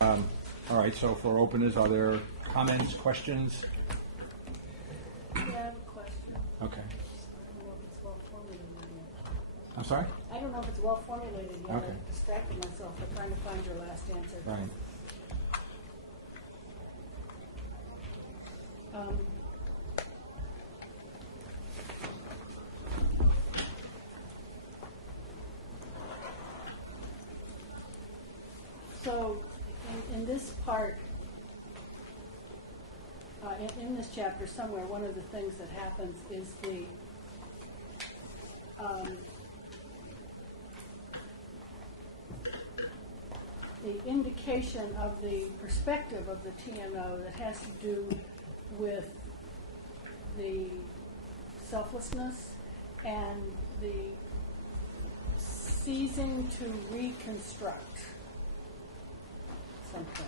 All right, so for openers, are there comments, questions? Yeah, I have a question. Okay. I don't know if it's well formulated yet. I'm sorry? I don't know if it's well formulated yet. Okay. I distracted myself by trying to find your last answer. Right. So, in this part, in this chapter somewhere, one of the things that happens is the indication of the perspective of the TNO that has to do with the selflessness and the ceasing to reconstruct something.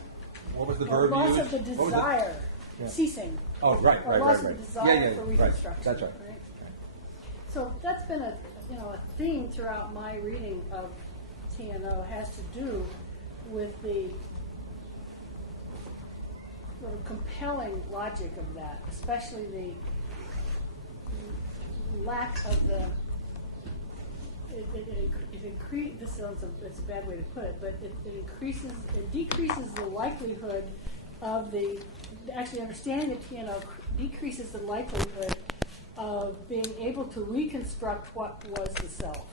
What was the Or verb you loss used? of the What was it? desire, Yeah. ceasing. Oh, right. Or loss of the desire for right. reconstruction. That's right. So that's been a theme throughout my reading of TNO, has to do with the sort of compelling logic of that, especially the lack of the. This sounds it's a bad way to put it, but it decreases the likelihood of actually understanding the TNO decreases the likelihood of being able to reconstruct what was the self,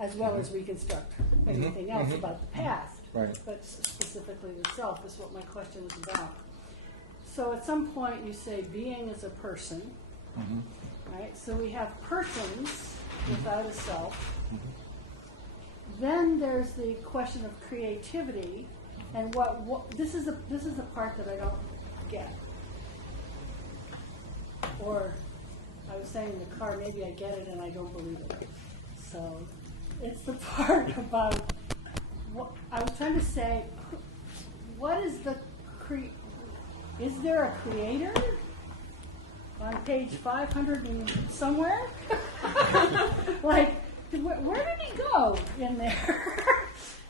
as well as reconstruct anything else about the past. Right. But specifically the self is what my question is about. So at some point you say being is a person, right? So we have persons without a self. Then there's the question of creativity, and what this is the part that I don't get. Or I was saying in the car, maybe I get it and I don't believe it. So it's the part about what I was trying to say. What is the is there a creator on page 500 and somewhere? Like, where did he go in there?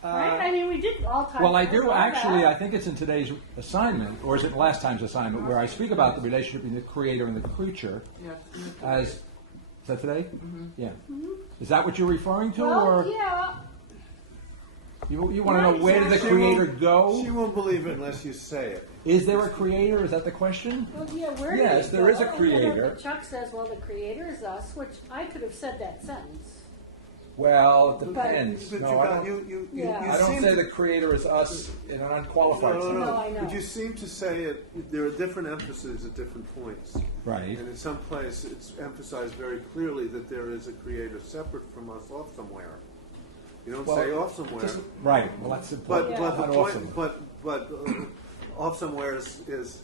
Right? I mean, we did all talk. Well, I do about actually. that. I think it's in today's assignment, or is it last time's assignment, where I speak about the relationship between the creator and the creature. Yeah. As is that today? Yeah. Is that what you're referring to, Well, or yeah. you want to know where did the creator go? She won't believe it unless you say it. Is there a creator? Is that the question? Well, yeah, where Yes, did it there is go? a And creator. then Chuck says, well, the creator is us, which I could have said that sentence. Well, it depends. But No, I Yeah. don't seem say to- the creator is us in an unqualified sense. No, I know. But you seem to say it. There are different emphases at different points, Right. and in some place it's emphasized very clearly that there is a creator separate from us, off somewhere. You don't say off somewhere, Right. Well, that's but important. but the Not point, awesome. but off somewhere is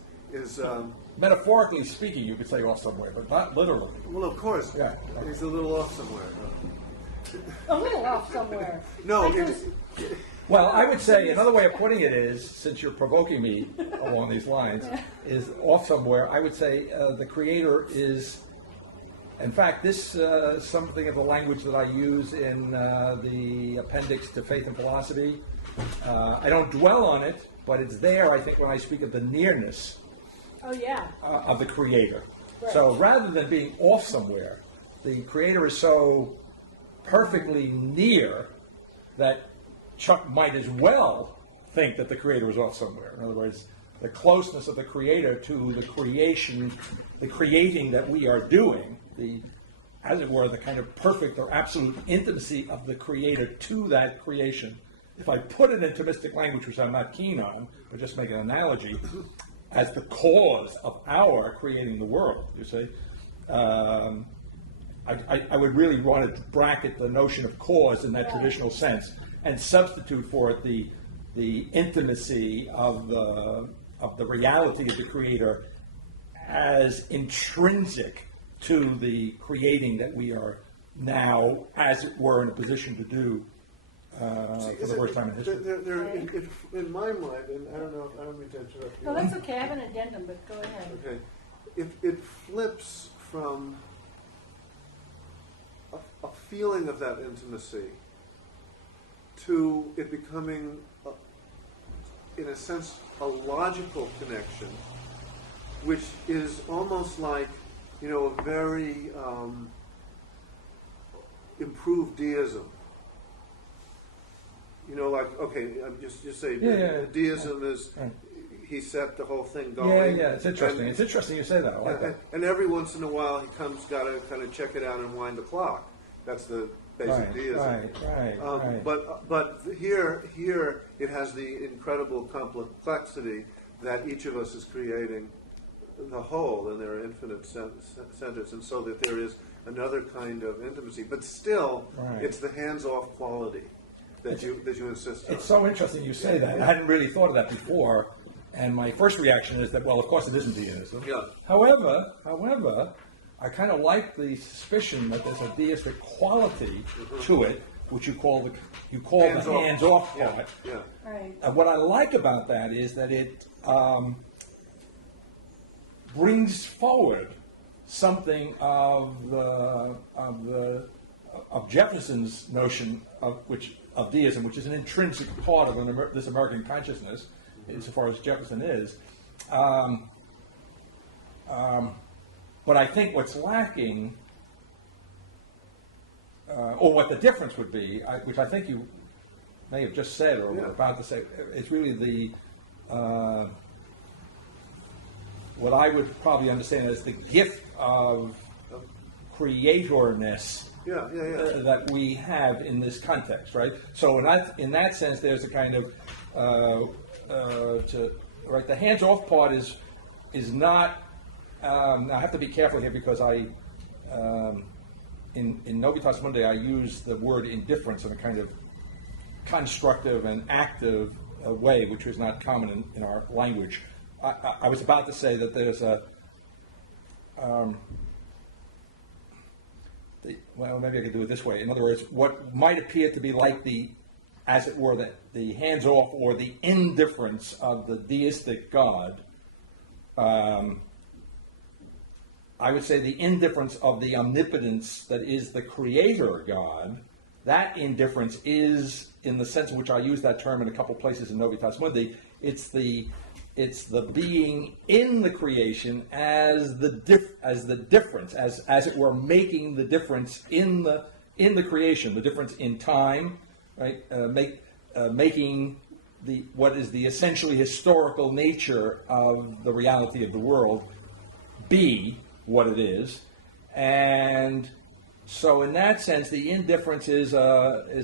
Metaphorically speaking, you could say off somewhere, but not literally. well, of course, Yeah. he's a little off somewhere. A little off somewhere. No, I it- just- Well, I would say another way of putting it is, since you're provoking me along these lines, is off somewhere. I would say the creator is, in fact, this something of the language that I use in the appendix to Faith and Philosophy. I don't dwell on it, but it's there, I think, when I speak of the nearness oh, yeah. of the creator. Right. So rather than being off somewhere, the creator is so perfectly near that Chuck might as well think that the creator is off somewhere. In other words, the closeness of the creator to the creation, the creating that we are doing, as it were, the kind of perfect or absolute intimacy of the creator to that creation. If I put it into mystic language, which I'm not keen on, but just make an analogy, as the cause of our creating the world, you see, I would really want to bracket the notion of cause in that traditional sense and substitute for it the intimacy of the reality of the creator as intrinsic to the creating that we are now, as it were, in a position to do for the first time in history. In my mind, and I don't mean to interrupt you. No, that's okay. I have an addendum, but go ahead. Okay, it flips from a feeling of that intimacy to it becoming in a sense, a logical connection, which is almost like, a very improved deism. Okay, just say deism is, he set the whole thing going. Yeah, it's interesting. It's interesting you say that. I like that. And every once in a while he got to kind of check it out and wind the clock. That's the basic deism. Right. But here it has the incredible complexity that each of us is creating the whole, and there are infinite centers, and so that there is another kind of intimacy. But still, it's the hands-off quality that you insist on. It's so interesting you say that. I hadn't really thought of that before, and my first reaction is that, well, of course it isn't deism. Yeah. However, I kind of like the suspicion that there's a deistic quality to it, which you call the hands-off part. Yeah. Right. What I like about that is that it brings forward something of Jefferson's notion of deism, which is an intrinsic part of this American consciousness, insofar as Jefferson is. But I think what's lacking, or what the difference would be, which I think you may have just said or were about to say, is really the what I would probably understand as the gift of creatorness that we have in this context, right? So in that sense, there's a kind of the hands-off part is not. Now I have to be careful here because in Novitas Mundi I use the word indifference in a kind of constructive and active way, which is not common in our language. I was about to say that there's well, maybe I could do it this way. In other words, what might appear to be like as it were, the hands-off or the indifference of the deistic God, I would say the indifference of the omnipotence that is the creator God, that indifference is, in the sense in which I use that term in a couple places in Novitas Mundi, it's the being in the creation as the difference, as it were, making the difference in the creation, the difference in time, right? Making what is the essentially historical nature of the reality of the world be what it is, and so in that sense, the indifference is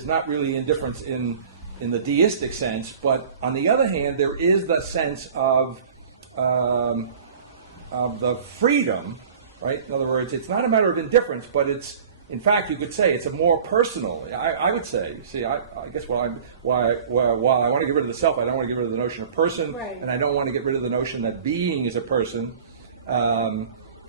not really indifference in the deistic sense, but on the other hand, there is the sense of the freedom, right? In other words, it's not a matter of indifference, but it's, in fact, you could say it's a more personal. I would say, see, I guess while I want to get rid of the self, I don't want to get rid of the notion of person, and I don't want to get rid of the notion that being is a person,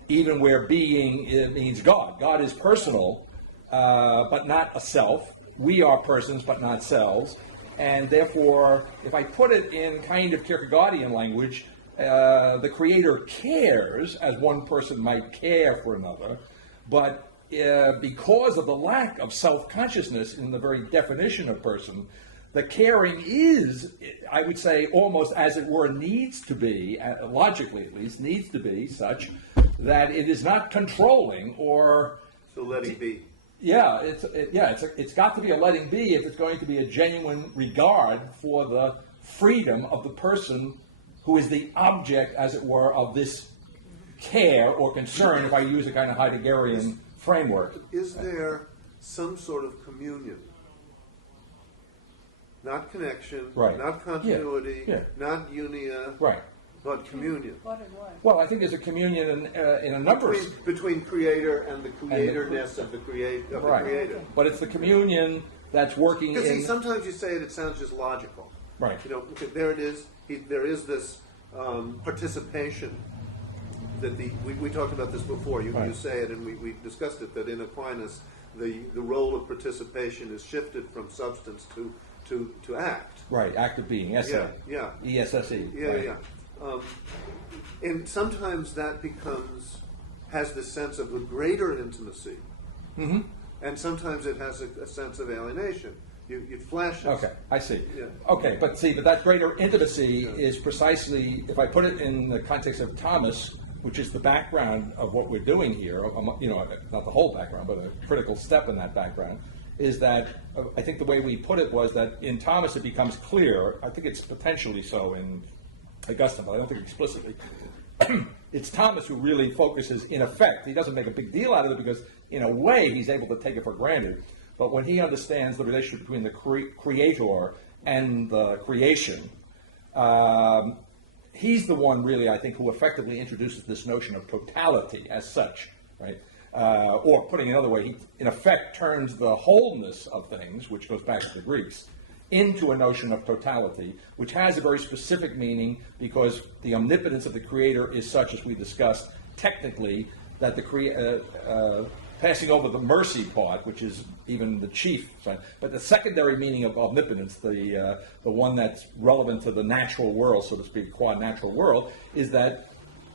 even where being means God. God is personal, but not a self. We are persons, but not selves. And therefore, if I put it in kind of Kierkegaardian language, the creator cares as one person might care for another, but because of the lack of self-consciousness in the very definition of person, the caring is, I would say, almost as it were, needs to be, logically at least, needs to be such that it is not controlling or... So letting be. Yeah, it's got to be a letting be if it's going to be a genuine regard for the freedom of the person who is the object, as it were, of this care or concern, if I use a kind of Heideggerian framework. Is there some sort of communion? Not connection, not continuity, not unia, but communion. What and what? Well, I think there's a communion in a number between creator and the creatorness of the creator. But it's the communion that's working in... See, sometimes you say it sounds just logical. Right. There it is. There is this participation that we talked about this before. You say it, and we discussed it, that in Aquinas, the role of participation is shifted from substance to act. Right, active being, ESSE. Yeah. ESSE. Yeah. And sometimes that has this sense of a greater intimacy, and sometimes it has a sense of alienation. it flashes. Okay, I see. Yeah. Okay, but that greater intimacy is precisely, if I put it in the context of Thomas, which is the background of what we're doing here, not the whole background, but a critical step in that background, is that I think the way we put it was that in Thomas it becomes clear, I think it's potentially so in Augustine, but I don't think explicitly, it's Thomas who really focuses, in effect, he doesn't make a big deal out of it because in a way he's able to take it for granted, but when he understands the relationship between the creator and the creation, he's the one really, I think, who effectively introduces this notion of totality as such, right? Or putting it another way, he in effect turns the wholeness of things, which goes back to the Greeks, into a notion of totality, which has a very specific meaning because the omnipotence of the creator is such, as we discussed technically, that the passing over the mercy part, which is even the chief, but the secondary meaning of omnipotence, the one that's relevant to the natural world, so to speak, qua natural world, is that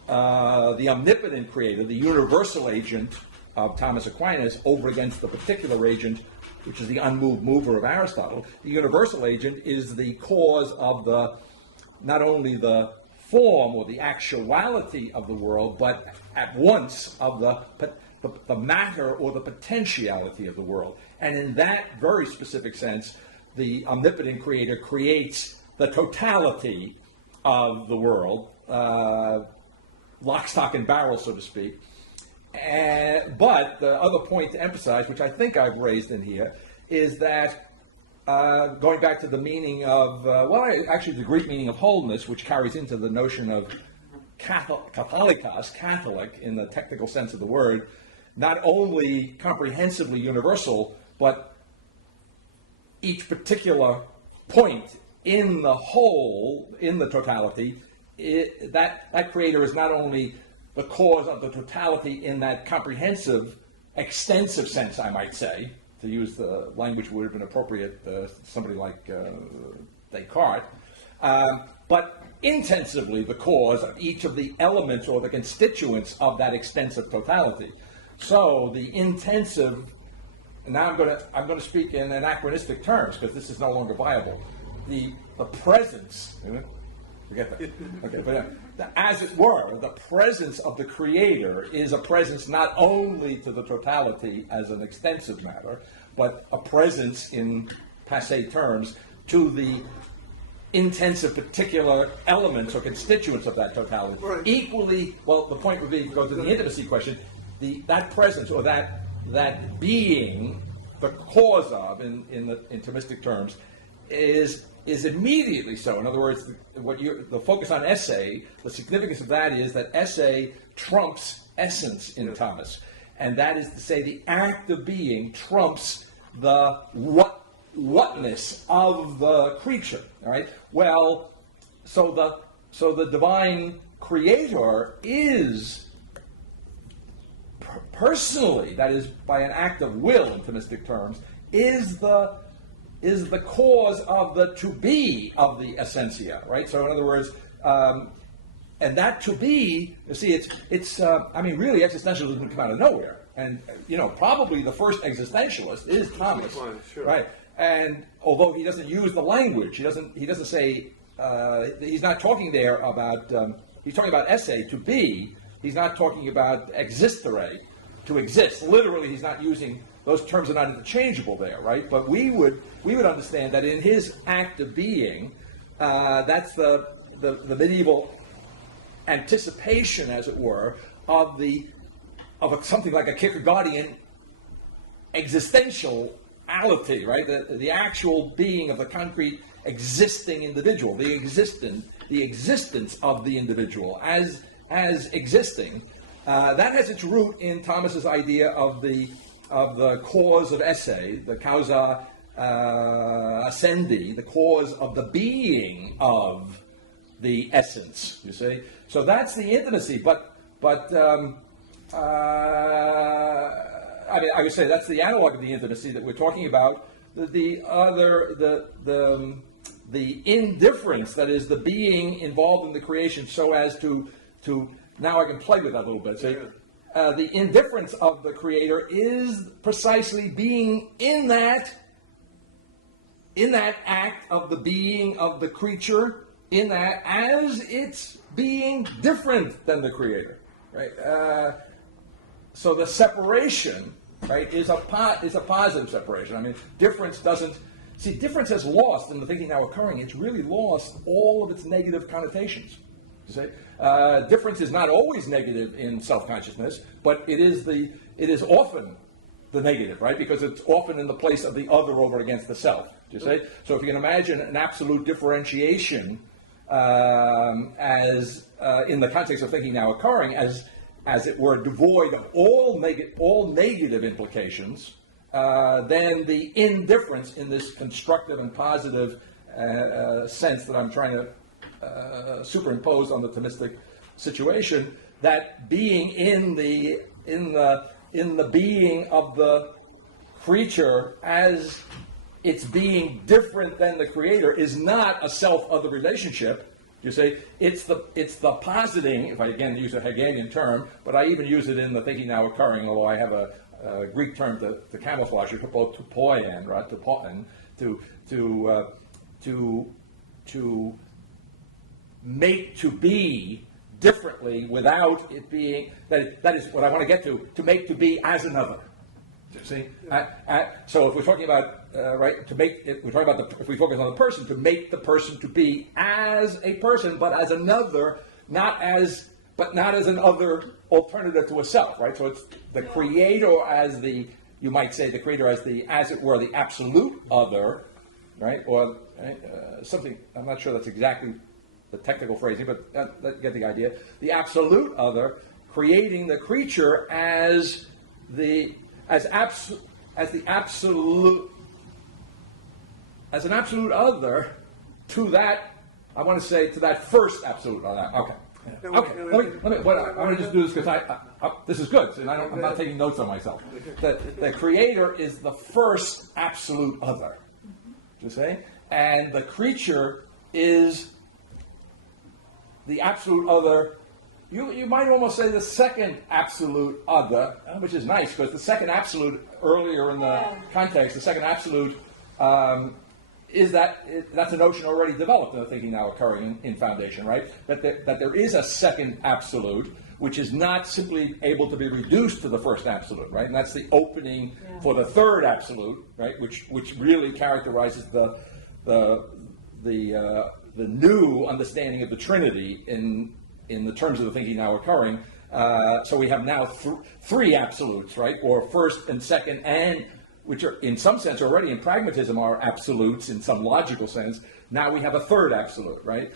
the omnipotent creator, the universal agent of Thomas Aquinas over against the particular agent, which is the unmoved mover of Aristotle, the universal agent is the cause of not only the form or the actuality of the world, but at once of the matter or the potentiality of the world. And in that very specific sense, the omnipotent creator creates the totality of the world, lock, stock, and barrel, so to speak. But the other point to emphasize, which I think I've raised in here, is that going back to the meaning of, actually the Greek meaning of wholeness, which carries into the notion of katholikos, Catholic, in the technical sense of the word, not only comprehensively universal, but each particular point in the whole, in the totality, that creator is not only the cause of the totality in that comprehensive, extensive sense, I might say, to use the language would have been appropriate to somebody like Descartes, but intensively the cause of each of the elements or the constituents of that extensive totality. So the intensive, now I'm going to speak in anachronistic terms because this is no longer viable. The presence, forget that. Okay, but as it were, the presence of the creator is a presence not only to the totality as an extensive matter, but a presence in passé terms to the intensive particular elements or constituents of that totality. Right. Equally, well, the point would be, go to the intimacy question, that presence or that being, the cause of, in Thomistic terms, is immediately so. In other words, the focus on essay, the significance of that is that essay trumps essence in Thomas, and that is to say, the act of being trumps the whatness of the creature. All right. Well, so the divine creator is personally, that is, by an act of will in Thomistic terms, is the cause of the to be of the essentia, right? So in other words, and that to be, you see, it's really existentialism can come out of nowhere, and probably the first existentialist is Thomas, sure. Right? And although he doesn't use the language, he doesn't say he's not talking there about he's talking about esse, to be. He's not talking about existere, to exist. Literally, he's not using those terms. Are not interchangeable there, right? But we would understand that in his act of being, that's the medieval anticipation, as it were, of something like a Kierkegaardian existentiality, right? The actual being of the concrete existing individual, the existence of the individual as existing. That has its root in Thomas's idea of the cause of esse, the causa ascendi, the cause of the being of the essence. You see, so that's the intimacy. But I would say that's the analog of the intimacy that we're talking about. The indifference, that is, the being involved in the creation, so as to now I can play with that a little bit. So, the indifference of the creator is precisely being in that act of the being of the creature, in that as it's being different than the creator, right? So the separation, right, is a positive separation. I mean, difference has lost in the thinking now occurring. It's really lost all of its negative connotations. You see, difference is not always negative in self-consciousness, but it is often the negative, right? Because it's often in the place of the other over against the self. You see, so if you can imagine an absolute differentiation as in the context of thinking now occurring as it were devoid of all negative implications, then the indifference in this constructive and positive sense that I'm trying to superimpose on the Thomistic situation, that being in the being of the creature as it's being different than the creator is not a self-other relationship. You say it's the positing, if I again use a Hegelian term, but I even use it in the thinking now occurring, although I have a Greek term to camouflage it, both to poien, right, to poien, to make to be differently without it being, that is what I want to get to make to be as another. See, so if we're talking about if we focus on the person, to make the person to be as a person, but as another, not as an other alternative to a self, right? So it's the creator as you might say the creator as it were, the absolute other, right? Or something. I'm not sure that's exactly the technical phrasing, but get the idea. The absolute other, creating the creature as an absolute other to that. I want to say to that first absolute other. Okay. Let me. I want to just do this because this is good, and I'm not taking notes on myself. The creator is the first absolute other. You say, and the creature is the absolute other. You might almost say the second absolute other, which is nice because the second absolute earlier in the context, the second absolute that's a notion already developed in the thinking now occurring in foundation, right? That there is a second absolute which is not simply able to be reduced to the first absolute, right? And that's the opening for the third absolute, right? Which really characterizes the new understanding of the Trinity in the terms of the thinking now occurring. So we have now three absolutes, right? Or first and second, and which are in some sense already in pragmatism are absolutes in some logical sense. Now we have a third absolute, right?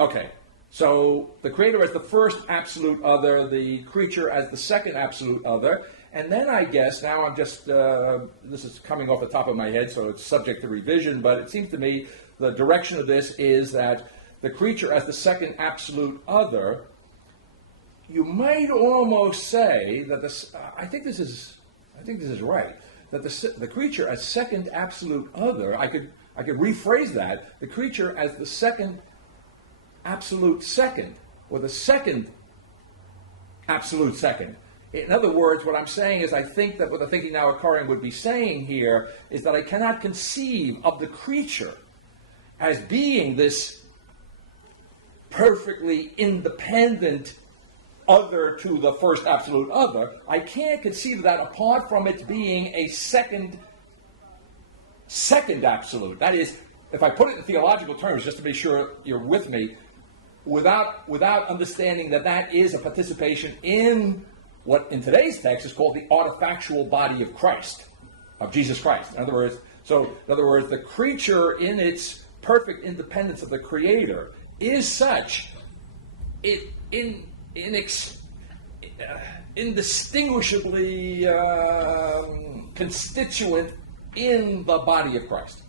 Okay. So the creator as the first absolute other, the creature as the second absolute other. And then I guess, now I'm just, this is coming off the top of my head, so it's subject to revision, but it seems to me the direction of this is that the creature as the second absolute other, you might almost say that I think this is right, that the creature as second absolute other, I could rephrase that, the creature as the second absolute second, or the second absolute second. In other words, what I'm saying is I think that what the thinking now occurring would be saying here is that I cannot conceive of the creature as being this perfectly independent other to the first absolute other. I can't conceive of that apart from it being a second absolute. That is, if I put it in theological terms, just to be sure you're with me, without understanding that is a participation in what in today's text is called the artifactual body of Christ, of Jesus Christ. In other words, the creature in its perfect independence of the Creator is such indistinguishably constituent in the body of Christ.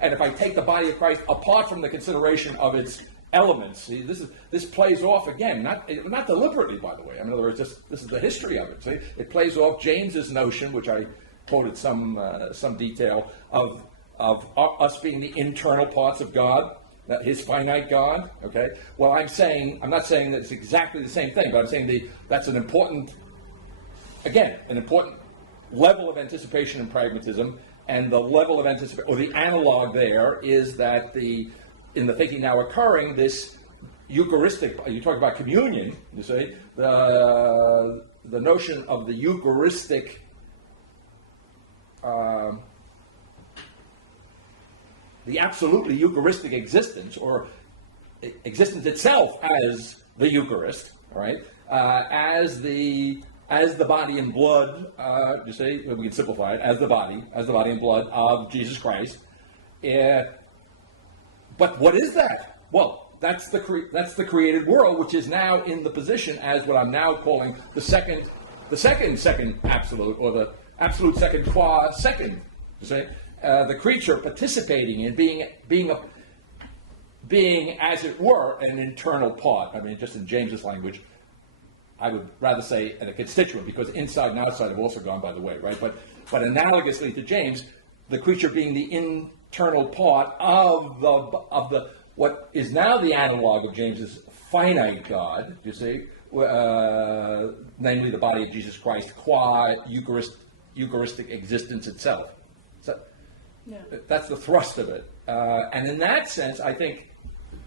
And if I take the body of Christ apart from the consideration of its elements, see, this plays off again, not deliberately, by the way. In other words, this is the history of it. See, it plays off James's notion, which I quoted some detail of us being the internal parts of God, his finite God. Okay. Well, I'm not saying that it's exactly the same thing, but I'm saying that's an important level of anticipation and pragmatism, and the level of anticipation, or the analog there, is that in the thinking now occurring, this Eucharistic, you talk about communion, you say, the notion of the Eucharistic the absolutely Eucharistic existence, or existence itself as the Eucharist, right? As the body and blood, you say, we can simplify it, as the body and blood of Jesus Christ. But what is that? Well, that's the created world, which is now in the position as what I'm now calling the second absolute, or the absolute second qua second. You say, the creature participating in being as it were an internal part. I mean, just in James's language, I would rather say a constituent, because inside and outside have also gone by the way, right? But analogously to James, the creature being the internal part of the what is now the analog of James's finite God, you see, namely the body of Jesus Christ, qua Eucharistic existence itself. So Yeah. that's the thrust of it. And in that sense, I think,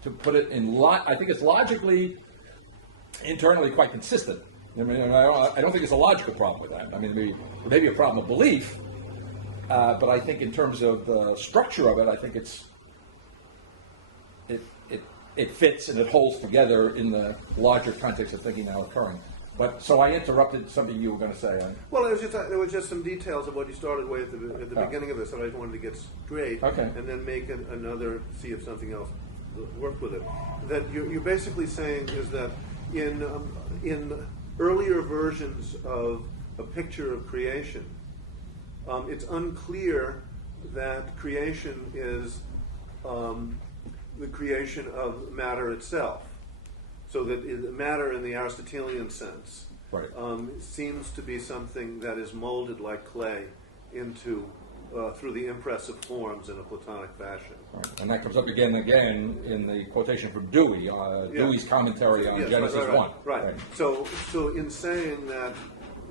to put it I think it's logically, internally quite consistent. I mean, I don't think it's a logical problem with that. I mean, there may be a problem of belief, but I think in terms of the structure of it, I think it fits and it holds together in the larger context of thinking now occurring. But so I interrupted something you were going to say. Well, there was just some details of what you started with at the beginning of this that I wanted to get straight, Okay. and then make another, see if something else worked with it. That you're basically saying is that in earlier versions of a picture of creation, it's unclear that creation is the creation of matter itself. So that matter in the Aristotelian sense, Right. Seems to be something that is molded like clay into through the impress of forms in a Platonic fashion. Right. And that comes up again and again in the quotation from Dewey, Dewey's commentary on Yes, Genesis 1. Right. So in saying that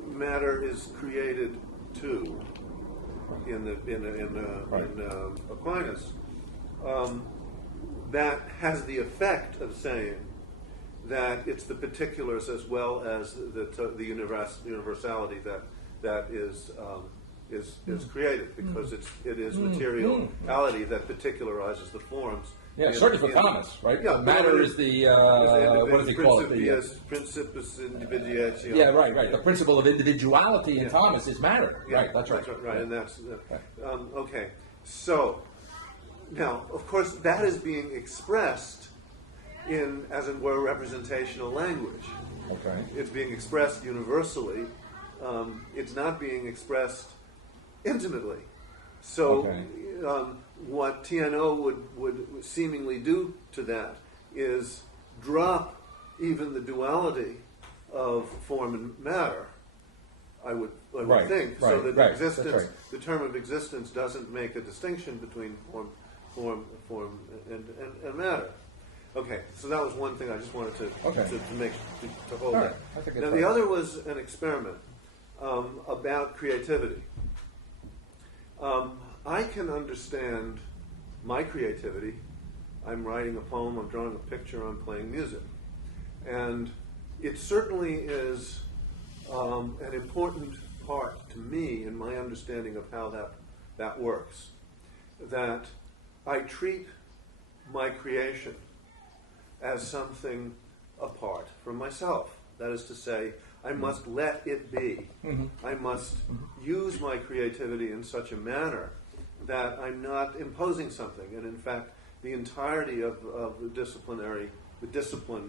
matter is created too, in Aquinas, that has the effect of saying that it's the particulars as well as the universality that is created, because it is materiality that particularizes the forms. Yeah, certainly for Thomas, right? Yeah, matter is the what does he call it? Principus individuatio. Yeah, right. The principle of individuality in Thomas is matter. Yeah, right, that's right. Right, and that's okay. So now, of course, that is being expressed in, as it were, representational language. Okay. It's being expressed universally. It's not being expressed intimately. So, what TNO would seemingly do to that is drop even the duality of form and matter. I would think, so that existence, the term of existence, doesn't make a distinction between form and matter. Okay, so that was one thing I just wanted to hold All that. right. Now the other was an experiment about creativity. I can understand my creativity. I'm writing a poem, I'm drawing a picture, I'm playing music. And it certainly is an important part to me in my understanding of how that works. That I treat my creation as something apart from myself. That is to say, I must let it be. I must use my creativity in such a manner that I'm not imposing something. And in fact, the entirety of the discipline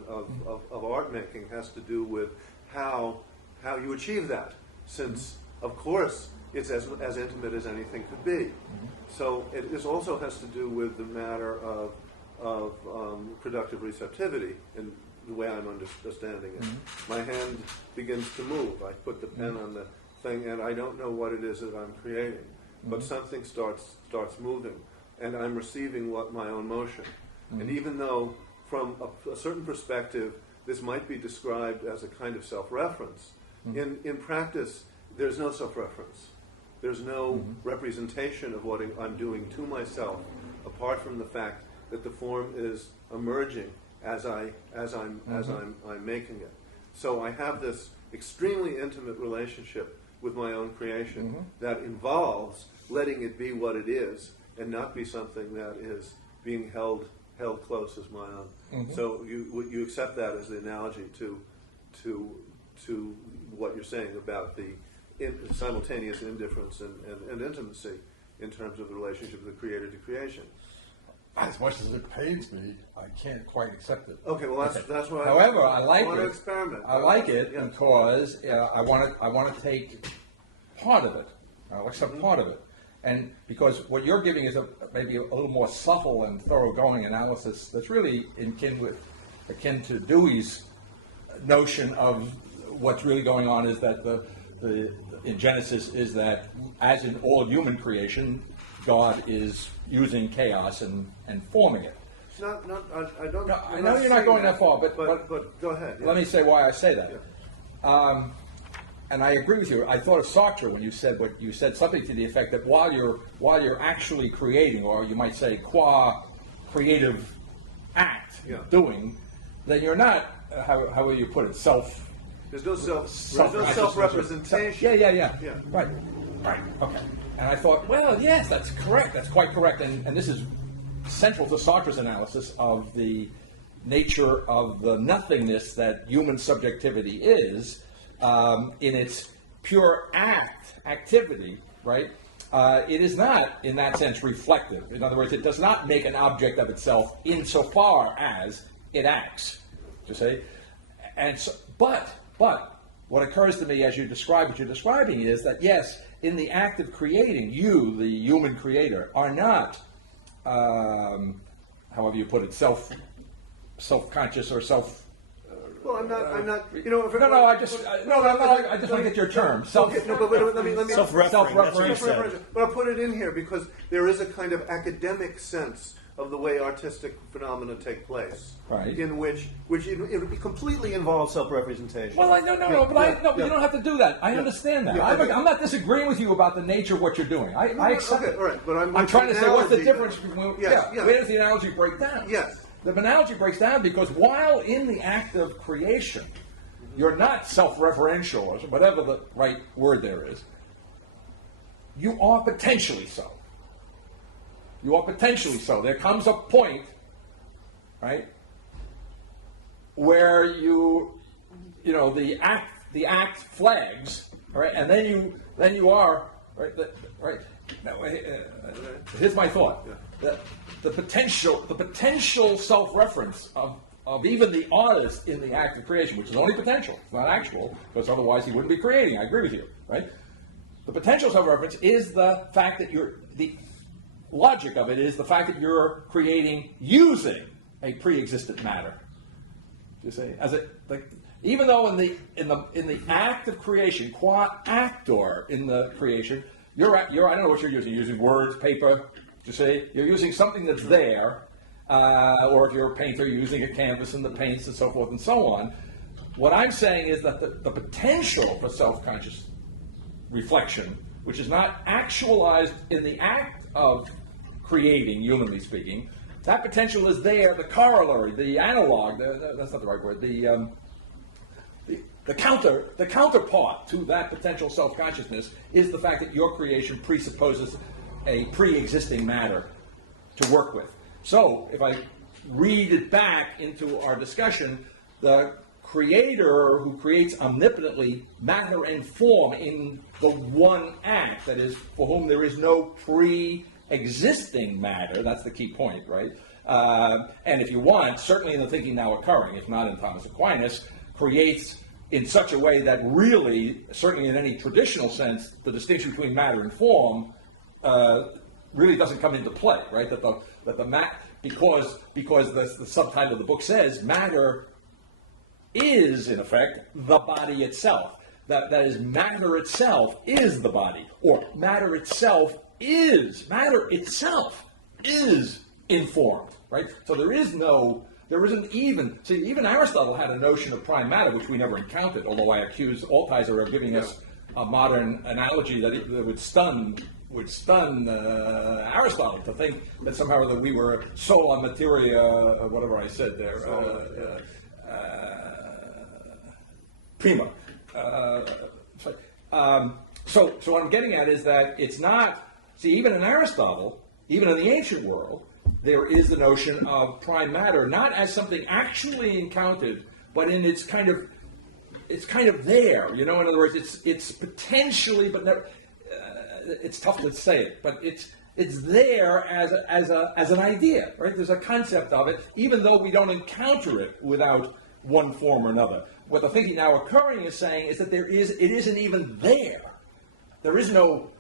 of art making has to do with how you achieve that. Since, of course, it's as intimate as anything could be. So this also has to do with the matter of productive receptivity in the way I'm understanding it. My hand begins to move. I put the pen on the thing, and I don't know what it is that I'm creating, but something starts moving, and I'm receiving my own motion. And even though, from a certain perspective, this might be described as a kind of self-reference, in practice, there's no self-reference. There's no representation of what I'm doing to myself, apart from the fact that the form is emerging as I'm making it. So I have this extremely intimate relationship with my own creation that involves letting it be what it is and not be something that is being held close as my own. So you accept that as the analogy to what you're saying about the simultaneous indifference and intimacy in terms of the relationship of the creator to creation. As much as it pains me, I can't quite accept it. Okay, well that's what. However, I like want it. to experiment. I like it Yeah. because I want to take part of it. I accept part of it, and because what you're giving is maybe a little more subtle and thoroughgoing analysis that's really akin to Dewey's notion of what's really going on is that in Genesis is that, as in all human creation, God is using chaos and forming it. I don't. No, I know you're not going that far, but go ahead. Yeah. let me say why I say that. And I agree with you. I thought of Sartre when you said something to the effect that while you're actually creating, or you might say qua creative act doing, then you're not how will you put it There's no self-representation. Yeah. Right. Okay. And I thought, well, yes, that's correct. That's quite correct. And this is central to Sartre's analysis of the nature of the nothingness that human subjectivity is in its pure activity, right? It is not, in that sense, reflective. In other words, it does not make an object of itself insofar as it acts. You see? And so, but what occurs to me as you describe what you're describing is that, yes, in the act of creating, you, the human creator, are not, however you put it, self-conscious or self. Well, I'm not. I just want to get your term. Let me. Self-referential. But I'll put it in here because there is a kind of academic sense of the way artistic phenomena take place, right? In which it completely involves self-representation. Well, but you don't have to do that. I understand that. Yeah, I'm not disagreeing with you about the nature of what you're doing. I accept it. All right, but I'm trying to say what's the difference then. between. Yes. Where does the analogy break down? Yes. The analogy breaks down because while in the act of creation, you're not self-referential or whatever the right word there is. You are potentially so. You are potentially so. There comes a point, right, where the act flags, right, and then you are right. Now, here's my thought: the potential self-reference of even the artist in the act of creation, which is only potential, it's not actual, because otherwise he wouldn't be creating. I agree with you, right? The potential self-reference is the fact that the logic of it is the fact that you're creating using a pre-existent matter. You see, even though in the act of creation, qua actor in the creation, I don't know what you're using. You're using words, paper. You see, you're using something that's there, or if you're a painter, you're using a canvas and the paints and so forth and so on. What I'm saying is that the potential for self-conscious reflection, which is not actualized in the act of creating, humanly speaking, that potential is there. The corollary, the analog, that's not the right word, the counterpart to that potential self-consciousness is the fact that your creation presupposes a pre-existing matter to work with. So, if I read it back into our discussion, the creator who creates omnipotently matter and form in the one act, that is, for whom there is no pre-existing matter, that's the key point, right? And if you want, certainly in the thinking now occurring, if not in Thomas Aquinas, creates in such a way that really, certainly in any traditional sense, the distinction between matter and form really doesn't come into play, right? Because the subtitle of the book says matter is, in effect, the body itself. That is, matter itself is the body, or matter itself is informed, right? So there isn't even Aristotle had a notion of prime matter, which we never encountered, although I accuse Altizer of giving us a modern analogy that would stun Aristotle to think that somehow that we were sola materia, whatever I said there, prima. So what I'm getting at is that it's not. See, even in Aristotle, even in the ancient world, there is the notion of prime matter, not as something actually encountered, but in its kind of there. You know, in other words, it's potentially, but never. It's tough to say it, but it's there as an idea, right? There's a concept of it, even though we don't encounter it without one form or another. What the thinking now occurring is saying is that it isn't even there. There is no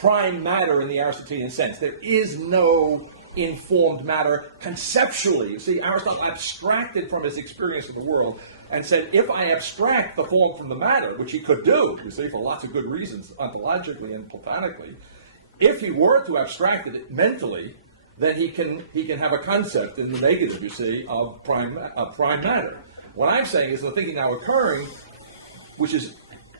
prime matter in the Aristotelian sense. There is no informed matter conceptually. You see, Aristotle abstracted from his experience of the world and said, if I abstract the form from the matter, which he could do, you see, for lots of good reasons, ontologically and platonically, if he were to abstract it mentally, then he can have a concept in the negative, you see, of prime matter. What I'm saying is the thinking now occurring, which is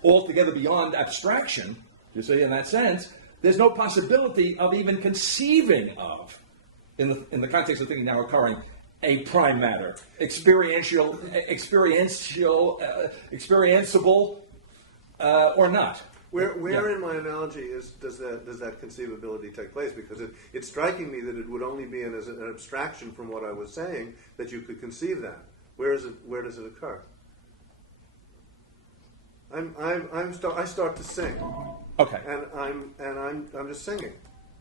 altogether beyond abstraction, you see, in that sense, there's no possibility of even conceiving of, in the context of thinking now occurring, a prime matter, experientiable, or not. Where in my analogy does that conceivability take place? Because it's striking me that it would only be as an abstraction from what I was saying that you could conceive that. Where does it occur? I start to sing. Okay. And I'm just singing.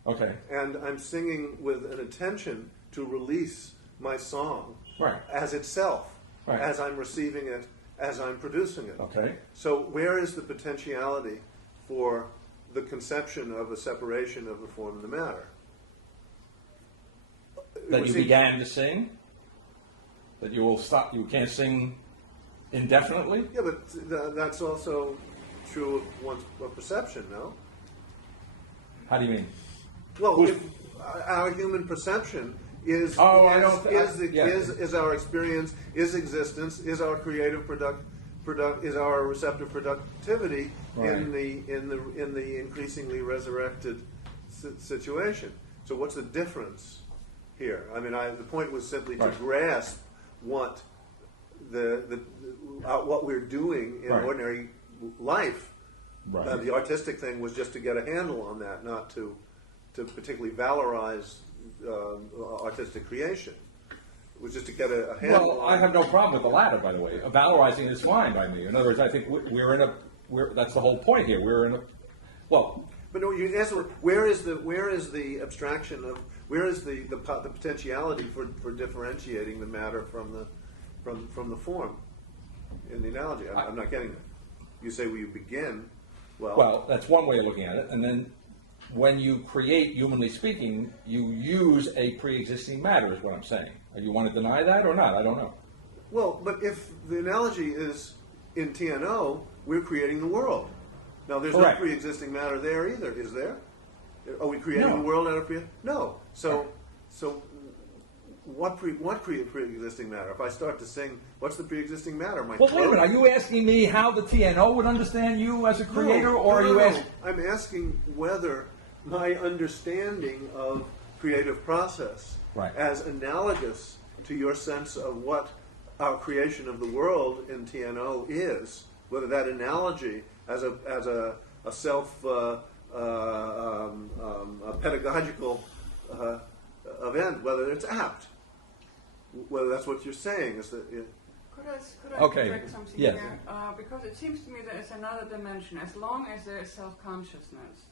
Okay. And I'm singing with an intention to release my song as itself, as I'm receiving it, as I'm producing it. Okay. So where is the potentiality for the conception of a separation of the form and the matter? That you began to sing? That you will stop, you can't sing indefinitely? Yeah, but that's also true of one's perception, no? How do you mean? Well, if our human perception is our experience, is existence, is our creative is our receptive productivity in the increasingly resurrected situation. So what's the difference here? I mean, the point was simply to grasp what what we're doing in ordinary life. The artistic thing was just to get a handle on that, not to particularly valorize artistic creation. It was just to get a handle. Well, I have no problem with the latter, by the way. Valorizing is fine by me. In other words, I think that's the whole point here. But no, you answer. Where is the abstraction of? Where is the potentiality for differentiating the matter from the form? In the analogy, I'm not getting that. You say you begin. Well, that's one way of looking at it, and then when you create, humanly speaking, you use a pre-existing matter, is what I'm saying. You want to deny that or not? I don't know. Well, but if the analogy is in TNO, we're creating the world. Now, there's no pre-existing matter there either, is there? Are we creating the world out of No. So what pre-existing matter? If I start to sing, what's the pre-existing matter? Well, wait a minute. Are you asking me how the TNO would understand you as a creator, or are you asking? I'm asking whether my understanding of creative process as analogous to your sense of what our creation of the world in TNO is, whether that analogy as a self a pedagogical event, whether it's apt, whether that's what you're saying is that. Could I correct something here? Because it seems to me there is another dimension. As long as there is self-consciousness,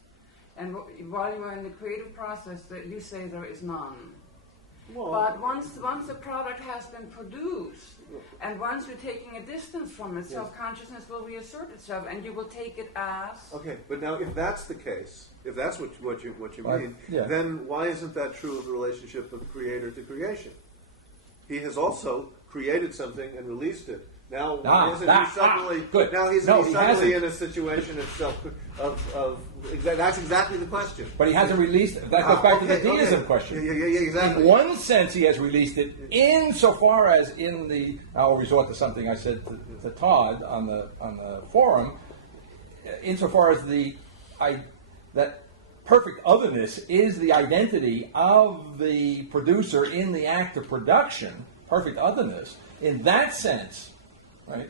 and while you are in the creative process, that you say there is none. Well, but once the product has been produced, and once you're taking a distance from it, self-consciousness will reassert itself, and you will take it as. Okay, but now if that's the case, if that's what you mean, then why isn't that true of the relationship of creator to creation? He has also created something and released it. Now, he's suddenly in a situation of that's exactly the question. But he hasn't released it. That goes back to the deism question. Yeah, exactly. In one sense, he has released it insofar as I'll resort to something I said to Todd on the forum. insofar as that perfect otherness is the identity of the producer in the act of production, perfect otherness, in that sense, right,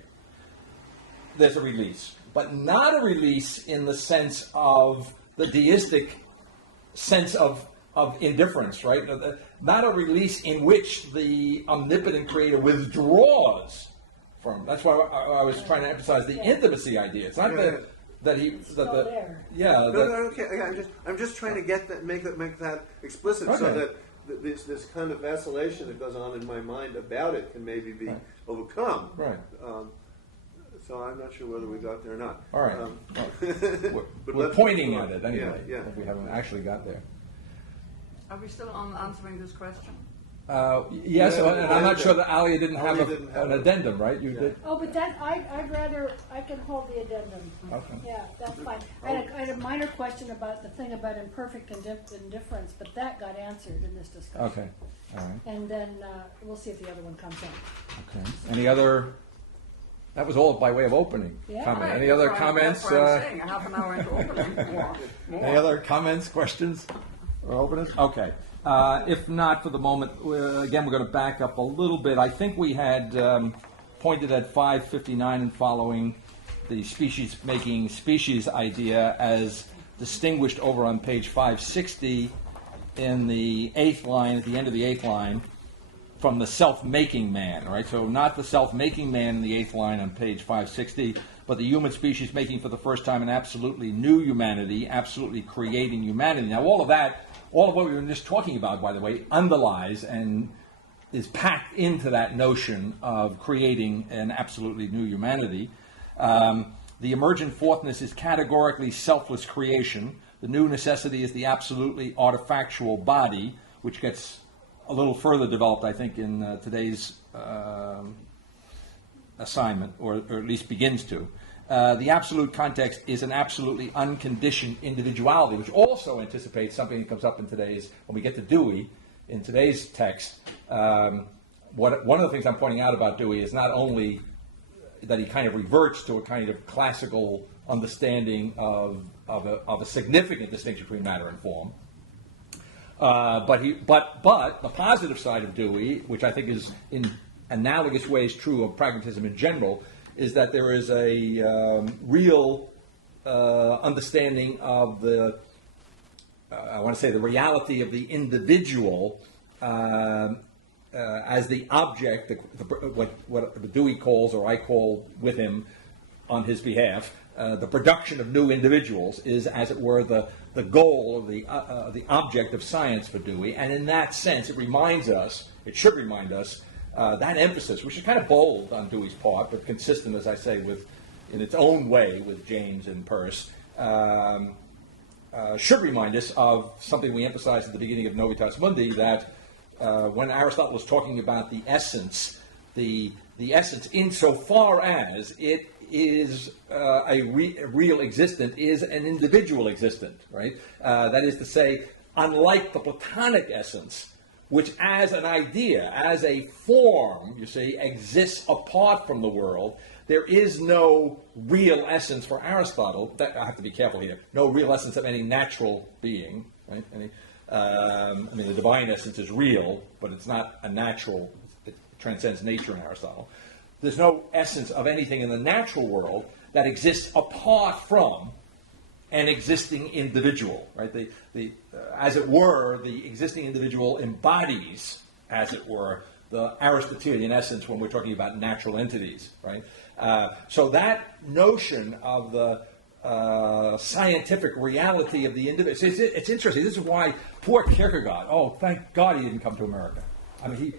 there's a release. But not a release in the sense of the deistic sense of indifference, right? Not a release in which the omnipotent creator withdraws from. That's why I was trying to emphasize the intimacy idea. It's not that he Okay. I'm just trying to get that, make that explicit, so that this kind of vacillation that goes on in my mind about it can maybe be overcome. Right. So I'm not sure whether we got there or not. All right. We're pointing at it anyway. Yeah. We haven't actually got there. Are we still on answering this question? Yes, and I'm not sure that Alia didn't have an addendum, right? You did? Oh, but that, I can hold the addendum. Okay. Yeah, that's fine. I had a minor question about the thing about imperfect indifference, but that got answered in this discussion. Okay, all right. And then we'll see if the other one comes up. Okay. Any other? That was all by way of opening comment. Any other comments? That's what I'm saying. A half an hour into opening. More. Any other comments, questions, or openings? Okay. If not, for the moment, again, we're going to back up a little bit. I think we had pointed at 559 and following the species-making species idea as distinguished over on page 560 in the 8th line, at the end of the 8th line, from the self-making man, right? So not the self-making man in the 8th line on page 560, but the human species making for the first time an absolutely new humanity, absolutely creating humanity. Now, all of what we were just talking about, by the way, underlies and is packed into that notion of creating an absolutely new humanity. The emergent fourthness is categorically selfless creation. The new necessity is the absolutely artifactual body, which gets a little further developed, I think, in today's assignment, or at least begins to. The absolute context is an absolutely unconditioned individuality, which also anticipates something that comes up in today's, when we get to Dewey, in today's text. One of the things I'm pointing out about Dewey is not only that he kind of reverts to a kind of classical understanding of a significant distinction between matter and form, but the positive side of Dewey, which I think is in analogous ways true of pragmatism in general, is that there is a real understanding of the, I want to say, the reality of the individual as the object, what Dewey calls, or I call with him on his behalf, the production of new individuals is, as it were, the goal of the object of science for Dewey. And in that sense, it should remind us, that emphasis, which is kind of bold on Dewey's part, but consistent, as I say, in its own way with James and Peirce, should remind us of something we emphasized at the beginning of Novitas Mundi, that when Aristotle was talking about the essence, the essence insofar as it is a real existent, is an individual existent, right? That is to say, unlike the Platonic essence, which as an idea, as a form, you see, exists apart from the world, there is no real essence for Aristotle. I have to be careful here. No real essence of any natural being, right? The divine essence is real, but it's not a natural. It transcends nature in Aristotle. There's no essence of anything in the natural world that exists apart from an existing individual, right? As it were, the existing individual embodies, as it were, the Aristotelian essence when we're talking about natural entities, right? So that notion of the scientific reality of the individual, it's interesting. This is why poor Kierkegaard, thank God he didn't come to America. I mean,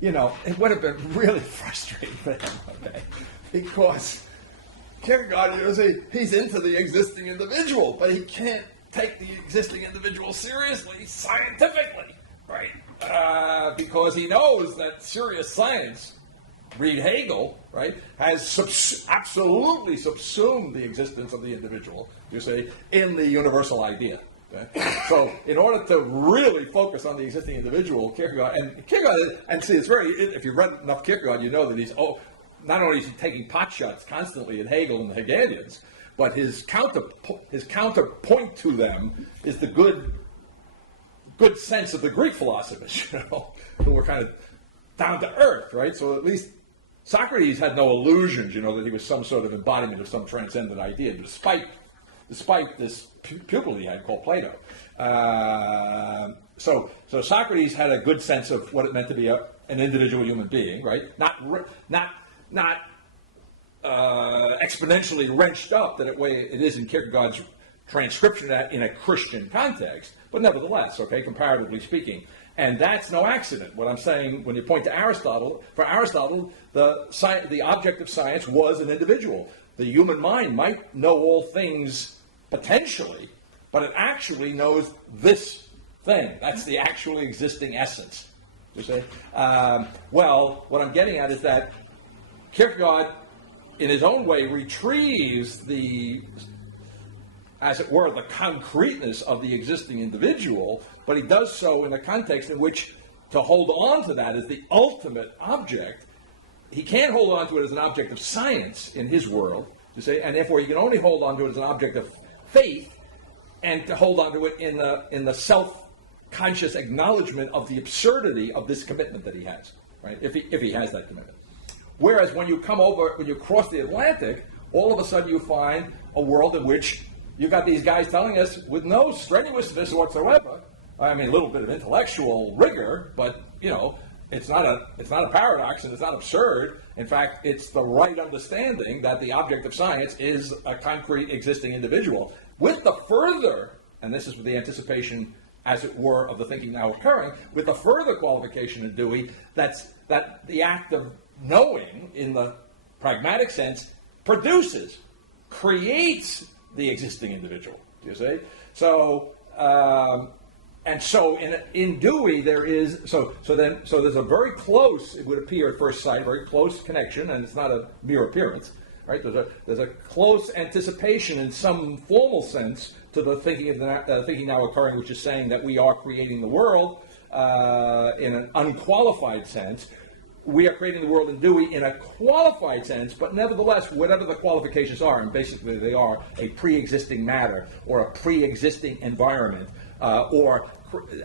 it would have been really frustrating for him, okay? Because Kierkegaard, he's into the existing individual, but he can't take the existing individual seriously scientifically, right? Because he knows that serious science, read Hegel, right, has absolutely subsumed the existence of the individual, you see, in the universal idea. Okay? So, in order to really focus on the existing individual, Kierkegaard, and see, it's very, if you've read enough Kierkegaard, you know that he's not only is he taking pot shots constantly at Hegel and the Hegelians, but his counterpoint to them is the good sense of the Greek philosophers, who were kind of down to earth, right? So at least Socrates had no illusions, that he was some sort of embodiment of some transcendent idea, despite this pupil he had called Plato. So Socrates had a good sense of what it meant to be an individual human being, right? Not exponentially wrenched up that way it is in Kierkegaard's transcription in a Christian context, but nevertheless, okay, comparatively speaking. And that's no accident. What I'm saying, when you point to Aristotle, for Aristotle, the object of science was an individual. The human mind might know all things potentially, but it actually knows this thing. That's the actually existing essence. You see? Well, what I'm getting at is that Kierkegaard, in his own way, retrieves as it were, the concreteness of the existing individual, but he does so in a context in which to hold on to that as the ultimate object, he can't hold on to it as an object of science in his world, and therefore he can only hold on to it as an object of faith, and to hold on to it in the self-conscious acknowledgement of the absurdity of this commitment that he has, right? If he has that commitment. Whereas when you cross the Atlantic, all of a sudden you find a world in which you've got these guys telling us with no strenuousness whatsoever. I mean, a little bit of intellectual rigor, but it's not a paradox and it's not absurd. In fact, it's the right understanding that the object of science is a concrete existing individual. With the further, and this is the anticipation, as it were, of the thinking now occurring, with the further qualification in Dewey, that the act of knowing, in the pragmatic sense, creates the existing individual. Do you see? So, in Dewey there is there's a very close, it would appear at first sight, very close connection, and it's not a mere appearance, right? There's a close anticipation in some formal sense to the thinking now occurring, which is saying that we are creating the world in an unqualified sense. We are creating the world in Dewey in a qualified sense, but nevertheless, whatever the qualifications are, and basically they are a pre-existing matter or a pre-existing environment or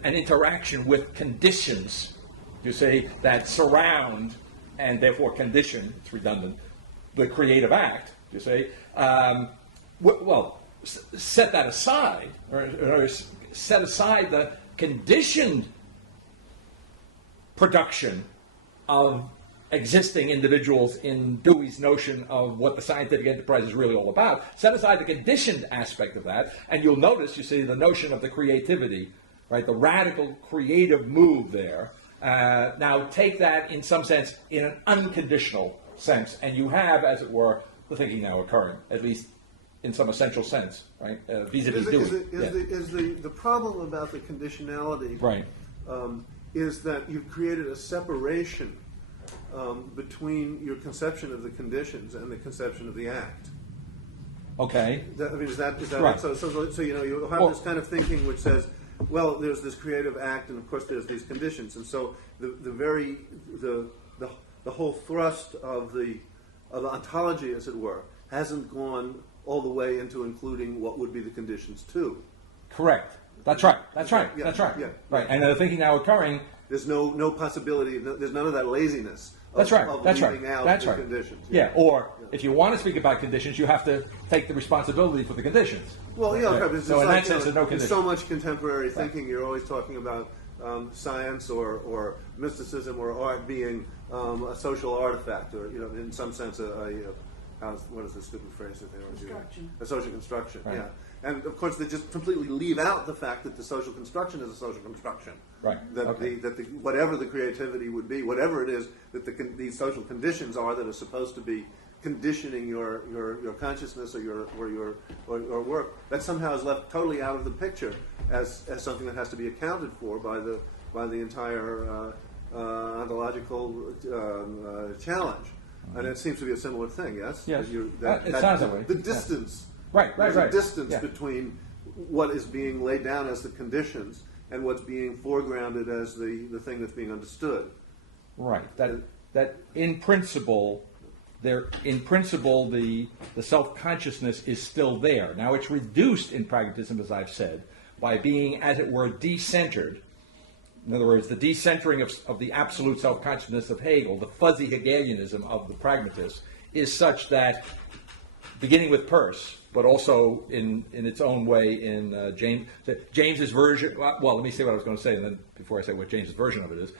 an interaction with conditions, you say, that surround and therefore condition, it's redundant, the creative act, you say, set that aside, or set aside the conditioned production of existing individuals in Dewey's notion of what the scientific enterprise is really all about. Set aside the conditioned aspect of that, and you'll notice, you see, the notion of the creativity, right? The radical creative move there. Now take that in some sense in an unconditional sense, and you have, as it were, the thinking now occurring, at least in some essential sense, right? Vis-a-vis Dewey. Is the problem about the conditionality, right? Is that you've created a separation between your conception of the conditions and the conception of the act. Okay. Is that right? So you'll have this kind of thinking which says, well, there's this creative act, and of course there's these conditions, and so the whole thrust of the ontology, as it were, hasn't gone all the way into including what would be the conditions too. Correct. That's right. Yeah, That's right. Yeah. Right. And the thinking now occurring. There's no possibility. There's none of that laziness. That's right. Of That's leaving right. out That's the right. conditions. Yeah. Or if you want to speak about conditions, you have to take the responsibility for the conditions. Well, yeah. Okay, So in that sense, there's no there's condition. so much contemporary thinking. You're always talking about science or mysticism or art being a social artifact, or in some sense what is the stupid phrase that they always use? A social construction. Right. Yeah. And of course, they just completely leave out the fact that the social construction is a social construction. Right. That Okay. whatever the creativity would be, whatever it is that these social conditions are that are supposed to be conditioning your consciousness or your work, that somehow is left totally out of the picture as something that has to be accounted for by the entire ontological challenge. And it seems to be a similar thing, yes? Yes. It sounds that way. The distance. Right. There's a distance Yeah. between what is being laid down as the conditions and what's being foregrounded as the thing that's being understood. Right. That in principle, there, in principle, the self-consciousness is still there. Now, it's reduced in pragmatism, as I've said, by being, as it were, decentered. In other words, the decentering of the absolute self-consciousness of Hegel, the fuzzy Hegelianism of the pragmatist, is such that, beginning with Peirce, but also in its own way in James's version, well, let me say what I was going to say, and then before I say what James's version of it is,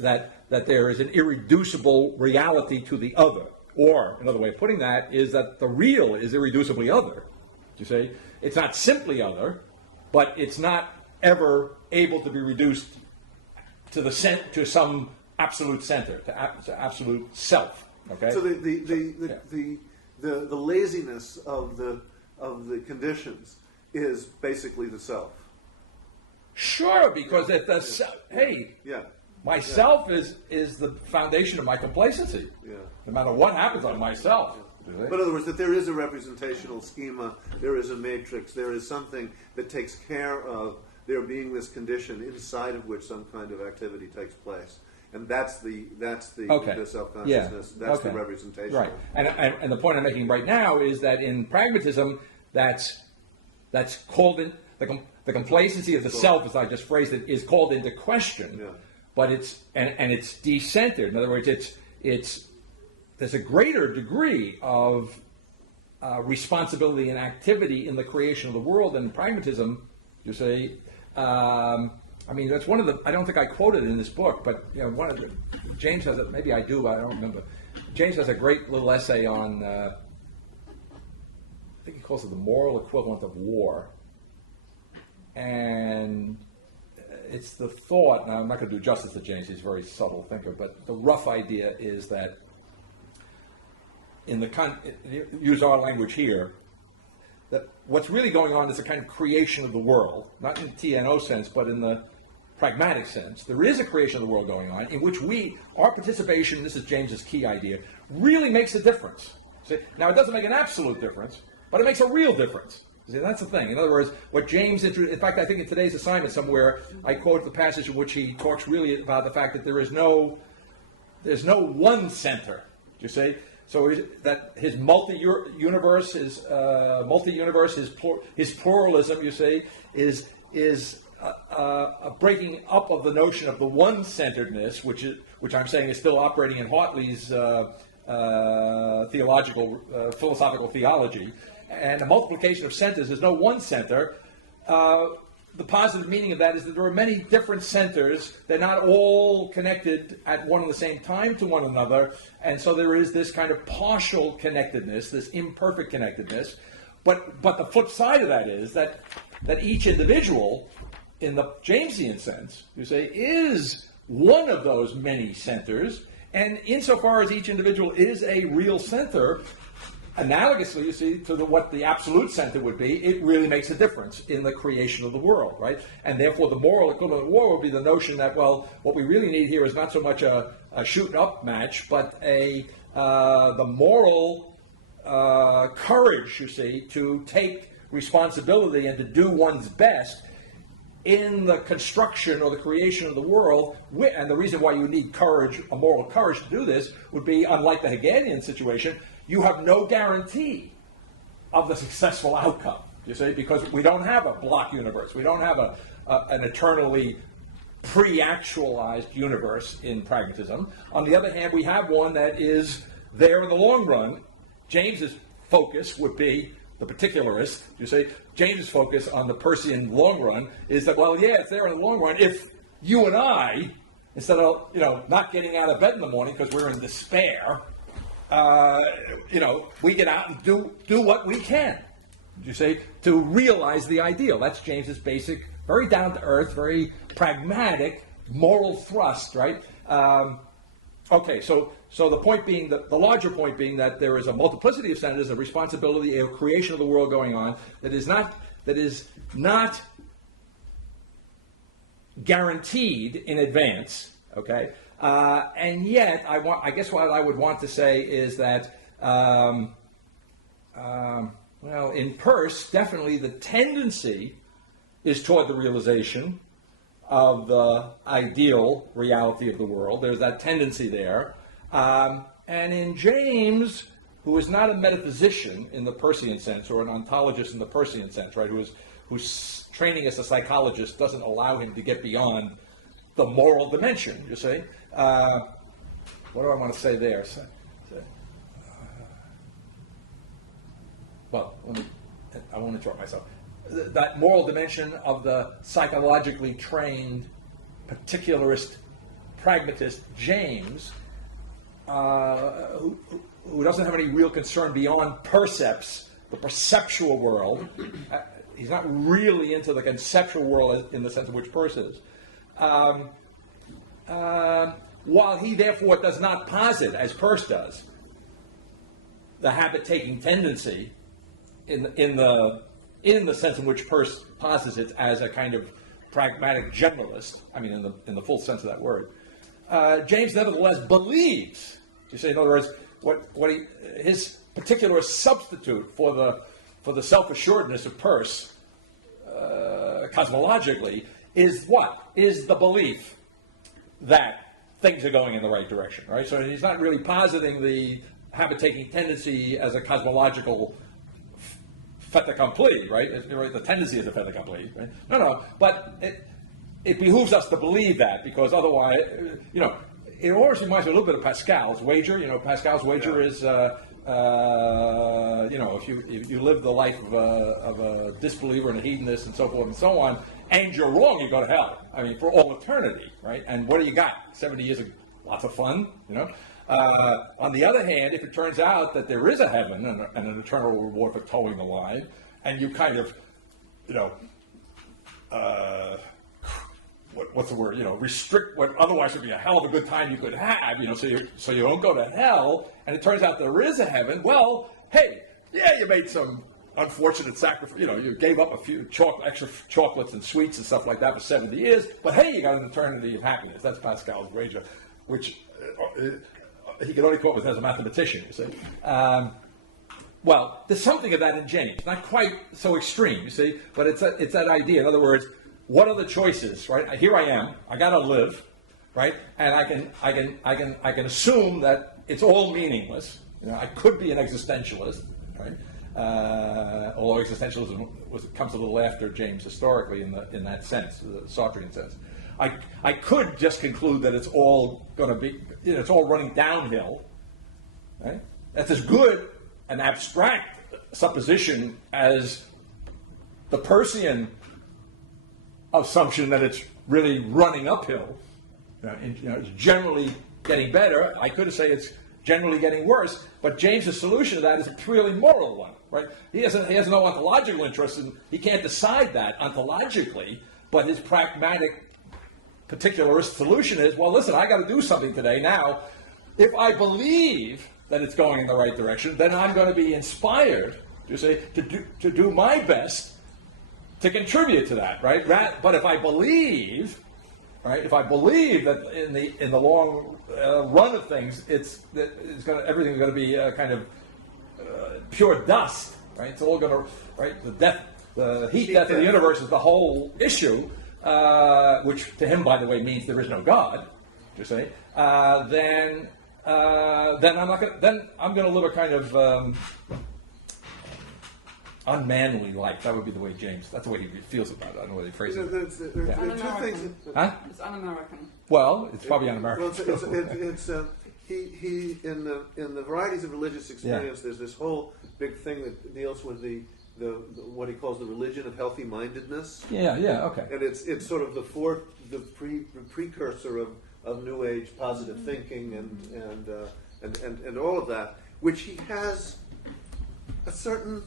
that there is an irreducible reality to the other. Or, another way of putting that is that the real is irreducibly other. You see? It's not simply other, but it's not ever able to be reduced to some absolute center, to absolute self. Okay. So the laziness of the conditions is basically the self. Sure, because if the myself is the foundation of my complacency. Yeah. No matter what happens on myself. Yeah. But in other words, that there is a representational schema, there is a matrix, there is something that takes care of there being this condition inside of which some kind of activity takes place. And that's the self-consciousness, that's the representation. Right. And the point I'm making right now is that in pragmatism, that's called in, the complacency of the self, as I just phrased it, is called into question. Yeah. But it's decentered. In other words, there's a greater degree of responsibility and activity in the creation of the world than pragmatism. You say, I mean, that's one of the. I don't think I quoted it in this book, but one of the. James has it. Maybe I do, but I don't remember. James has a great little essay on. I think he calls it the moral equivalent of war, and it's the thought. Now, I'm not going to do justice to James. He's a very subtle thinker, but the rough idea is that use our language here, that what's really going on is a kind of creation of the world, not in the TNO sense, but in the pragmatic sense. There is a creation of the world going on in which our participation, this is James's key idea, really makes a difference. See? Now, it doesn't make an absolute difference, but it makes a real difference. See, that's the thing. In other words, what James, in fact, I think in today's assignment somewhere, I quote the passage in which he talks really about the fact that there's no one center, you see? So that his multi-universe, his pluralism, you say, is a breaking up of the notion of the one-centeredness, which I'm saying is still operating in Hartley's philosophical theology, and a multiplication of centers. There's no one center. The positive meaning of that is that there are many different centers. They're not all connected at one and the same time to one another, and so there is this kind of partial connectedness, this imperfect connectedness. But the flip side of that is that each individual, in the Jamesian sense, you say, is one of those many centers, and insofar as each individual is a real center, analogously, you see, to what the absolute center would be, it really makes a difference in the creation of the world, right? And therefore, the moral equivalent of war would be the notion that, well, what we really need here is not so much a shoot-up match, but the moral courage, you see, to take responsibility and to do one's best in the construction or the creation of the world. And the reason why you need courage, a moral courage to do this, would be, unlike the Hegelian situation, you have no guarantee of the successful outcome, you see, because we don't have a block universe. We don't have an eternally pre-actualized universe in pragmatism. On the other hand, we have one that is there in the long run. James's focus would be, the particularist, you see, James's focus on the Peircean long run is that, well, yeah, it's there in the long run if you and I, instead of, not getting out of bed in the morning because we're in despair, we get out and do what we can, you see, to realize the ideal. That's James's basic, very down-to-earth, very pragmatic moral thrust, right? Okay, so the point being, the larger point being that there is a multiplicity of centers, a responsibility, a creation of the world going on that is not guaranteed in advance. Okay, and yet I guess what I would want to say is that in Peirce, definitely the tendency is toward the realization of the ideal reality of the world. There's that tendency there. And And in James, who is not a metaphysician in the Peircean sense, or an ontologist in the Peircean sense, right, whose training as a psychologist doesn't allow him to get beyond the moral dimension, you see. What do I want to say there? Well, I won't interrupt myself. That moral dimension of the psychologically trained, particularist, pragmatist James, who doesn't have any real concern beyond percepts, the perceptual world. He's not really into the conceptual world in the sense in which Peirce is. While he therefore does not posit, as Peirce does, the habit-taking tendency in the sense in which Peirce posits it as a kind of pragmatic generalist, I mean in the full sense of that word, James nevertheless believes. You say, in other words, his particular substitute for the self-assuredness of Peirce, cosmologically, is what? Is the belief that things are going in the right direction, right? So he's not really positing the habit-taking tendency as a cosmological fait accompli, right? The tendency is a fait accompli, right? No, but it behooves us to believe that, because otherwise, it always reminds me a little bit of Pascal's wager. Pascal's wager is, if you live the life of a disbeliever and a hedonist and so forth and so on, and you're wrong, you go to hell. I mean, for all eternity, right? And what do you got? 70 years of lots of fun, On the other hand, if it turns out that there is a heaven and an eternal reward for towing the line, and you kind of, what's the word? Restrict what otherwise would be a hell of a good time you could have, so you don't go to hell, and it turns out there is a heaven. Well, hey, yeah, you made some unfortunate sacrifice. You gave up a few extra chocolates and sweets and stuff like that for 70 years, but hey, you got an eternity of happiness. That's Pascal's wager, which he could only come up with as a mathematician, you see. Well, there's something of that in James, not quite so extreme, you see, but it's that idea. In other words, what are the choices, right? Here I am, I got to live, right? And I can assume that it's all meaningless. I could be an existentialist, right? Although existentialism comes a little after James historically in that sense, the Sartrean sense. I could just conclude that it's all going to be, it's all running downhill, right? That's as good an abstract supposition as the Peircean assumption that it's really running uphill. It's generally getting better. I could say it's generally getting worse, but James's solution to that is a purely moral one, right? He has no ontological interest in, he can't decide that ontologically, but his pragmatic particularist solution is, well, listen, I got to do something today. Now, if I believe that it's going in the right direction, then I'm going to be inspired to do my best to contribute to that, right? But if I believe, right, that in the long run of things, everything's going to be kind of pure dust, right? It's all going to, right? The heat death of the universe is the whole issue, which to him, by the way, means there is no God. You see, then I'm going to live a kind of unmanly life. That would be the way James. That's the way he feels about it. I don't know whether he phrases it. There are two things. Huh? It's un-American. Well, it's probably un-American. Well, he in the varieties of religious experience. There's this whole big thing that deals with the what he calls the religion of healthy mindedness. Yeah, okay. And it's sort of the precursor of New Age positive thinking and all of that, which he has a certain.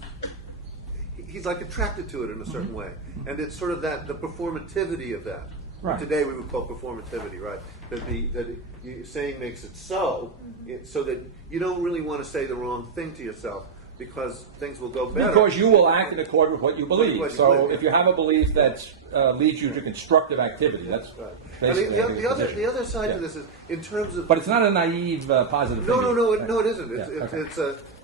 He's like attracted to it in a certain way, and it's sort of the performativity of that. Right. Today we would call performativity, right? That saying makes it so, so that you don't really want to say the wrong thing to yourself because things will go better. Because you will act in accord with what you believe. If you have a belief that leads you to constructive activity, that's right. Basically the other side of this is in terms of. But it's not a naive positive. No, it isn't.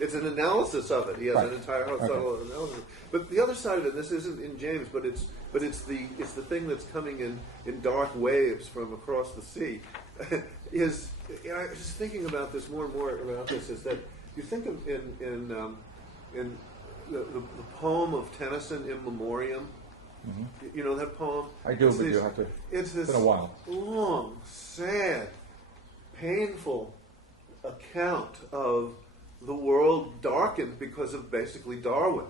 It's an analysis of it. He has an entire subtle analysis. But the other side of it, this isn't in James, but it's the thing that's coming in dark waves from across the sea, is, I was just thinking about this more and more about this, is that you think of in the poem of Tennyson, In Memoriam. Mm-hmm. You know that poem? I do, but you have to. It's this been a while. long, sad, painful account of the world darkened because of basically Darwin.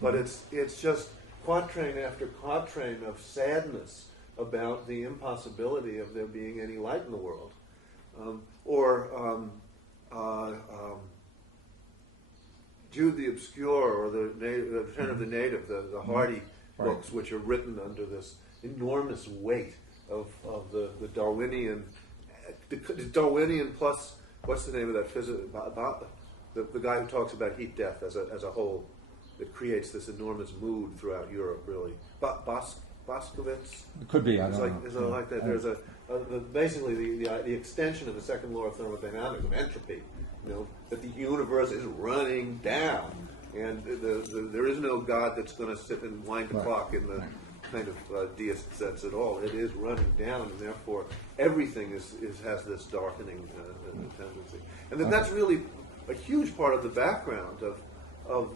But it's just quatrain after quatrain of sadness about the impossibility of there being any light in the world. Jude the Obscure, or the Return of the Native, the Hardy books, which are written under this enormous weight of the Darwinian, plus, what's the name of that the guy who talks about heat death as a whole, that creates this enormous mood throughout Europe, really. Boscovitz? It could be, I don't know. It's like that. There's basically the extension of the second law of thermodynamics, of entropy, that the universe is running down, and there is no God that's going to sit and wind the clock in the kind of deist sense at all. It is running down, and therefore everything has this darkening tendency. And that's really a huge part of the background of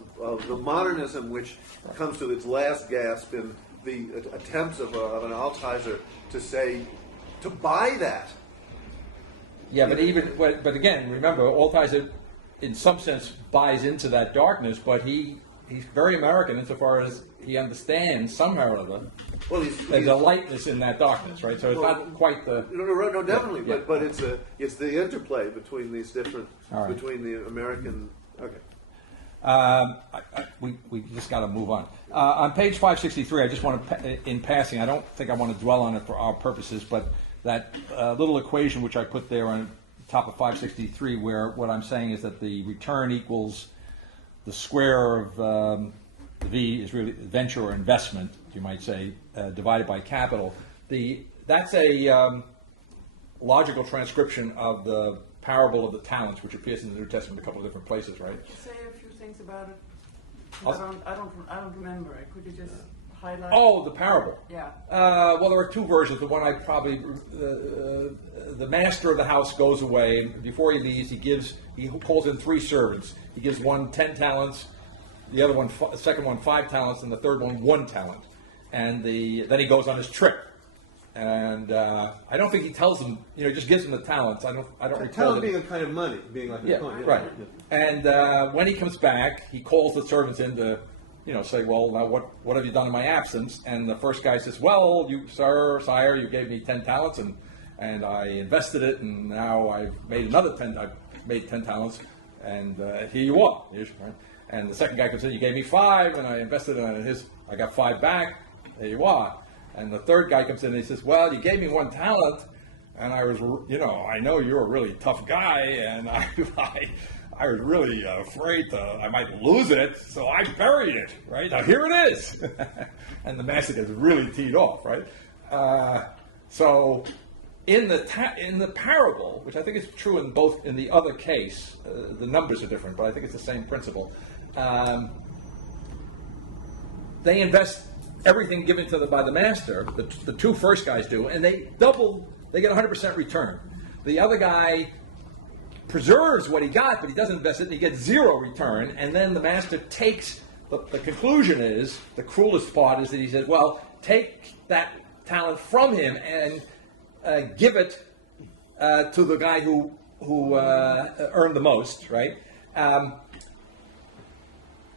the modernism, which comes to its last gasp in the attempts of an Altizer to buy that. Yeah, but again, remember, Altizer, in some sense, buys into that darkness, but he's very American insofar as he understands somehow or other. Well, there's a lightness in that darkness, right? So it's not quite the. No, definitely. Yeah. But it's the interplay between these different Right. between the American. Okay. We just got to move on. On page 563, I just want to, in passing, I don't think I want to dwell on it for our purposes, but that little equation which I put there on top of 563, where what I'm saying is that the return equals the square of V is really venture or investment, you might say, divided by capital. That's a logical transcription of the parable of the talents, which appears in the New Testament in a couple of different places, right? Say a few things about it. I don't remember it. Could you just highlight? Oh, the parable. Yeah. Well, there are two versions. The one I probably the master of the house goes away, and before he leaves, he calls in 3 servants. He gives one 10 talents, the other one, second one 5 talents, and the third one 1 talent. And then he goes on his trip. And I don't think he tells them, he just gives them the talents. I don't recall. Talent being a kind of money, being like a coin. Right. And when he comes back, he calls the servants in to, say, well, now what have you done in my absence? And the first guy says, well, sire, you gave me 10 talents, and I invested it, and now I've made another 10. I've made 10 talents, and here you are. Right? And the second guy comes in, you gave me 5, and I invested it, and I got 5 back. There you are. And the third guy comes in and he says, well, you gave me 1 talent, and I was, I know you're a really tough guy, and I was really afraid I might lose it, so I buried it, right? Now here it is. And the master gets really teed off, right? So in the parable, which I think is true in the other case, the numbers are different, but I think it's the same principle. They invest everything given to them by the master, the 2 first guys do, and they get 100% return. The other guy preserves what he got, but he doesn't invest it, and he gets 0 return, and then the master takes, the conclusion is, the cruelest part is that he says, well, take that talent from him and give it to the guy who earned the most, right?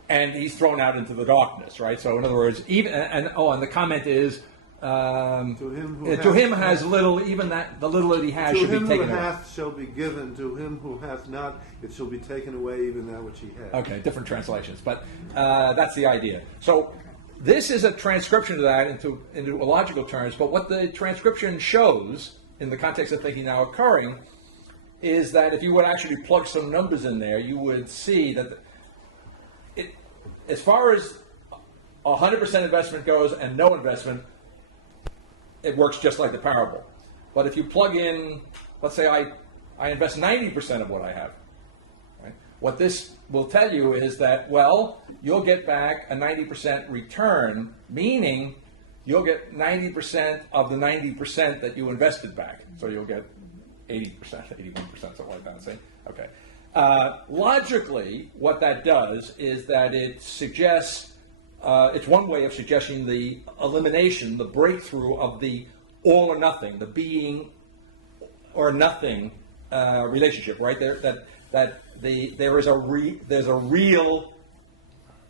And he's thrown out into the darkness, right? So, in other words, and the comment is, to him has little, even the little that he has should be taken away. To him who hath shall be given, to him who hath not, it shall be taken away, even that which he has. Okay, different translations, but that's the idea. So, this is a transcription of that into logical terms, but what the transcription shows, in the context of thinking now occurring, is that if you would actually plug some numbers in there, you would see that as far as 100% investment goes and no investment, it works just like the parable. But if you plug in, let's say I invest 90% of what I have, right? What this will tell you is that, well, you'll get back a 90% return, meaning you'll get 90% of the 90% that you invested back. So you'll get 80%, 81%, something like that. See? Okay. Logically, what that does is that it suggests, it's one way of suggesting the elimination, the breakthrough of the all or nothing, the being or nothing relationship, right? There's a real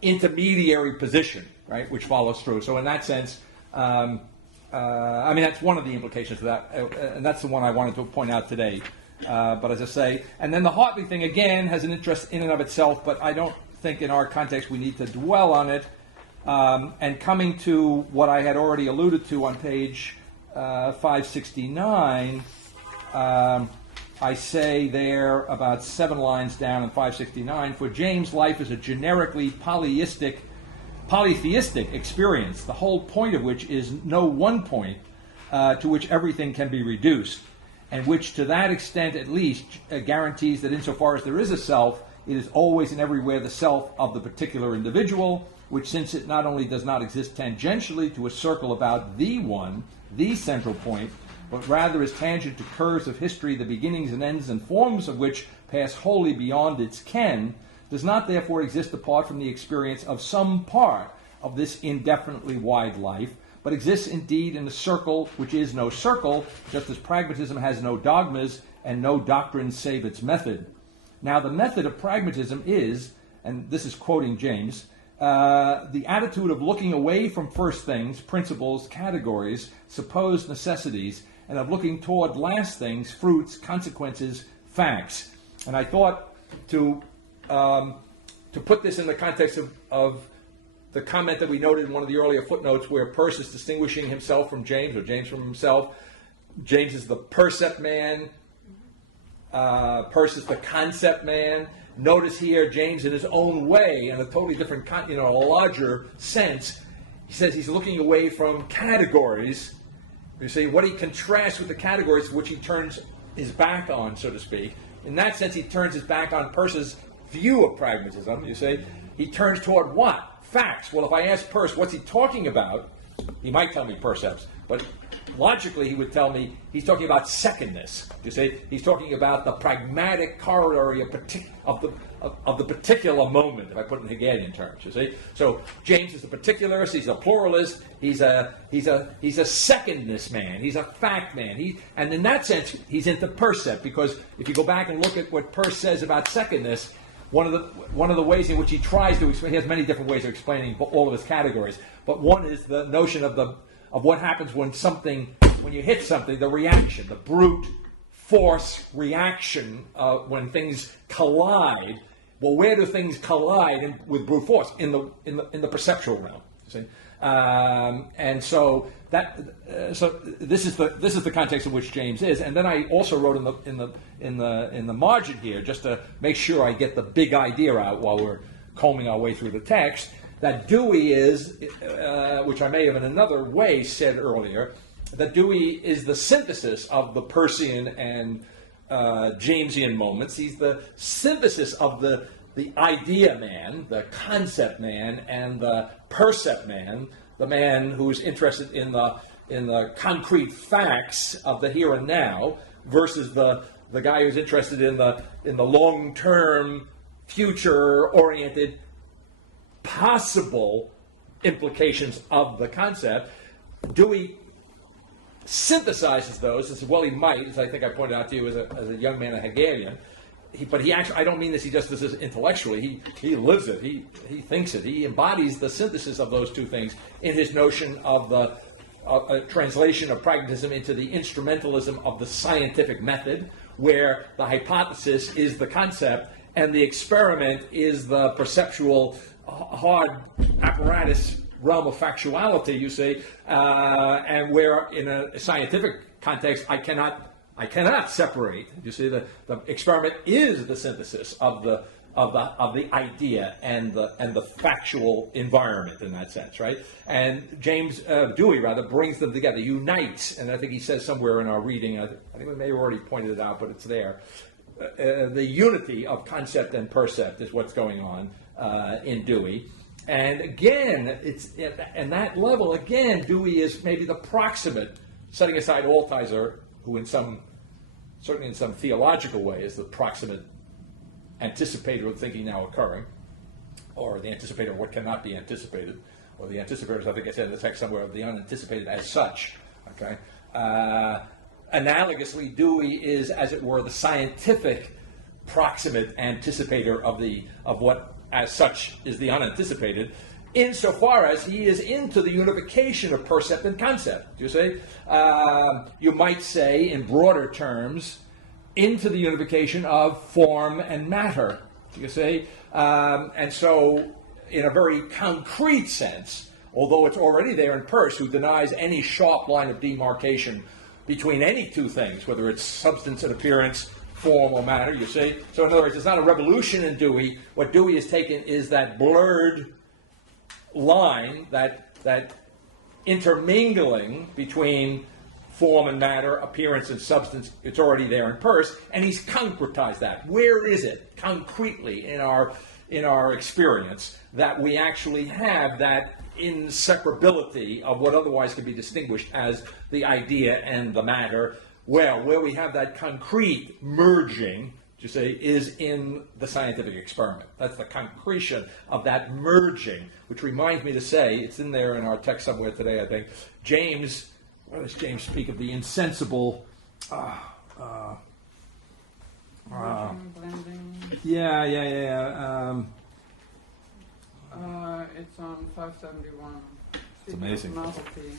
intermediary position, right, which follows through. So in that sense, that's one of the implications of that, and that's the one I wanted to point out today. But as I say, and then the Hartley thing again has an interest in and of itself, but I don't think in our context we need to dwell on it. And coming to what I had already alluded to on page 569, I say there about 7 lines down in 569, for James, life is a generically polytheistic experience, the whole point of which is no one point to which everything can be reduced, and which to that extent at least guarantees that insofar as there is a self, it is always and everywhere the self of the particular individual, which, since it not only does not exist tangentially to a circle about the one, the central point, but rather is tangent to curves of history, the beginnings and ends and forms of which pass wholly beyond its ken, does not therefore exist apart from the experience of some part of this indefinitely wide life, but exists indeed in a circle which is no circle, just as pragmatism has no dogmas and no doctrines save its method. Now, the method of pragmatism is, and this is quoting James, the attitude of looking away from first things, principles, categories, supposed necessities, and of looking toward last things, fruits, consequences, facts. And I thought to put this in the context of the comment that we noted in one of the earlier footnotes where Peirce is distinguishing himself from James, or James from himself. James is the percept man. Peirce is the concept man. Notice here, James, in his own way, in a totally different, a larger sense, he says he's looking away from categories. You see, what he contrasts with the categories which he turns his back on, so to speak. In that sense, he turns his back on Peirce's view of pragmatism. You say, he turns toward what? Facts. Well, if I ask Peirce, what's he talking about? He might tell me percepts, but logically he would tell me he's talking about secondness. You see, he's talking about the pragmatic corollary of the particular moment, if I put it in Hegelian terms. You see, so James is a particularist. He's a pluralist. He's a secondness man. He's a fact man. And in that sense, he's into percept, because if you go back and look at what Peirce says about secondness, one of the ways in which he tries to explain, he has many different ways of explaining all of his categories, but one is the notion of what happens when you hit something, the reaction, the brute force reaction when things collide. Well, where do things collide with brute force? In the perceptual realm. You see? And so this is the context in which James is. And then I also wrote in the margin here, just to make sure I get the big idea out while we're combing our way through the text, that Dewey is, which I may have in another way said earlier, that Dewey is the synthesis of the Peircean and Jamesian moments. He's the synthesis of the idea man, the concept man, and the percept man, the man who's interested in the concrete facts of the here and now, versus the guy who's interested in the long-term, future-oriented, possible implications of the concept. Dewey synthesizes those, as well he might, as I think I pointed out to you as a young man, a Hegelian. But he actually, I don't mean this, he just does this intellectually. He lives it. He thinks it. He embodies the synthesis of those two things in his notion of the translation of pragmatism into the instrumentalism of the scientific method, where the hypothesis is the concept and the experiment is the perceptual hard apparatus realm of factuality, you see, and where in a scientific context I cannot separate. You see, the experiment is the synthesis of the idea and the factual environment in that sense, right? And Dewey brings them together, unites, and I think he says somewhere in our reading, I think we may have already pointed it out, but it's there. The unity of concept and percept is what's going on in Dewey. And again, it's at that level, again, Dewey is maybe the proximate, setting aside Altizer, who in some certainly in some theological way, is the proximate anticipator of thinking now occurring, or the anticipator of what cannot be anticipated, or the anticipators, I think I said in the text somewhere, of the unanticipated as such. Okay. Analogously, Dewey is, as it were, the scientific proximate anticipator of what, as such, is the unanticipated, insofar as he is into the unification of percept and concept. Do you see? You might say, in broader terms, into the unification of form and matter. Do you see? And so, in a very concrete sense, although it's already there in Peirce, who denies any sharp line of demarcation between any two things, whether it's substance and appearance, form or matter, you see? So in other words, it's not a revolution in Dewey. What Dewey has taken is that blurred line, that intermingling between form and matter, appearance and substance. It's already there in Peirce, and he's concretized that. Where is it concretely in our experience that we actually have that inseparability of what otherwise could be distinguished as the idea and the matter? Well, where we have that concrete merging, you say, is in the scientific experiment. That's the concretion of that merging, which reminds me to say, it's in there in our text somewhere today, I think. James, where does James speak of the insensible? Blending. Yeah. It's on 571. It's amazing. Novelty.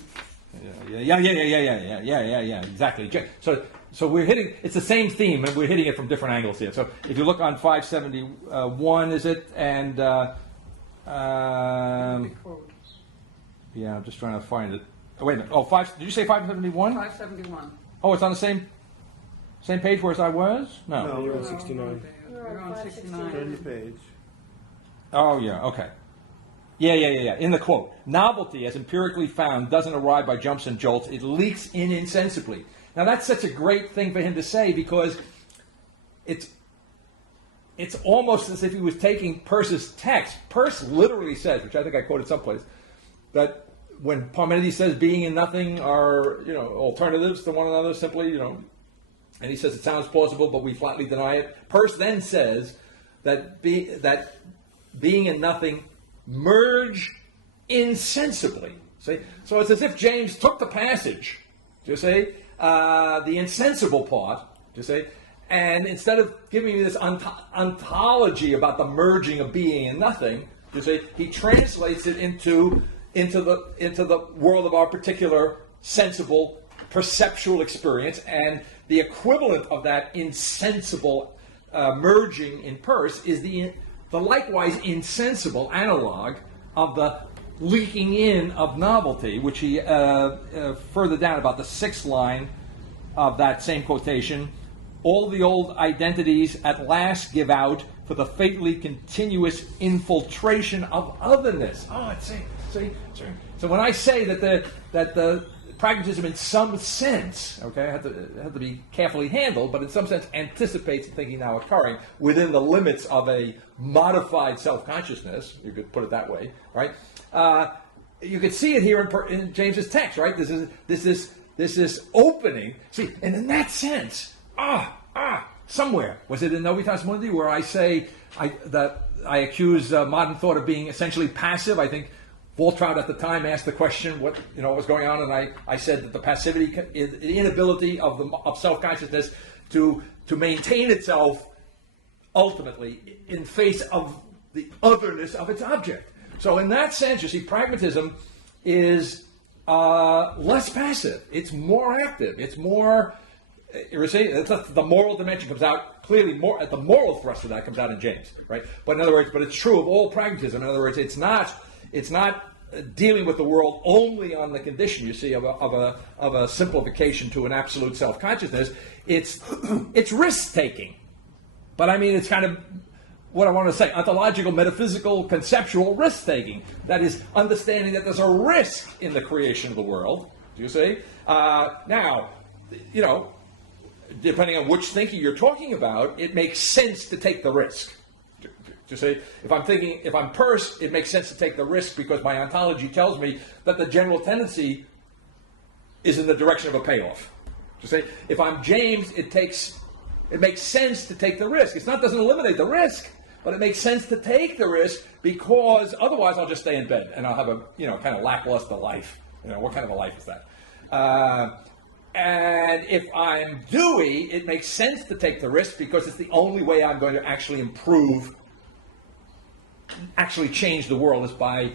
Yeah, exactly. So we're hitting, it's the same theme, and we're hitting it from different angles here. So if you look on 571, is it? And, yeah, I'm just trying to find it. Oh, wait a minute. Oh, did you say 571? 571. Oh, it's on the same page where I was? No, you're on 69. You're on 69. Turn the page. Oh, yeah, okay. Yeah. In the quote, novelty, as empirically found, doesn't arrive by jumps and jolts. It leaks in insensibly. Now, that's such a great thing for him to say, because it's almost as if he was taking Peirce's text. Peirce literally says, which I think I quoted someplace, that when Parmenides says being and nothing are, alternatives to one another, simply, and he says it sounds plausible, but we flatly deny it. Peirce then says that being and nothing merge insensibly. See? So it's as if James took the passage, the insensible part, and instead of giving me this ontology about the merging of being and nothing, he translates it into the world of our particular sensible perceptual experience, and the equivalent of that insensible merging in Peirce is the likewise insensible analog of the leaking in of novelty, which he further down about the 6th line of that same quotation, all the old identities at last give out for the fatally continuous infiltration of otherness. Oh, see. So when I say that the pragmatism in some sense, okay, had to be carefully handled, but in some sense anticipates the thinking now occurring within the limits of a modified self-consciousness, you could put it that way, right? You could see it here in James's text, right? This is opening. See, and in that sense, somewhere, was it in Novitas Mundi, where I say that I accuse modern thought of being essentially passive? I think Waltraud at the time asked the question, what was going on, and I said that the passivity, the inability of self-consciousness to maintain itself ultimately in face of the otherness of its object. So in that sense, you see, pragmatism is less passive. It's more active. It's more. You see, the moral dimension comes out clearly more at the moral thrust of that comes out in James, right? But in other words, it's true of all pragmatism. In other words, it's not dealing with the world only on the condition, you see, of a simplification to an absolute self-consciousness. It's risk-taking. But I mean, it's kind of what I want to say, ontological, metaphysical, conceptual risk-taking. That is, understanding that there's a risk in the creation of the world. Do you see? Now, depending on which thinking you're talking about, it makes sense to take the risk. To say, if I'm Peirce, it makes sense to take the risk because my ontology tells me that the general tendency is in the direction of a payoff. You see, if I'm James, it makes sense to take the risk. Doesn't eliminate the risk, but it makes sense to take the risk because otherwise I'll just stay in bed and I'll have a kind of lackluster life. What kind of a life is that? And if I'm Dewey, it makes sense to take the risk because it's the only way I'm going to actually change the world is by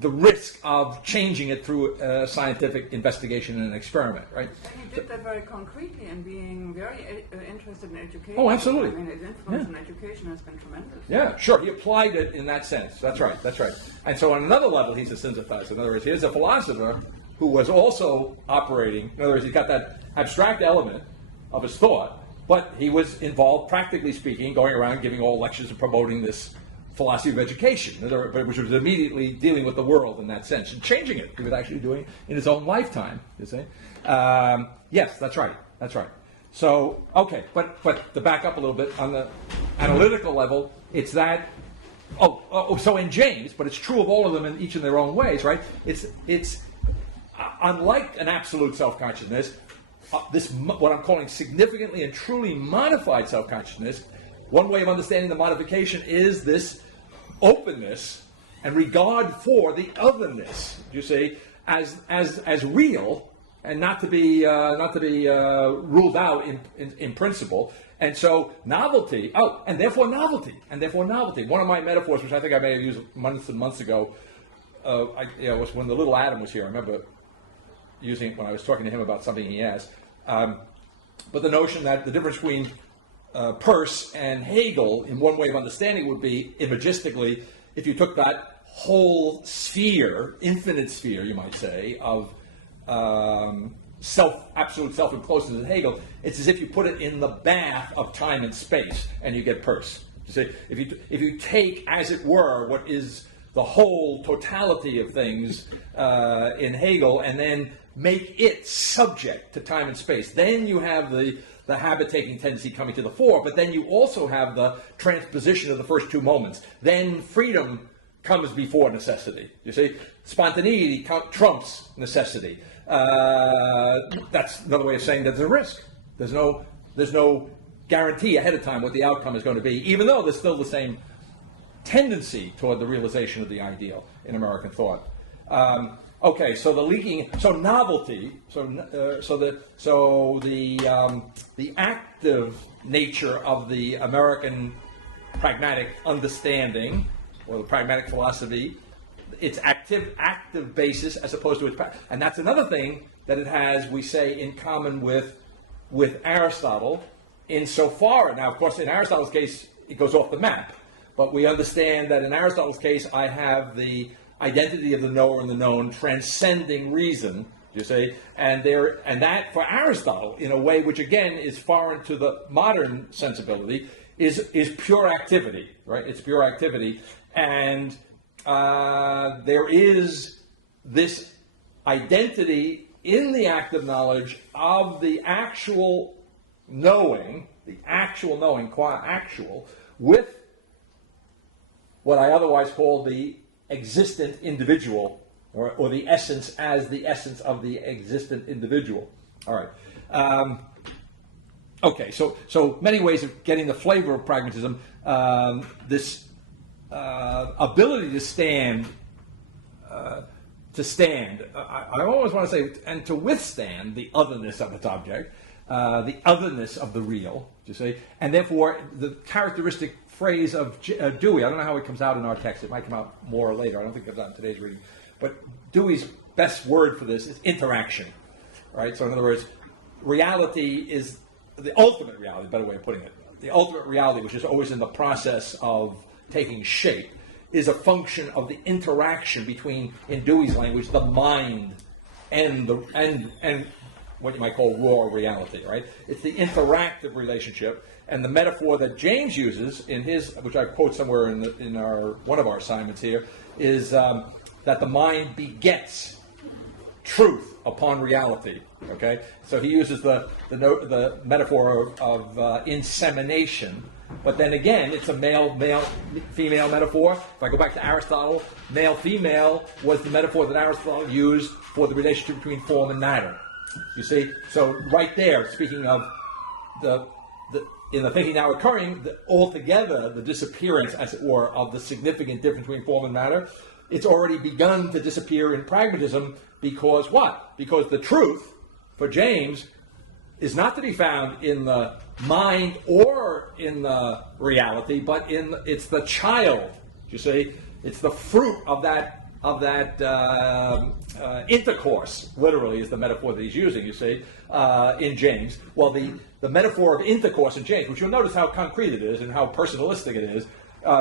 the risk of changing it through scientific investigation and experiment, right? And he did that very concretely and being very interested in education. Oh, absolutely. I mean, his influence in education has been tremendous. Yeah, sure. He applied it in that sense. That's right. And so on another level, he's a synthesizer. In other words, here's a philosopher who was also operating. In other words, he's got that abstract element of his thought, but he was involved, practically speaking, going around giving all lectures and promoting this philosophy of education, which was immediately dealing with the world in that sense and changing it. He was actually doing it in his own lifetime. You see? Yes, that's right. So, okay, but to back up a little bit on the analytical level, it's that. So in James, but it's true of all of them in each in their own ways, right? It's unlike an absolute self-consciousness. This what I'm calling significantly and truly modified self-consciousness. One way of understanding the modification is this openness and regard for the otherness, you see, as real and not to be ruled out in principle. And so novelty. And therefore novelty. One of my metaphors, which I think I may have used months and months ago, was when the little Adam was here. I remember using it when I was talking to him about something he asked. But the notion that the difference between Peirce and Hegel, in one way of understanding, would be imagistically, if you took that whole sphere, infinite sphere, you might say, of absolute self and closeness in Hegel, it's as if you put it in the bath of time and space, and you get Peirce. You see, if you take, as it were, what is the whole totality of things in Hegel, and then make it subject to time and space, then you have the habit-taking tendency coming to the fore, but then you also have the transposition of the first two moments. Then freedom comes before necessity. You see, spontaneity trumps necessity. That's another way of saying that there's a risk. There's no guarantee ahead of time what the outcome is going to be, even though there's still the same tendency toward the realization of the ideal in American thought. Okay, so novelty, the active nature of the American pragmatic understanding or the pragmatic philosophy, its active basis as opposed to its, and that's another thing that it has, we say, in common with Aristotle, insofar. Now, of course, in Aristotle's case, it goes off the map, but we understand that in Aristotle's case, I have the identity of the knower and the known transcending reason, you say, and that for Aristotle, in a way which again is foreign to the modern sensibility, is pure activity, right? It's pure activity, and there is this identity in the act of knowledge of the actual knowing, qua actual, with what I otherwise call the existent individual, or the essence as the essence of the existent individual. All right. Okay, so many ways of getting the flavor of pragmatism. This ability to stand. I always want to say, and to withstand the otherness of its object, the otherness of the real, you see, and therefore the characteristic phrase of Dewey, I don't know how it comes out in our text, it might come out more or later, I don't think it comes out in today's reading, but Dewey's best word for this is interaction, right? So in other words, reality is the ultimate reality, better way of putting it. The ultimate reality, which is always in the process of taking shape, is a function of the interaction between, in Dewey's language, the mind and what you might call raw reality, right? It's the interactive relationship, and the metaphor that James uses in his, which I quote somewhere in one of our assignments here, is that the mind begets truth upon reality. Okay, so he uses the metaphor of insemination, but then again, it's a male-female metaphor. If I go back to Aristotle, male-female was the metaphor that Aristotle used for the relationship between form and matter. You see? So right there, speaking of in the thinking now occurring, altogether the disappearance, as it were, of the significant difference between form and matter, it's already begun to disappear in pragmatism because what? Because the truth, for James, is not to be found in the mind or in the reality, but it's the child. You see, it's the fruit of that intercourse. Literally, is the metaphor that he's using. You see, in James. Well, the metaphor of intercourse in James, which you'll notice how concrete it is and how personalistic it is,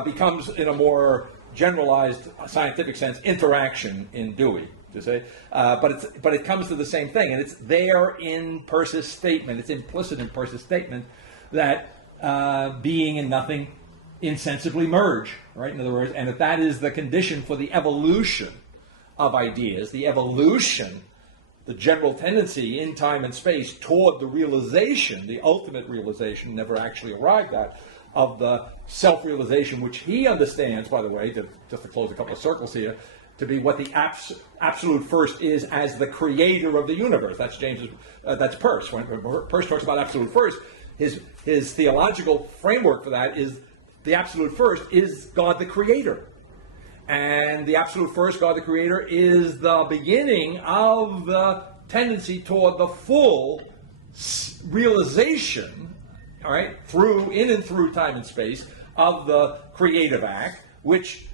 becomes in a more generalized scientific sense interaction in Dewey. You see, but it comes to the same thing, and it's there in Peirce's statement. It's implicit in Peirce's statement that being and nothing insensibly merge, right? In other words, and that is the condition for the evolution of ideas, the evolution, the general tendency in time and space toward the realization, the ultimate realization, never actually arrived at, of the self-realization, which he understands, by the way, just to close a couple of circles here, to be what the absolute first is as the creator of the universe. That's that's Peirce. When Peirce talks about absolute first, his theological framework for that is the absolute first is God the creator. And the absolute first, God the creator, is the beginning of the tendency toward the full realization, all right, in and through time and space, of the creative act, which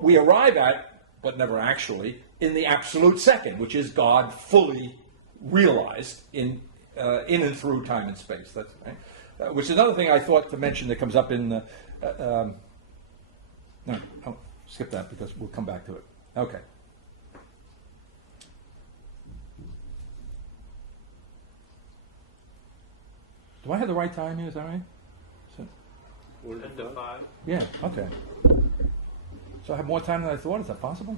we arrive at, but never actually, in the absolute second, which is God fully realized in and through time and space. That's right. Which is another thing I thought to mention that comes up in the... no, I'll skip that because we'll come back to it. Okay. Do I have the right time here? Is that right? So, 10 to 5. yeah, okay. So I have more time than I thought? Is that possible?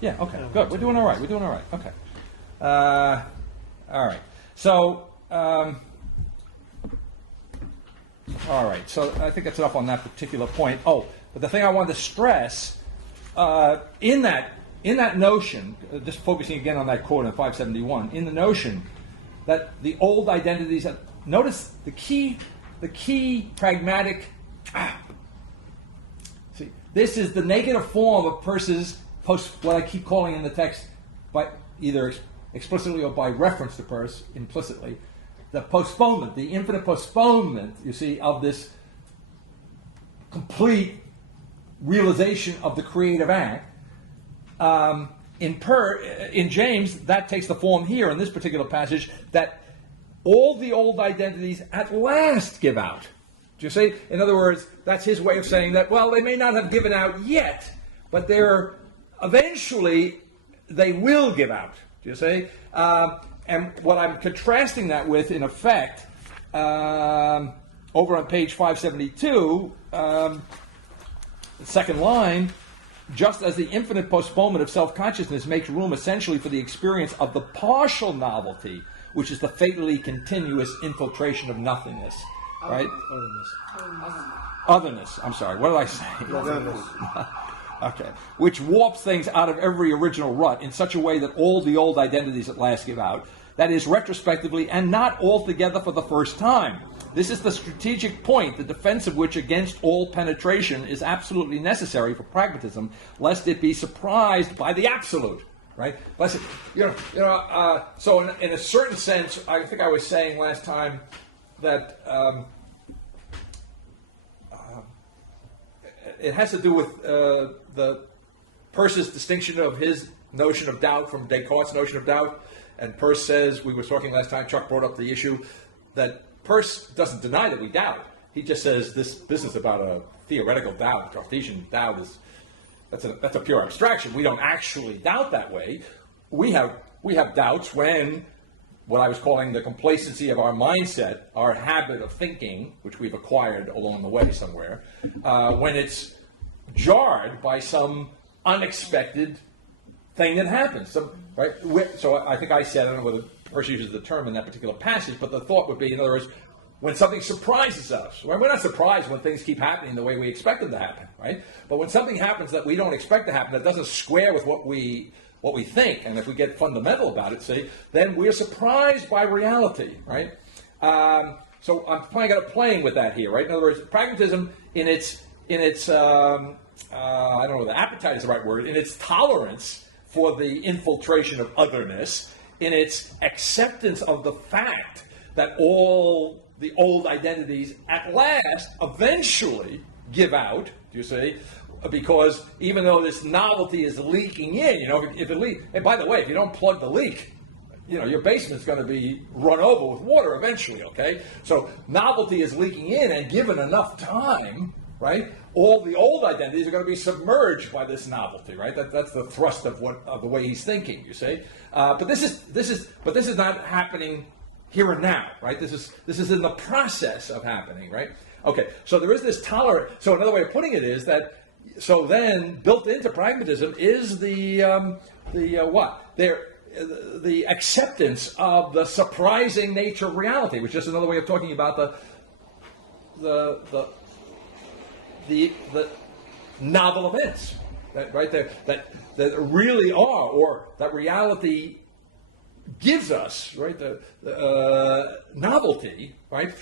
Yeah, okay, good. We're doing all right. Okay. All right. So, all right. So I think that's enough on that particular point. Oh, but the thing I wanted to stress, in that notion, just focusing again on that quote in 571, in the notion that the old identities, notice the key pragmatic, see, this is the negative form of Peirce's what I keep calling in the text, by either explicitly or by reference to Peirce implicitly, the postponement, the infinite postponement, you see, of this complete realization of the creative act. In James, that takes the form here in this particular passage that all the old identities at last give out. Do you see? In other words, that's his way of saying that, well, they may not have given out yet, but eventually they will give out. Do you see? And what I'm contrasting that with, in effect, over on page 572, the second line, just as the infinite postponement of self-consciousness makes room essentially for the experience of the partial novelty, which is the fatally continuous infiltration of nothingness, right? Otherness. I'm sorry. What did I say? Otherness. Okay. Which warps things out of every original rut in such a way that all the old identities at last give out. That is, retrospectively and not altogether for the first time. This is the strategic point, the defense of which against all penetration is absolutely necessary for pragmatism, lest it be surprised by the absolute. Right? So in a certain sense, I think I was saying last time that it has to do with the Peirce's distinction of his notion of doubt from Descartes' notion of doubt. And Peirce says, we were talking last time, Chuck brought up the issue, that Peirce doesn't deny that we doubt. He just says this business about a theoretical doubt, Cartesian doubt, that's a pure abstraction. We don't actually doubt that way. We have doubts when what I was calling the complacency of our mindset, our habit of thinking, which we've acquired along the way somewhere, when it's jarred by some unexpected thing that happens. Right? So I think I said, I don't know whether Peirce uses the term in that particular passage, but the thought would be, in other words, when something surprises us. Right? We're not surprised when things keep happening the way we expect them to happen, right? But when something happens that we don't expect to happen, that doesn't square with what we what we think, and if we get fundamental about it, see, then we're surprised by reality, right? So I'm playing with that here, right? In other words, pragmatism in its I don't know whether appetite is the right word, in its tolerance for the infiltration of otherness, in its acceptance of the fact that all the old identities at last eventually give out, do you see? Because even though this novelty is leaking in, if it leaks, and by the way, if you don't plug the leak, your basement's going to be run over with water eventually, okay? So novelty is leaking in, and given enough time, right, all the old identities are going to be submerged by this novelty, right? That's the thrust of the way he's thinking, you see. But this is not happening here and now, right? This is in the process of happening, right? Okay, so there is this tolerance. So another way of putting it is that. So then, built into pragmatism is the acceptance of the surprising nature of reality, which is another way of talking about the novel events that really are, or that reality gives us, right? The novelty, right?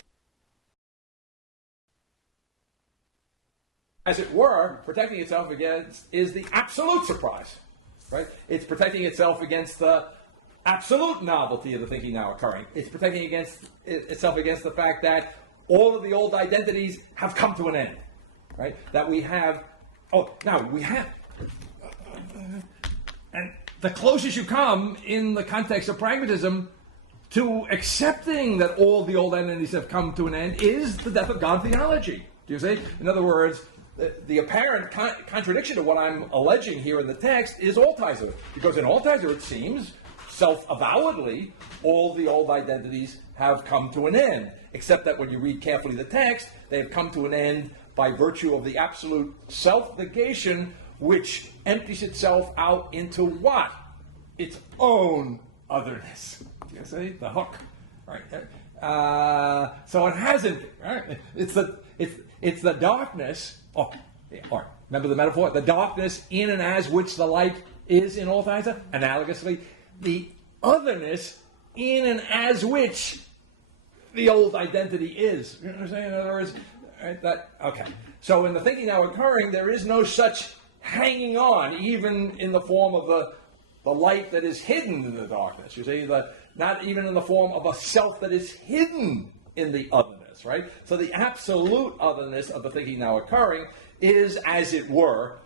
As it were, protecting itself against is the absolute surprise, right? It's protecting itself against the absolute novelty of the thinking now occurring. It's protecting itself against the fact that all of the old identities have come to an end, right? That we have, and the closest you come in the context of pragmatism to accepting that all the old identities have come to an end is the death of God theology. Do you see? In other words, the apparent contradiction to what I'm alleging here in the text is Altizer, because in Altizer it seems self-avowedly all the old identities have come to an end, except that when you read carefully the text, they have come to an end by virtue of the absolute self-negation, which empties itself out into what? Its own otherness. You see the hook, right? So it hasn't. Right? It's the darkness. Or remember the metaphor? The darkness in and as which the light is in Altizer. Analogously, the otherness in and as which the old identity is. You know what I'm saying? In other words, right, okay. So in the thinking now occurring, there is no such hanging on, even in the form of the light that is hidden in the darkness. You see, not even in the form of a self that is hidden in the otherness. Right? So the absolute otherness of the thinking now occurring is, as it were,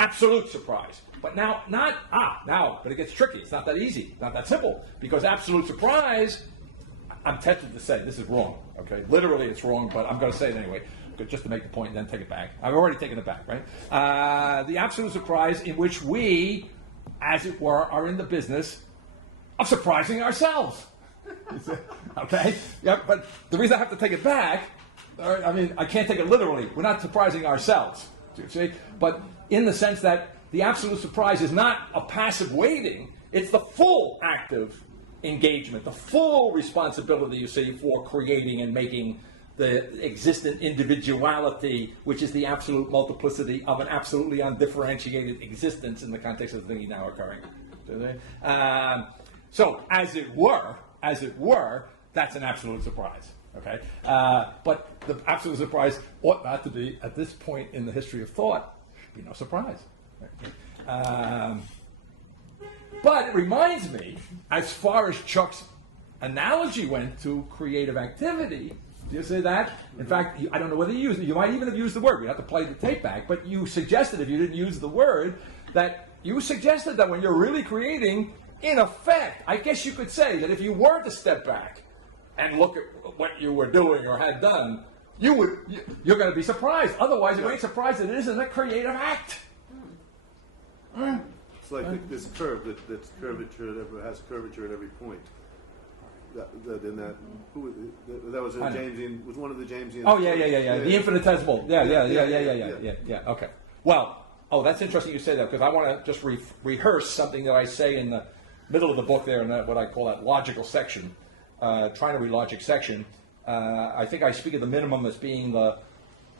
absolute surprise. But now but it gets tricky. It's not that easy, not that simple, because absolute surprise, I'm tempted to say this is wrong. Okay, literally it's wrong, but I'm going to say it anyway, just to make the point and then take it back. I've already taken it back, right? The absolute surprise in which we, as it were, are in the business of surprising ourselves. Okay? Yeah, but the reason I have to take it back, I can't take it literally. We're not surprising ourselves. See? But in the sense that the absolute surprise is not a passive waiting, it's the full active engagement, the full responsibility, you see, for creating and making the existent individuality, which is the absolute multiplicity of an absolutely undifferentiated existence in the context of the thinking now occurring. So, as it were, that's an absolute surprise. Okay, but the absolute surprise ought not to be, at this point in the history of thought, should be no surprise. But it reminds me, as far as Chuck's analogy went to creative activity, do you see that? In fact, I don't know whether you used it. You might even have used the word. We have to play the tape back. But you suggested, if you didn't use the word, that when you're really creating, in effect, I guess you could say that if you were to step back and look at what you were doing or had done, you're going to be surprised. Otherwise, you ain't surprised that it isn't a creative act. It's like this curve that's curvature that has curvature at every point. That was Jamesian. Was one of the Jamesian. Oh yeah. The infinitesimal. Yeah. Okay. Well, that's interesting you say that, because I want to just rehearse something that I say in the middle of the book there in what I call that logical section, trinary logic section. I think I speak of the minimum as being the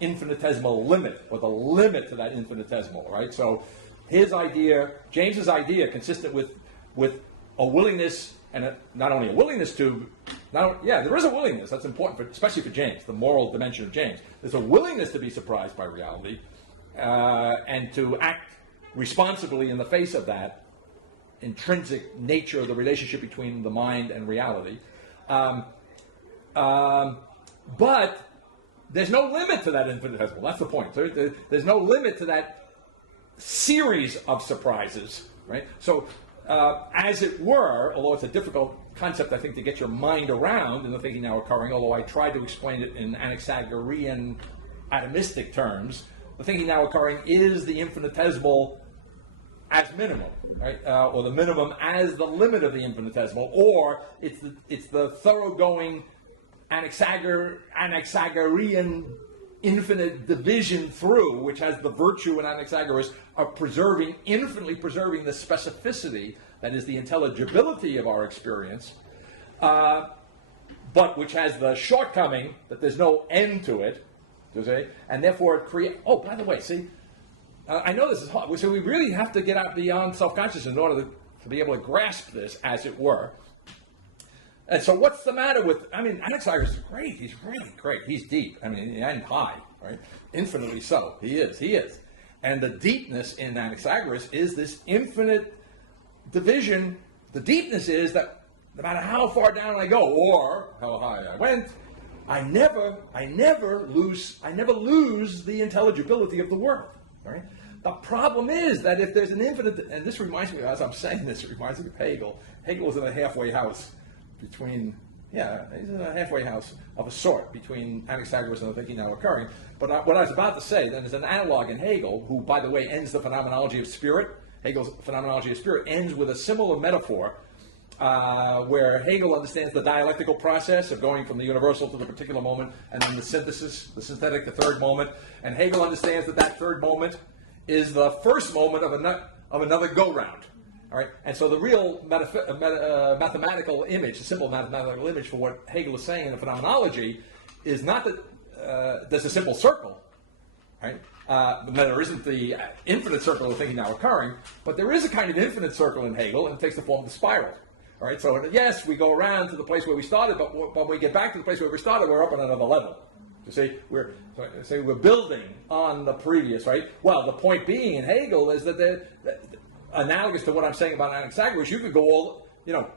infinitesimal limit, or the limit to that infinitesimal, right? So his idea, James's idea, consistent with a willingness, and not only a willingness to, there is a willingness, that's important, especially for James, the moral dimension of James. There's a willingness to be surprised by reality, and to act responsibly in the face of that intrinsic nature of the relationship between the mind and reality. But there's no limit to that infinitesimal. That's the point. There's no limit to that series of surprises, right? So, as it were, although it's a difficult concept, I think, to get your mind around in the thinking now occurring, although I tried to explain it in Anaxagorean atomistic terms, the thinking now occurring is the infinitesimal as minimum, right? Or the minimum as the limit of the infinitesimal, or it's the thoroughgoing Anaxagorean infinite division through, which has the virtue in Anaxagoras of infinitely preserving the specificity, that is the intelligibility of our experience, but which has the shortcoming that there's no end to it, and therefore it creates. Oh, by the way, see, I know this is hard, so we really have to get out beyond self-consciousness in order to be able to grasp this, as it were. And so what's the matter with, Anaxagoras is great. He's really great. He's deep. And high, right? Infinitely so. He is. And the deepness in Anaxagoras is this infinite division. The deepness is that no matter how far down I go or how high I went, I never lose the intelligibility of the world, right? The problem is that if there's an infinite, and this reminds me, as I'm saying this, it reminds me of Hegel. Hegel is in a halfway house between, he's in a halfway house of a sort between Anaxagoras and the thinking now occurring. But what I was about to say, then, is an analog in Hegel, who, by the way, ends the phenomenology of spirit. Hegel's phenomenology of spirit ends with a similar metaphor, where Hegel understands the dialectical process of going from the universal to the particular moment, and then the synthesis, the synthetic, the third moment. And Hegel understands that third moment is the first moment of another go-round. All right, and so the real mathematical image, the simple mathematical image for what Hegel is saying in the phenomenology, is not that there's a simple circle, right? There isn't the infinite circle of thinking now occurring, but there is a kind of infinite circle in Hegel, and it takes the form of the spiral. All right, so yes, we go around to the place where we started, but when we get back to the place where we started, we're up on another level. You see, we're building on the previous, right? Well, the point being in Hegel is that analogous to what I'm saying about Anaxagoras, you could go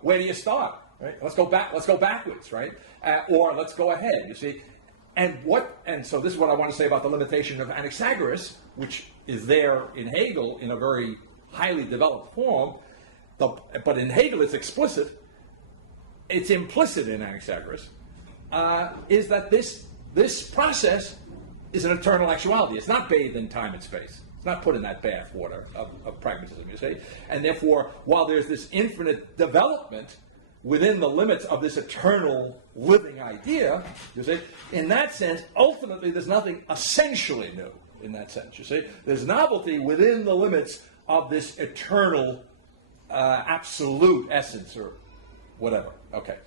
where do you start? Right? Let's go backwards, right? Or let's go ahead. You see, and so this is what I want to say about the limitation of Anaxagoras, which is there in Hegel in a very highly developed form. But in Hegel, it's explicit. It's implicit in Anaxagoras. Is that this process is an eternal actuality. It's not bathed in time and space. It's not put in that bath water of pragmatism, you see. And therefore, while there's this infinite development within the limits of this eternal living idea, you see, in that sense, ultimately there's nothing essentially new in that sense, you see. There's novelty within the limits of this eternal absolute essence or whatever. Okay.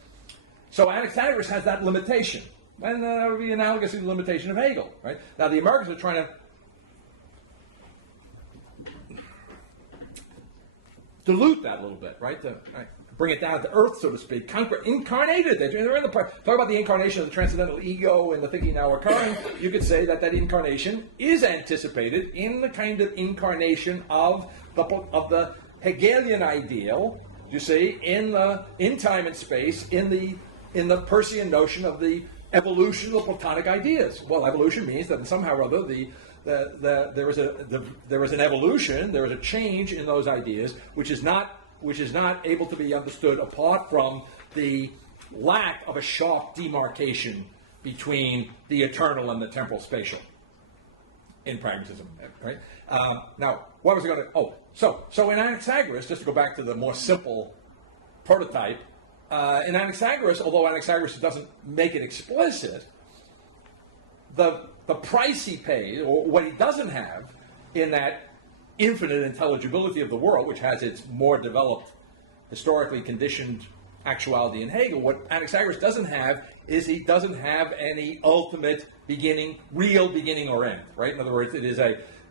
So Anaxagoras has that limitation. And that would be analogous to the limitation of Hegel, right? Now the Americans are trying to dilute that a little bit, right? To bring it down to earth, so to speak. Incarnated. They're in the talk about the incarnation of the transcendental ego and the thinking now occurring. You could say that incarnation is anticipated in the kind of incarnation of the Hegelian ideal. You see, in time and space, in the Persian notion of the evolution of Platonic ideas. Well, evolution means that somehow or other there is an evolution, there is a change in those ideas, which is not able to be understood apart from the lack of a sharp demarcation between the eternal and the temporal spatial in pragmatism, right? Now, what was I going to? Oh, so in Anaxagoras, just to go back to the more simple prototype, in Anaxagoras, although Anaxagoras doesn't make it explicit, the price he pays, or what he doesn't have in that infinite intelligibility of the world, which has its more developed, historically conditioned actuality in Hegel, what Anaxagoras doesn't have is he doesn't have any ultimate beginning, real beginning or end, right? In other words, it is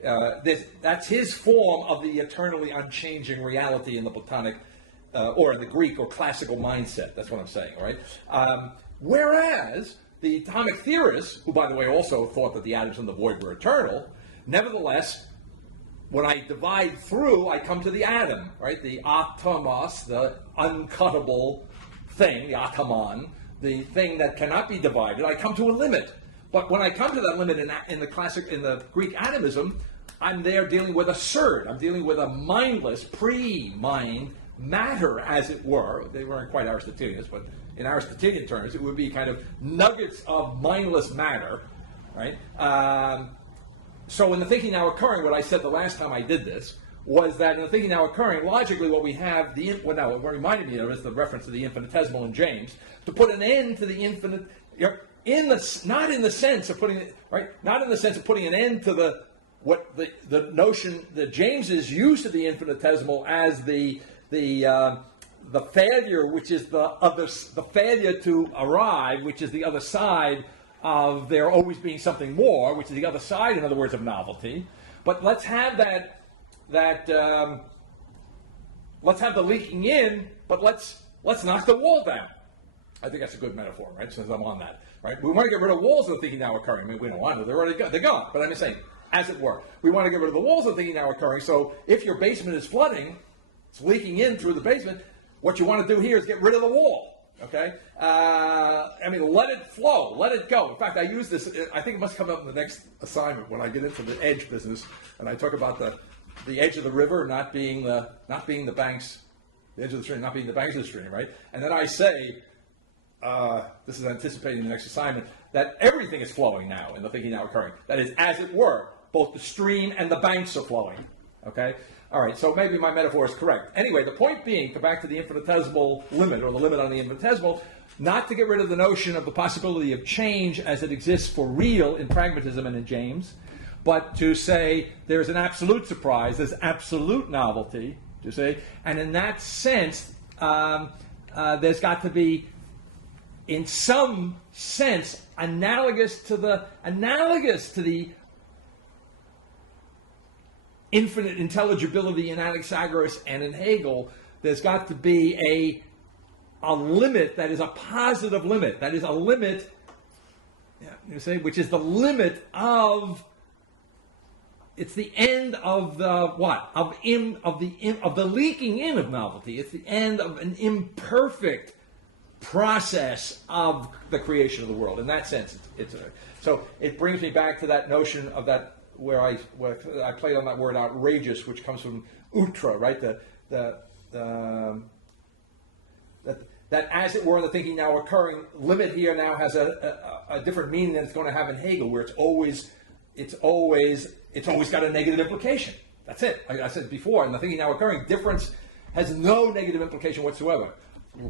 That's his form of the eternally unchanging reality in the Platonic, or in the Greek or classical mindset. That's what I'm saying, all right? Whereas the atomic theorists, who, by the way, also thought that the atoms in the void were eternal, nevertheless, when I divide through, I come to the atom, right? The atomos, the uncuttable thing, the atomon, the thing that cannot be divided. I come to a limit. But when I come to that limit in the Greek atomism, I'm there dealing with a surd. I'm dealing with a mindless, pre-mind matter, as it were. They weren't quite Aristotelians, but in Aristotelian terms, it would be kind of nuggets of mindless matter, right? So in the thinking now occurring, what I said the last time I did this was that in the thinking now occurring, logically what we have, what reminded me of is the reference to the infinitesimal in James, to put an end to the infinite, not in the sense of putting an end to the notion that James's use of the infinitesimal as the failure, which is the failure to arrive, which is the other side of there always being something more, which is the other side, in other words, of novelty. But let's have let's have the leaking in, but let's knock the wall down. I think that's a good metaphor, right? Since I'm on that, right? We want to get rid of walls of the thinking now occurring. I mean, we don't want to; they're gone. But I'm just saying, as it were, we want to get rid of the walls of the thinking now occurring. So if your basement is flooding, it's leaking in through the basement. What you want to do here is get rid of the wall. Okay? Let it flow. Let it go. In fact, I use this, I think it must come up in the next assignment when I get into the edge business, and I talk about the edge of the river not being the banks, the edge of the stream not being the banks of the stream, right? And then I say, this is anticipating the next assignment, that everything is flowing now in the thinking now occurring. That is, as it were, both the stream and the banks are flowing. Okay? All right, so maybe my metaphor is correct. Anyway, the point being, go back to the infinitesimal limit, or the limit on the infinitesimal, not to get rid of the notion of the possibility of change as it exists for real in pragmatism and in James, but to say there's an absolute surprise, there's absolute novelty, you see, and in that sense, there's got to be, in some sense, analogous to the infinite intelligibility in Anaxagoras and in Hegel. There's got to be a limit that is a positive limit. That is a limit, you say, which is the limit of. It's the end of the what? Of the leaking in of novelty. It's the end of an imperfect process of the creation of the world. In that sense, so it brings me back to that notion of that. Where I played on that word outrageous, which comes from outre, right? That as it were in the thinking now occurring, limit here now has a different meaning than it's going to have in Hegel, where it's always got a negative implication. That's it. I said before, in the thinking now occurring, difference has no negative implication whatsoever.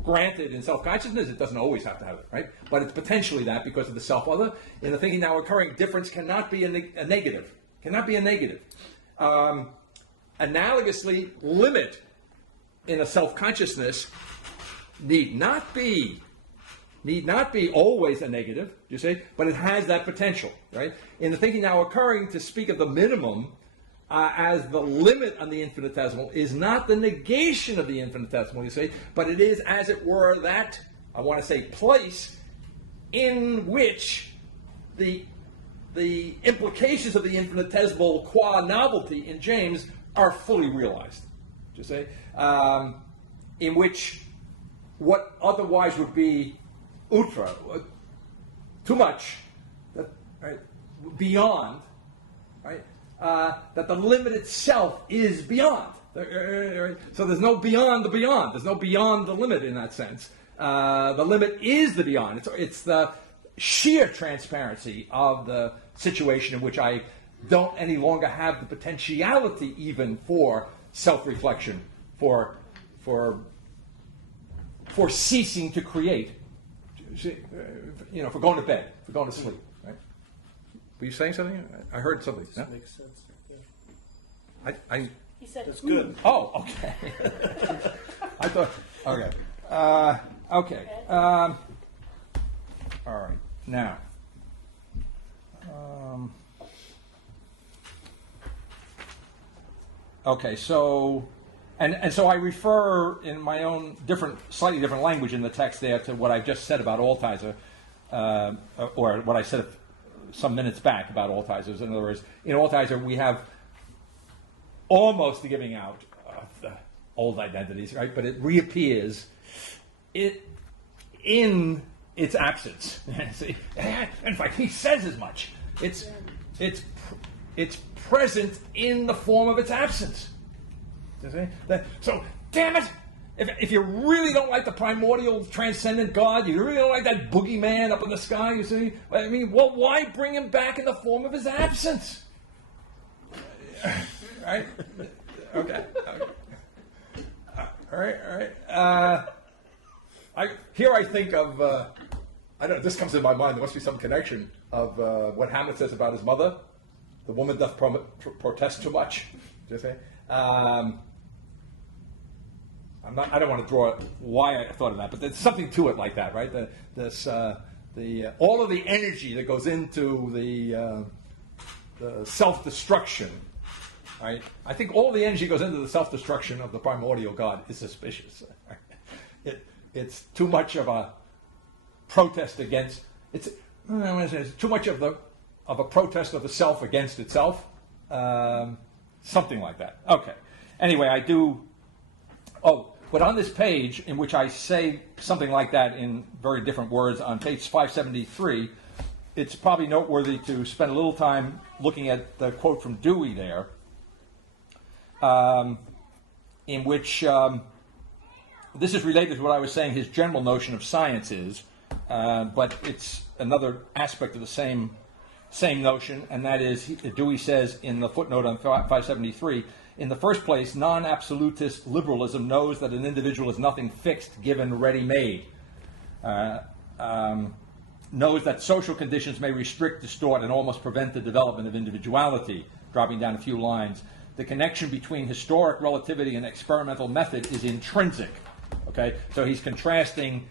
Granted, in self-consciousness, it doesn't always have to have it, right? But it's potentially that because of the self-other. In the thinking now occurring, difference cannot be a negative. Cannot be a negative. Analogously, limit in a self-consciousness need not be always a negative, you see, but it has that potential, right? In the thinking now occurring, to speak of the minimum as the limit on the infinitesimal is not the negation of the infinitesimal, you see, but it is, as it were, that, I want to say, place in which the implications of the infinitesimal qua novelty in James are fully realized, you see, in which what otherwise would be outre, too much, right, beyond, right, that the limit itself is beyond. So there's no beyond the beyond. There's no beyond the limit in that sense. The limit is the beyond. It's the sheer transparency of the situation in which I don't any longer have the potentiality even for self-reflection, for ceasing to create, for going to bed, for going to sleep. Right? Were you saying something? I heard something. That makes sense. He said, That's good. Oh, okay. I thought. Okay. Okay. All right. Now. Okay, so, and so I refer in my own slightly different language in the text there to what I've just said about Altizer, or what I said some minutes back about Altizers. In other words, in Altizer we have almost the giving out of the old identities, right? But it reappears in its absence. See? In fact, he says as much. It's present in the form of its absence. You see? So, damn it! If you really don't like the primordial transcendent God, you really don't like that boogeyman up in the sky, you see? I mean, well, why bring him back in the form of his absence? Right? Okay. All right. I think of, I don't know, this comes to my mind, there must be some connection of what Hamlet says about his mother. The woman doth protest too much. Just say. I don't want to draw why I thought of that, but there's something to it like that, right? All of the energy that goes into the self-destruction, right? I think all the energy goes into the self-destruction of the primordial God is suspicious. It's too much of a protest against. It's too much of a protest of the self against itself. Something like that. Okay. Anyway, I do. Oh, but on this page, in which I say something like that in very different words, on page 573, it's probably noteworthy to spend a little time looking at the quote from Dewey there, in which this is related to what I was saying his general notion of science is, but it's another aspect of the same notion, and that is, Dewey says in the footnote on 573, in the first place, non-absolutist liberalism knows that an individual is nothing fixed, given, ready-made. Knows that social conditions may restrict, distort, and almost prevent the development of individuality. Dropping down a few lines. The connection between historic relativity and experimental method is intrinsic. Okay, so he's contrasting.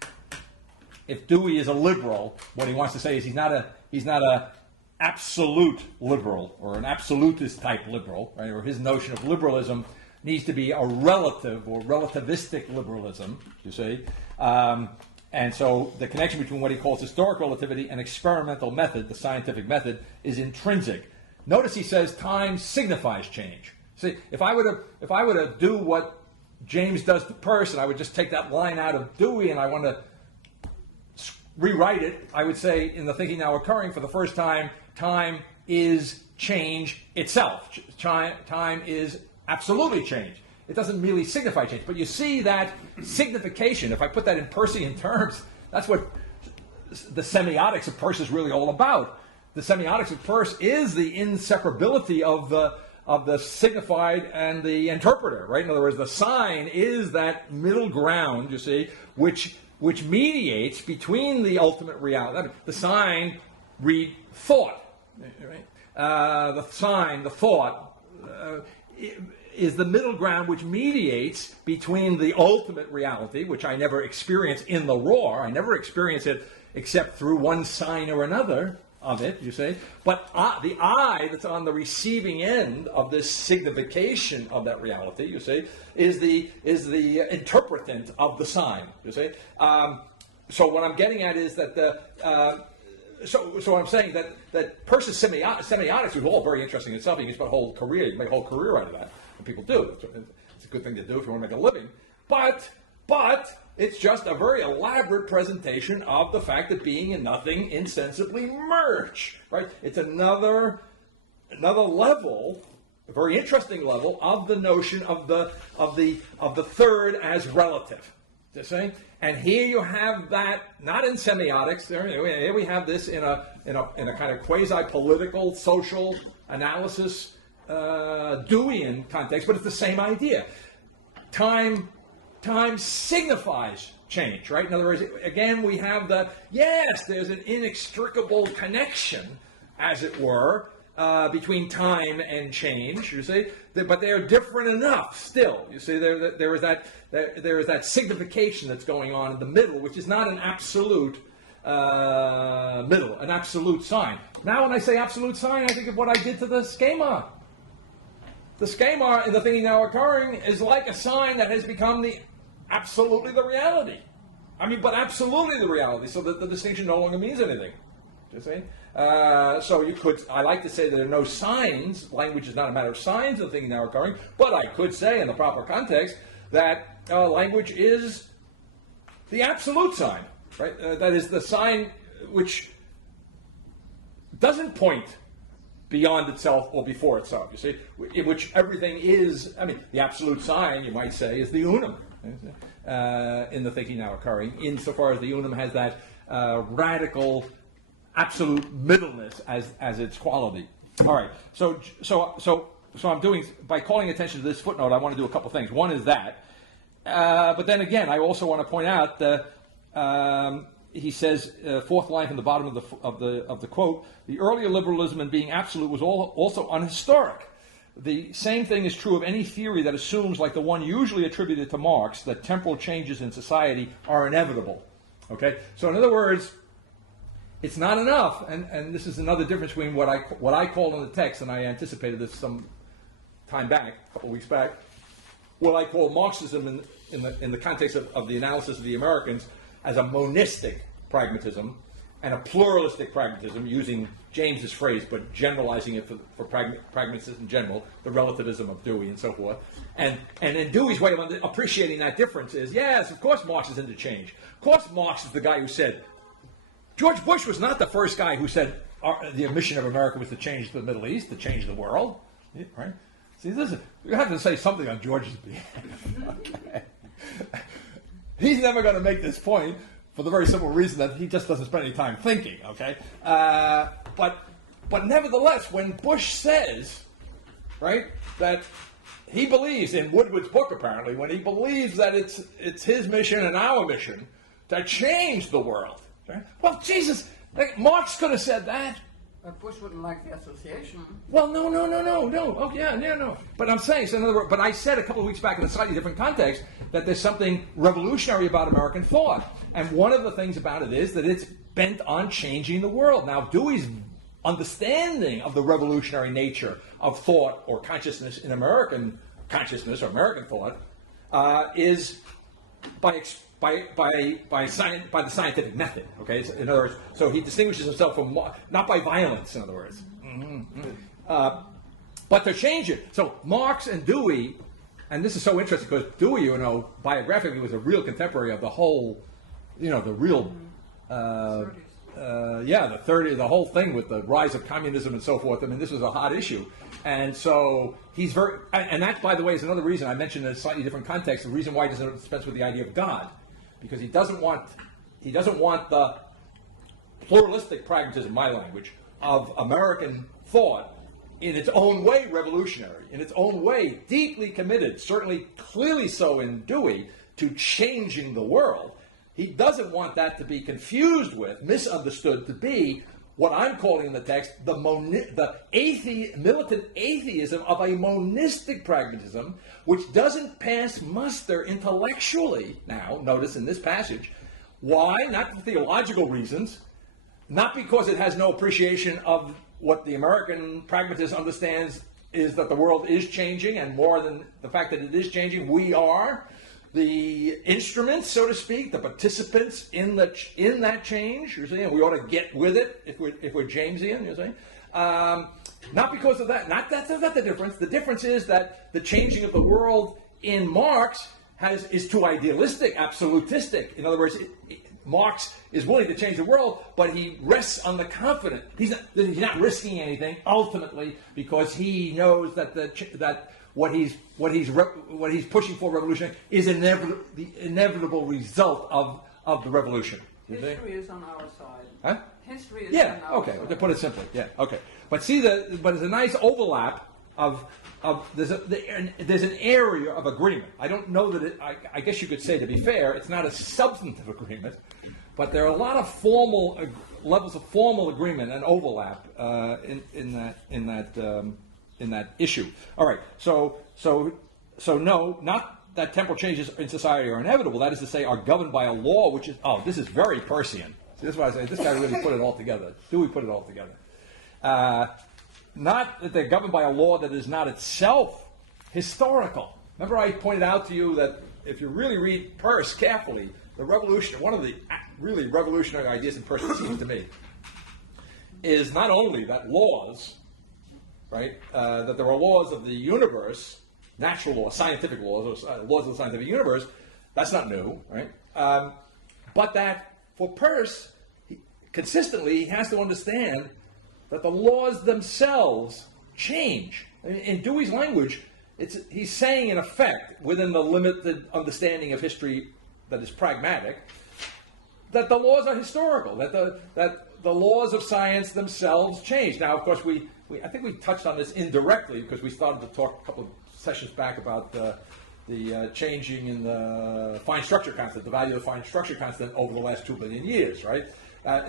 If Dewey is a liberal, what he wants to say is he's not a absolute liberal or an absolutist type liberal, right? Or his notion of liberalism needs to be a relative or relativistic liberalism, you see. And so the connection between what he calls historic relativity and experimental method, the scientific method, is intrinsic. Notice he says time signifies change. See, if I were to do what James does to Peirce, and I would just take that line out of Dewey and I want to rewrite it, I would say, in the thinking now occurring for the first time, time is change itself. Time is absolutely change. It doesn't merely signify change. But you see that signification, if I put that in Peircean terms, that's what the semiotics of Peirce is really all about. The semiotics of Peirce is the inseparability of the signified and the interpreter, right? In other words, the sign is that middle ground, you see, which mediates between the ultimate reality. I mean, the sign, read thought, right? The sign, the thought, is the middle ground which mediates between the ultimate reality, which I never experience in the raw. I never experience it except through one sign or another of it, you see. But the I that's on the receiving end of this signification of that reality, you see, is the interpretant of the sign, you see. So what I'm getting at is that so I'm saying that Peirce's semiotics was all very interesting in itself. You can spend a whole career, you can make a whole career out of that. And people do. It's a good thing to do if you want to make a living. But it's just a very elaborate presentation of the fact that being and nothing insensibly merge. Right? It's another level, a very interesting level of the notion of the third as relative. You see? And here you have that not in semiotics. Here we have this in a kind of quasi-political social analysis. Deweyan context, but it's the same idea. Time signifies change, right? In other words, again, we have there's an inextricable connection, as it were, between time and change, you see, but they are different enough still. You see, there is that signification that's going on in the middle, which is not an absolute middle, an absolute sign. Now when I say absolute sign, I think of what I did to the schema. the schema in the thinking now occurring is like a sign that has become absolutely the reality. I mean, but absolutely the reality, so that the distinction no longer means anything. You see? So you could, I like to say there are no signs. Language is not a matter of signs of thinking now occurring, but I could say in the proper context that language is the absolute sign, right? That is the sign which doesn't point beyond itself or before itself, you see, in which everything is, I mean, the absolute sign, you might say, is the unum in the thinking now occurring, insofar as the unum has that radical, absolute middleness as its quality. All right, so I'm doing, by calling attention to this footnote, I want to do a couple things. One is that, but then again, I also want to point out that he says, fourth line from the bottom of the quote, the earlier liberalism in being absolute was also unhistoric. The same thing is true of any theory that assumes, like the one usually attributed to Marx, that temporal changes in society are inevitable. Okay, so in other words, it's not enough, and this is another difference between what I called in the text, and I anticipated this some time back, a couple of weeks back, what I call Marxism in the context of the analysis of the Americans as a monistic pragmatism and a pluralistic pragmatism, using James's phrase, but generalizing it for pragmatism in general, the relativism of Dewey and so forth. And in Dewey's way of appreciating that difference is, yes, of course Marx is into change. Of course Marx is the guy who said, George Bush was not the first guy who said the mission of America was to change the Middle East, to change the world, right? See, you have to say something on George's behalf. Okay. He's never going to make this point for the very simple reason that he just doesn't spend any time thinking, okay? But nevertheless, when Bush says, right, that he believes in Woodward's book, apparently, when he believes that it's his mission and our mission to change the world, right? Well, Jesus, Marx could have said that. But Bush wouldn't like the association. Well, no. Oh, yeah, no. But I'm saying, so in other words, but I said a couple of weeks back in a slightly different context that there's something revolutionary about American thought. And one of the things about it is that it's bent on changing the world. Now, Dewey's understanding of the revolutionary nature of thought or consciousness in American consciousness or American thought is by the scientific method. Okay, so in other words, so he distinguishes himself from not by violence. In other words, but to change it. So Marx and Dewey, and this is so interesting because Dewey, biographically was a real contemporary of the whole, the real, the whole thing with the rise of communism and so forth. I mean, this was a hot issue, and so he's very, and that, by the way, is another reason I mentioned in a slightly different context. The reason why he doesn't dispense with the idea of God. Because he doesn't want the pluralistic pragmatism, my language, of American thought in its own way revolutionary, in its own way deeply committed, certainly clearly so in Dewey, to changing the world. He doesn't want that to be confused with, misunderstood to be what I'm calling in the text the militant atheism of a monistic pragmatism, which doesn't pass muster intellectually. Now, notice in this passage, why? Not for theological reasons, not because it has no appreciation of what the American pragmatist understands is that the world is changing, and more than the fact that it is changing, we are the instruments, so to speak, the participants in that change. You're saying we ought to get with it if we're Jamesian. You're saying not because of that. That's not the difference. The difference is that the changing of the world in Marx is too idealistic, absolutistic. In other words, Marx is willing to change the world, but he rests on the confidence. He's not risking anything ultimately because he knows that what he's pushing for revolution is the inevitable result of the revolution. History is on our side. Huh? History is on our side. To put it simply, okay. But see, there's a nice overlap of there's an area of agreement. I don't know that I guess you could say, to be fair, it's not a substantive agreement, but there are a lot of formal levels of formal agreement and overlap in that issue. All right. So no, not that temporal changes in society are inevitable. That is to say, are governed by a law which is this is very Persian. See, that's why I say this guy really put it all together. Dewey put it all together. Not that they're governed by a law that is not itself historical. Remember I pointed out to you that if you really read Peirce carefully, one of the really revolutionary ideas in Peirce, it seems to me, is not only that laws, right, that there are laws of the universe, natural laws, scientific laws, or laws of the scientific universe, that's not new, right? But that for Peirce, consistently, he has to understand that the laws themselves change. In Dewey's language, he's saying, in effect, within the limited understanding of history that is pragmatic, that the laws are historical, that the laws of science themselves change. Now, of course, I think we touched on this indirectly because we started to talk a couple of sessions back about the changing in the fine structure constant, the value of the fine structure constant over the last 2 billion years, right? There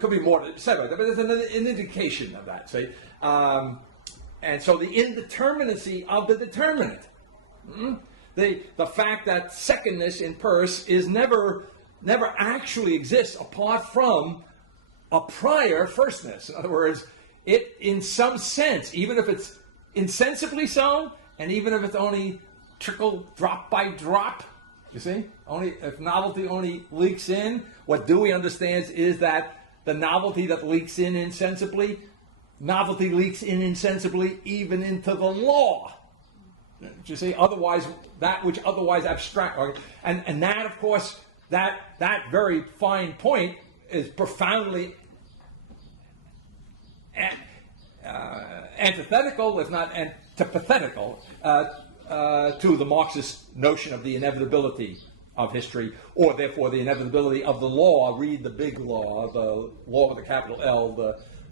could be more said about that, but there's an indication of that, see? And so the indeterminacy of the determinant, the fact that secondness in Peirce is never actually exists apart from a prior firstness. In other words, it, in some sense, even if it's insensibly so, and even if it's only trickle drop by drop, you see, if novelty only leaks in, what Dewey understands is that the novelty that leaks in insensibly, novelty leaks in insensibly even into the law. Do you see? Otherwise, that which otherwise abstract, and that, of course, that very fine point is profoundly antithetical, if not antithetical, to the Marxist notion of the inevitability of history, or therefore the inevitability of the law. Read the big law, the law with a capital L,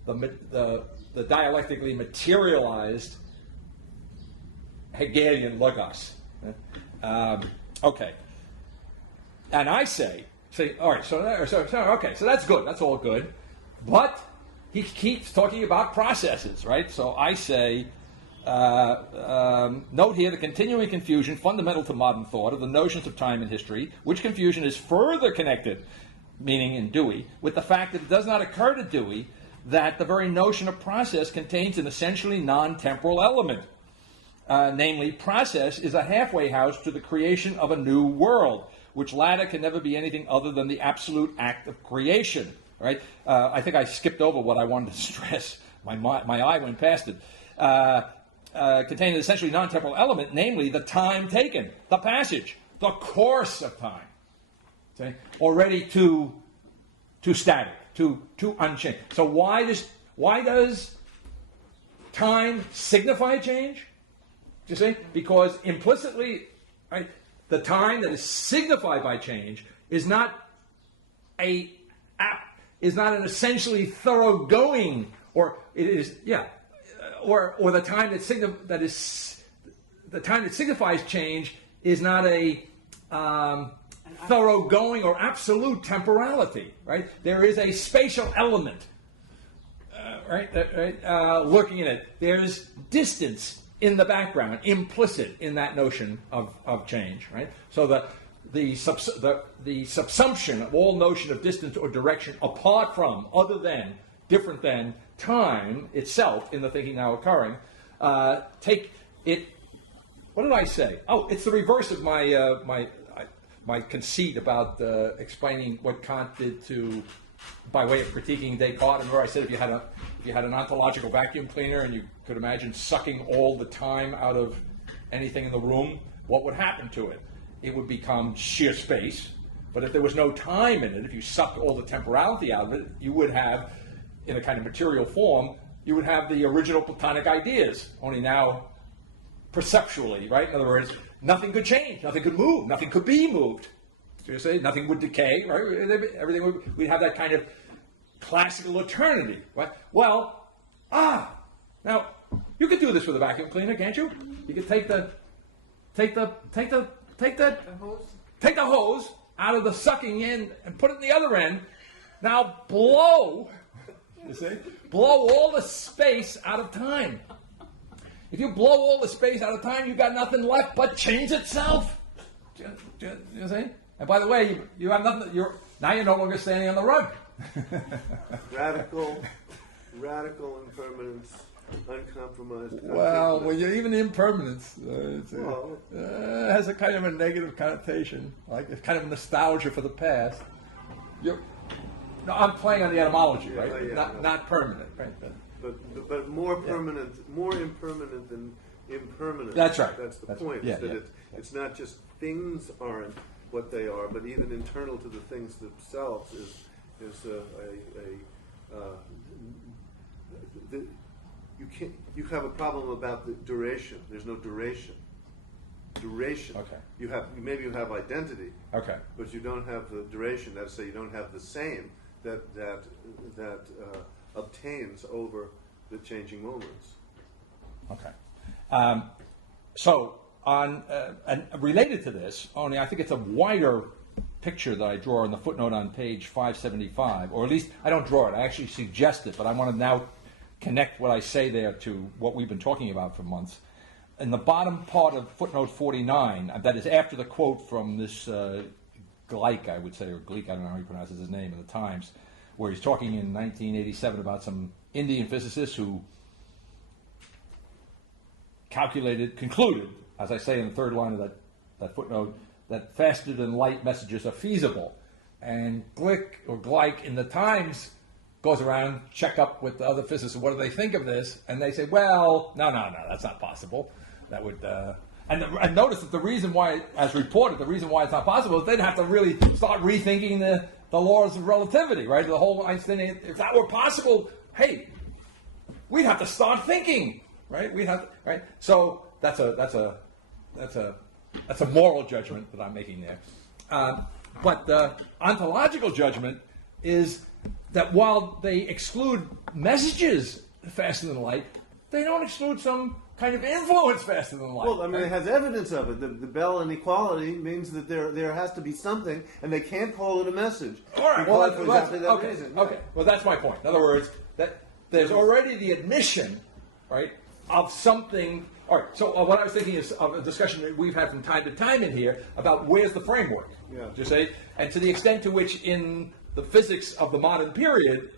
the dialectically materialized Hegelian logos. Okay, and I say, all right. So okay, so that's good. That's all good, but he keeps talking about processes, right? So I say, note here the continuing confusion fundamental to modern thought of the notions of time and history, which confusion is further connected, meaning in Dewey, with the fact that it does not occur to Dewey that the very notion of process contains an essentially non-temporal element. Namely, process is a halfway house to the creation of a new world, which latter can never be anything other than the absolute act of creation. Right? I think I skipped over what I wanted to stress. My eye went past it. Containing an essentially non-temporal element, namely the time taken, the passage, the course of time, okay? Already too static, too unchanged. So why does time signify change? Do you see? Because implicitly, right, the time that is signified by change is not an essentially thoroughgoing, or it is, or the time that signifies change is not a thoroughgoing or absolute temporality, right? There is a spatial element, looking at it. There's distance in the background, implicit in that notion of change, right? So the subsumption of all notion of distance or direction apart from, other than, different than time itself in the thinking now occurring, take it. What did I say? Oh, it's the reverse of my conceit about explaining what Kant did by way of critiquing Descartes. And where I said if you had an ontological vacuum cleaner and you could imagine sucking all the time out of anything in the room, what would happen to it? It would become sheer space. But if there was no time in it, if you sucked all the temporality out of it, you would have, in a kind of material form, you would have the original Platonic ideas, only now perceptually, right? In other words, nothing could change, nothing could move, nothing could be moved. So you say nothing would decay, right? Everything we'd have that kind of classical eternity, right? Well, now you could do this with a vacuum cleaner, can't you? You could take the hose out of the sucking end and put it in the other end. Now blow all the space out of time. If you blow all the space out of time, you've got nothing left but change itself. You see? And by the way, you have nothing. Now you're no longer standing on the rug. Radical impermanence. uncompromised. Well, even impermanence Well, has a kind of a negative connotation, like it's kind of nostalgia for the past. No, I'm playing on the etymology, right? Not permanent, right? but more permanent, more impermanent than impermanent. That's right. That's the That's point. right. Is that it's not just things aren't what they are, but even internal to the things themselves you have a problem about the duration. There's no duration. Duration. Okay. Maybe you have identity. Okay. But you don't have the duration. That's say you don't have the same that obtains over the changing moments. Okay. So on and related to this, only I think it's a wider picture that I draw in the footnote on page 575, or at least I don't draw it. I actually suggest it, but I want to now connect what I say there to what we've been talking about for months. In the bottom part of footnote 49, that is after the quote from this Gleich, I would say, or Gleich, I don't know how he pronounces his name in the Times, where he's talking in 1987 about some Indian physicists who concluded, as I say in the third line of that footnote, that faster than light messages are feasible. And Gleich in the Times goes around, check up with the other physicists, what do they think of this? And they say, well, no, that's not possible. That would, and notice that the reason why, as reported, the reason why it's not possible is they'd have to really start rethinking the laws of relativity, right? The whole Einsteinian, if that were possible, hey, we'd have to start thinking, right? Right? So that's a moral judgment that I'm making there. But the ontological judgment is that while they exclude messages faster than light, they don't exclude some kind of influence faster than light. Well, I mean, it has evidence of it. The Bell inequality means that there has to be something, and they can't call it a message. All right. Well, for exactly that reason. Okay. Well, that's my point. In other words, that there's already the admission, right, of something. All right. So what I was thinking is of a discussion that we've had from time to time in here about where's the framework. Yeah. You say, and to the extent to which in the physics of the modern period,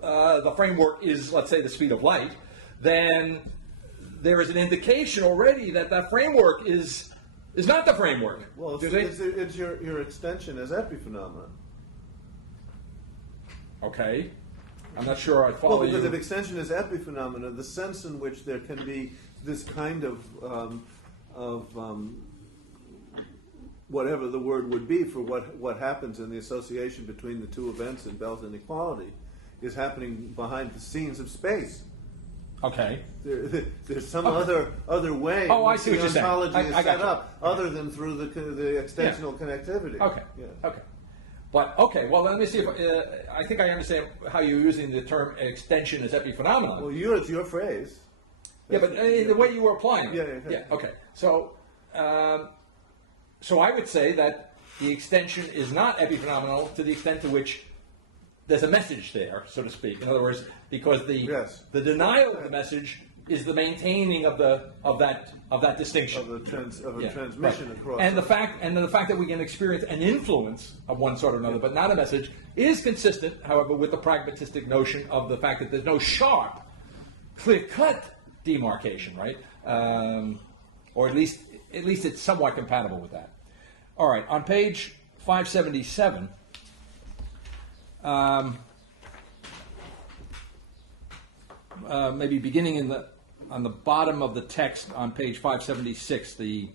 the framework is, let's say, the speed of light, then there is an indication already that that framework is not the framework. Well, it's your extension as epiphenomenon. Okay. I'm not sure I follow Well, because you. if extension is epiphenomena, the sense in which there can be this kind of whatever the word would be for what happens in the association between the two events in Bell's inequality is happening behind the scenes of space. Okay. There's some other way Oh, I see what you're saying. the ontology is I got set you. up, other than through the extensional connectivity. Okay. Yeah. Okay. But, okay, well, let me see if, I think I understand how you're using the term extension as epiphenomenon. Well, it's your phrase. Yeah, but the way you were applying it. Yeah. Okay. So, so I would say that the extension is not epiphenomenal to the extent to which there's a message there, so to speak. In other words, because the denial of the message is the maintaining of that distinction Of a transmission right. across. And the fact that we can experience an influence of one sort or another, but not a message, is consistent, however, with the pragmatistic notion of the fact that there's no sharp, clear-cut demarcation, right? Or at least it's somewhat compatible with that. All right, on page 577. Maybe beginning on the bottom of the text on page 576, the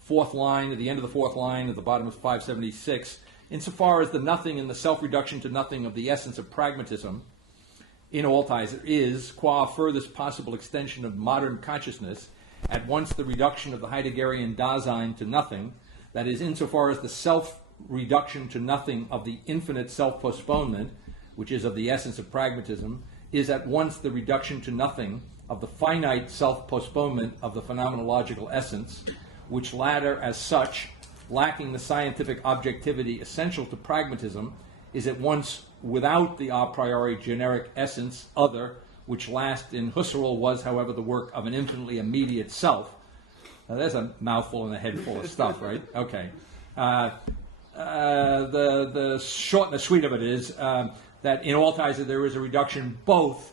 fourth line, at the end of the fourth line, at the bottom of 576, insofar as the nothing and the self-reduction to nothing of the essence of pragmatism in all ties is, qua furthest possible extension of modern consciousness, at once the reduction of the Heideggerian Dasein to nothing, that is, insofar as the self-reduction to nothing of the infinite self-postponement, which is of the essence of pragmatism, is at once the reduction to nothing of the finite self-postponement of the phenomenological essence, which latter, as such, lacking the scientific objectivity essential to pragmatism, is at once without the a priori generic essence, other, which last in Husserl was, however, the work of an infinitely immediate self. Now, there's a mouthful and a head full of stuff, right? Okay. The short and the sweet of it is that in all ties there is a reduction both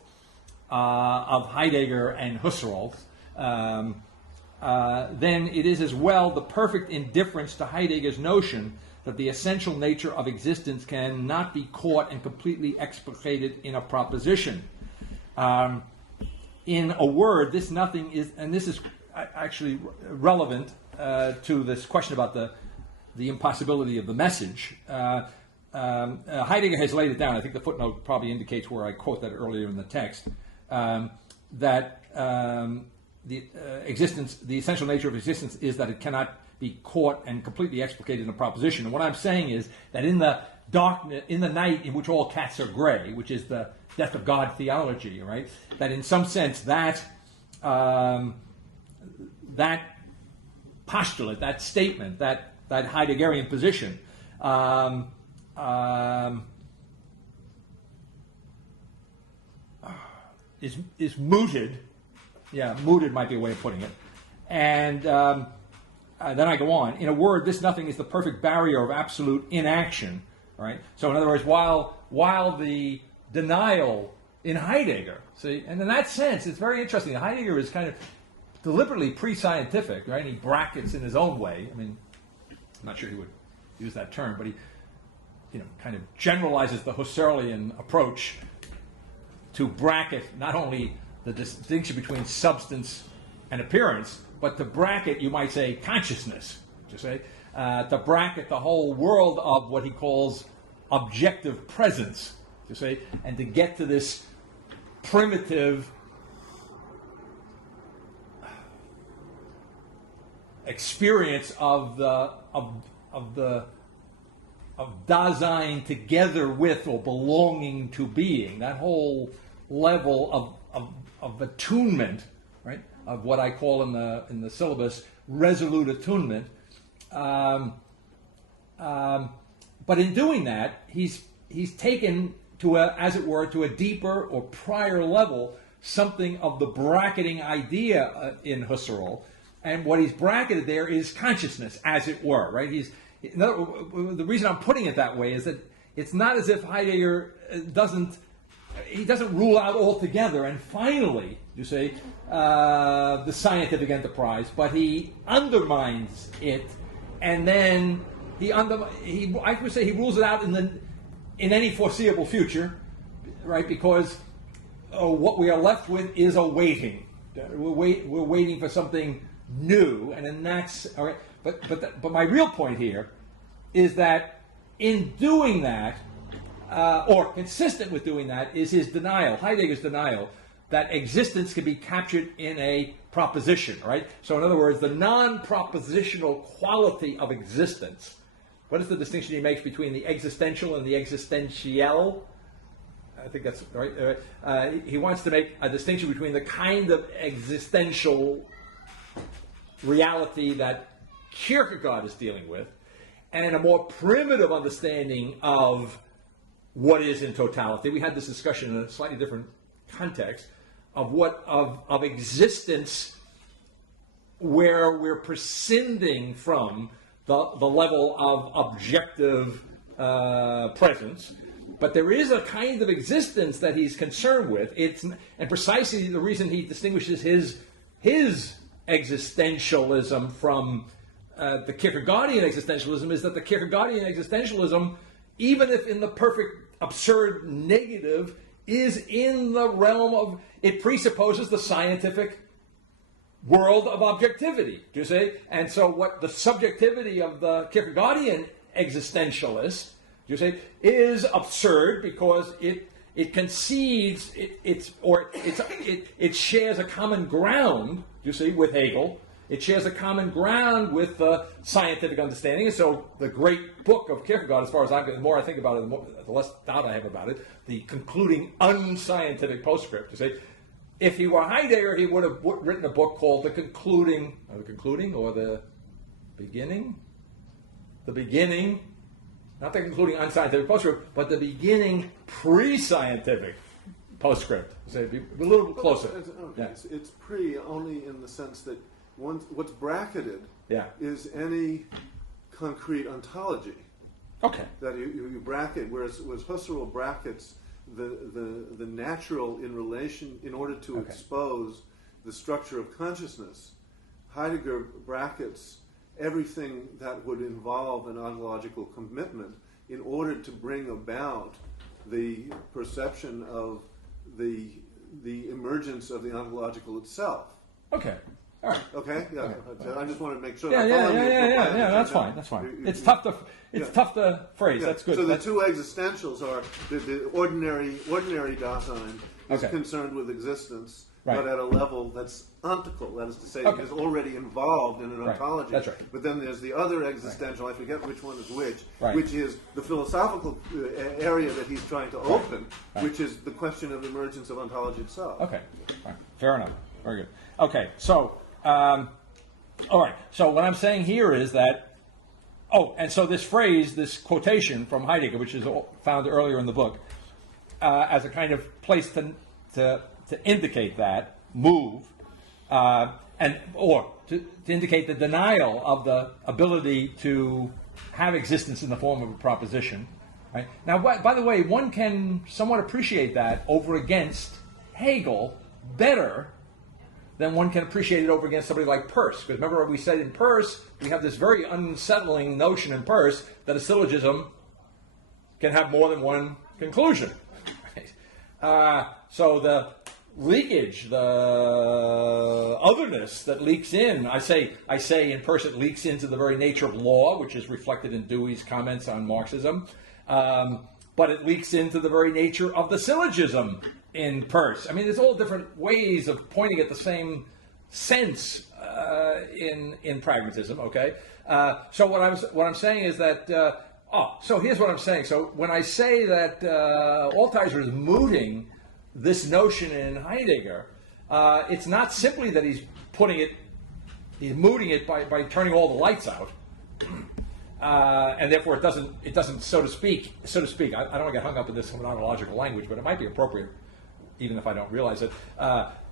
of Heidegger and Husserl, then it is as well the perfect indifference to Heidegger's notion that the essential nature of existence cannot be caught and completely explicated in a proposition. In a word, this nothing is, and this is actually relevant to this question about the impossibility of the message. Heidegger has laid it down. I think the footnote probably indicates where I quote that earlier in the text, that the essential nature of existence is that it cannot be caught and completely explicated in a proposition. And what I'm saying is that in the darkness, in the night in which all cats are gray, which is the death of God theology, right? That in some sense that that postulate, that statement, that Heideggerian position is mooted. Yeah, mooted might be a way of putting it. And then I go on. In a word, this nothing is the perfect barrier of absolute inaction. Right. So in other words, while the denial in Heidegger, see, and in that sense, it's very interesting. Heidegger is kind of deliberately pre-scientific, right? He brackets in his own way. I mean, I'm not sure he would use that term, but he, kind of generalizes the Husserlian approach to bracket not only the distinction between substance and appearance, but to bracket, you might say, consciousness. To bracket the whole world of what he calls objective presence, and to get to this primitive experience of Dasein together with or belonging to being, that whole level of attunement, right? Of what I call in the syllabus resolute attunement. But in doing that, he's taken to as it were, to a deeper or prior level, something of the bracketing idea in Husserl, and what he's bracketed there is consciousness, as it were, right? The reason I'm putting it that way is that it's not as if Heidegger doesn't rule out altogether, and finally, the scientific enterprise, but he undermines it, and then I would say he rules it out in any foreseeable future, right? Because what we are left with is a waiting. We're waiting for something new, and then that's all right. But my real point here is that in doing that, or consistent with doing that, is his denial, Heidegger's denial, that existence can be captured in a proposition, right? So in other words, the non-propositional quality of existence. What is the distinction he makes between the existential and the existential? I think that's right. He wants to make a distinction between the kind of existential reality that Kierkegaard is dealing with and a more primitive understanding of what is in totality. We had this discussion in a slightly different context of existence where we're prescinding from the level of objective presence, but there is a kind of existence that he's concerned with. And precisely the reason he distinguishes his existentialism from the Kierkegaardian existentialism is that the Kierkegaardian existentialism, even if in the perfect absurd negative, is in the realm of, it presupposes the scientific world of objectivity, do you see? And so what the subjectivity of the Kierkegaardian existentialist, do you see, is absurd because it concedes, it shares a common ground, do you see, with Hegel. It shares a common ground with the scientific understanding. And so the great book of Kierkegaard, as far as the more I think about it, the less doubt I have about it, the concluding unscientific postscript, you see, if he were Heidegger, he would have written a book called The Beginning, not the concluding unscientific postscript, but the beginning pre-scientific postscript. So be a little bit closer. It's pre only in the sense that what's bracketed yeah. is any concrete ontology. Okay. That you bracket, whereas Husserl brackets the natural in relation, in order to expose the structure of consciousness, Heidegger brackets everything that would involve an ontological commitment in order to bring about the perception of the emergence of the ontological itself. Okay. All right. Okay. Yeah. Okay. I just want to make sure. Yeah. that Yeah. That's fine. That's fine. It's tough to phrase. Yeah. That's good. So the two existentials are the ordinary Dasein is concerned with existence, but at a level that's ontical. That is to say, it is already involved in an ontology. That's right. But then there's the other existential. I forget which one is which is the philosophical area that he's trying to open, which is the question of emergence of ontology itself. Okay. All right. Fair enough. Very good. Okay. So. All right. So what I'm saying here is that, and so this phrase, this quotation from Heidegger, which is found earlier in the book, as a kind of place to indicate that move, or to indicate the denial of the ability to have existence in the form of a proposition. Right? Now, by the way, one can somewhat appreciate that over against Hegel better then one can appreciate it over against somebody like Peirce. Because remember what we said in Peirce, we have this very unsettling notion in Peirce that a syllogism can have more than one conclusion. So the leakage, the otherness that leaks in, I say in Peirce it leaks into the very nature of law, which is reflected in Dewey's comments on Marxism, but it leaks into the very nature of the syllogism in Peirce. I mean, there's all different ways of pointing at the same sense in pragmatism. Okay, so what I'm saying is that. So here's what I'm saying. So when I say that Altizer is mooting this notion in Heidegger, it's not simply that he's mooting it by turning all the lights out, and therefore it doesn't so to speak. I don't want to get hung up in this phenomenological language, but it might be appropriate, even if I don't realize it.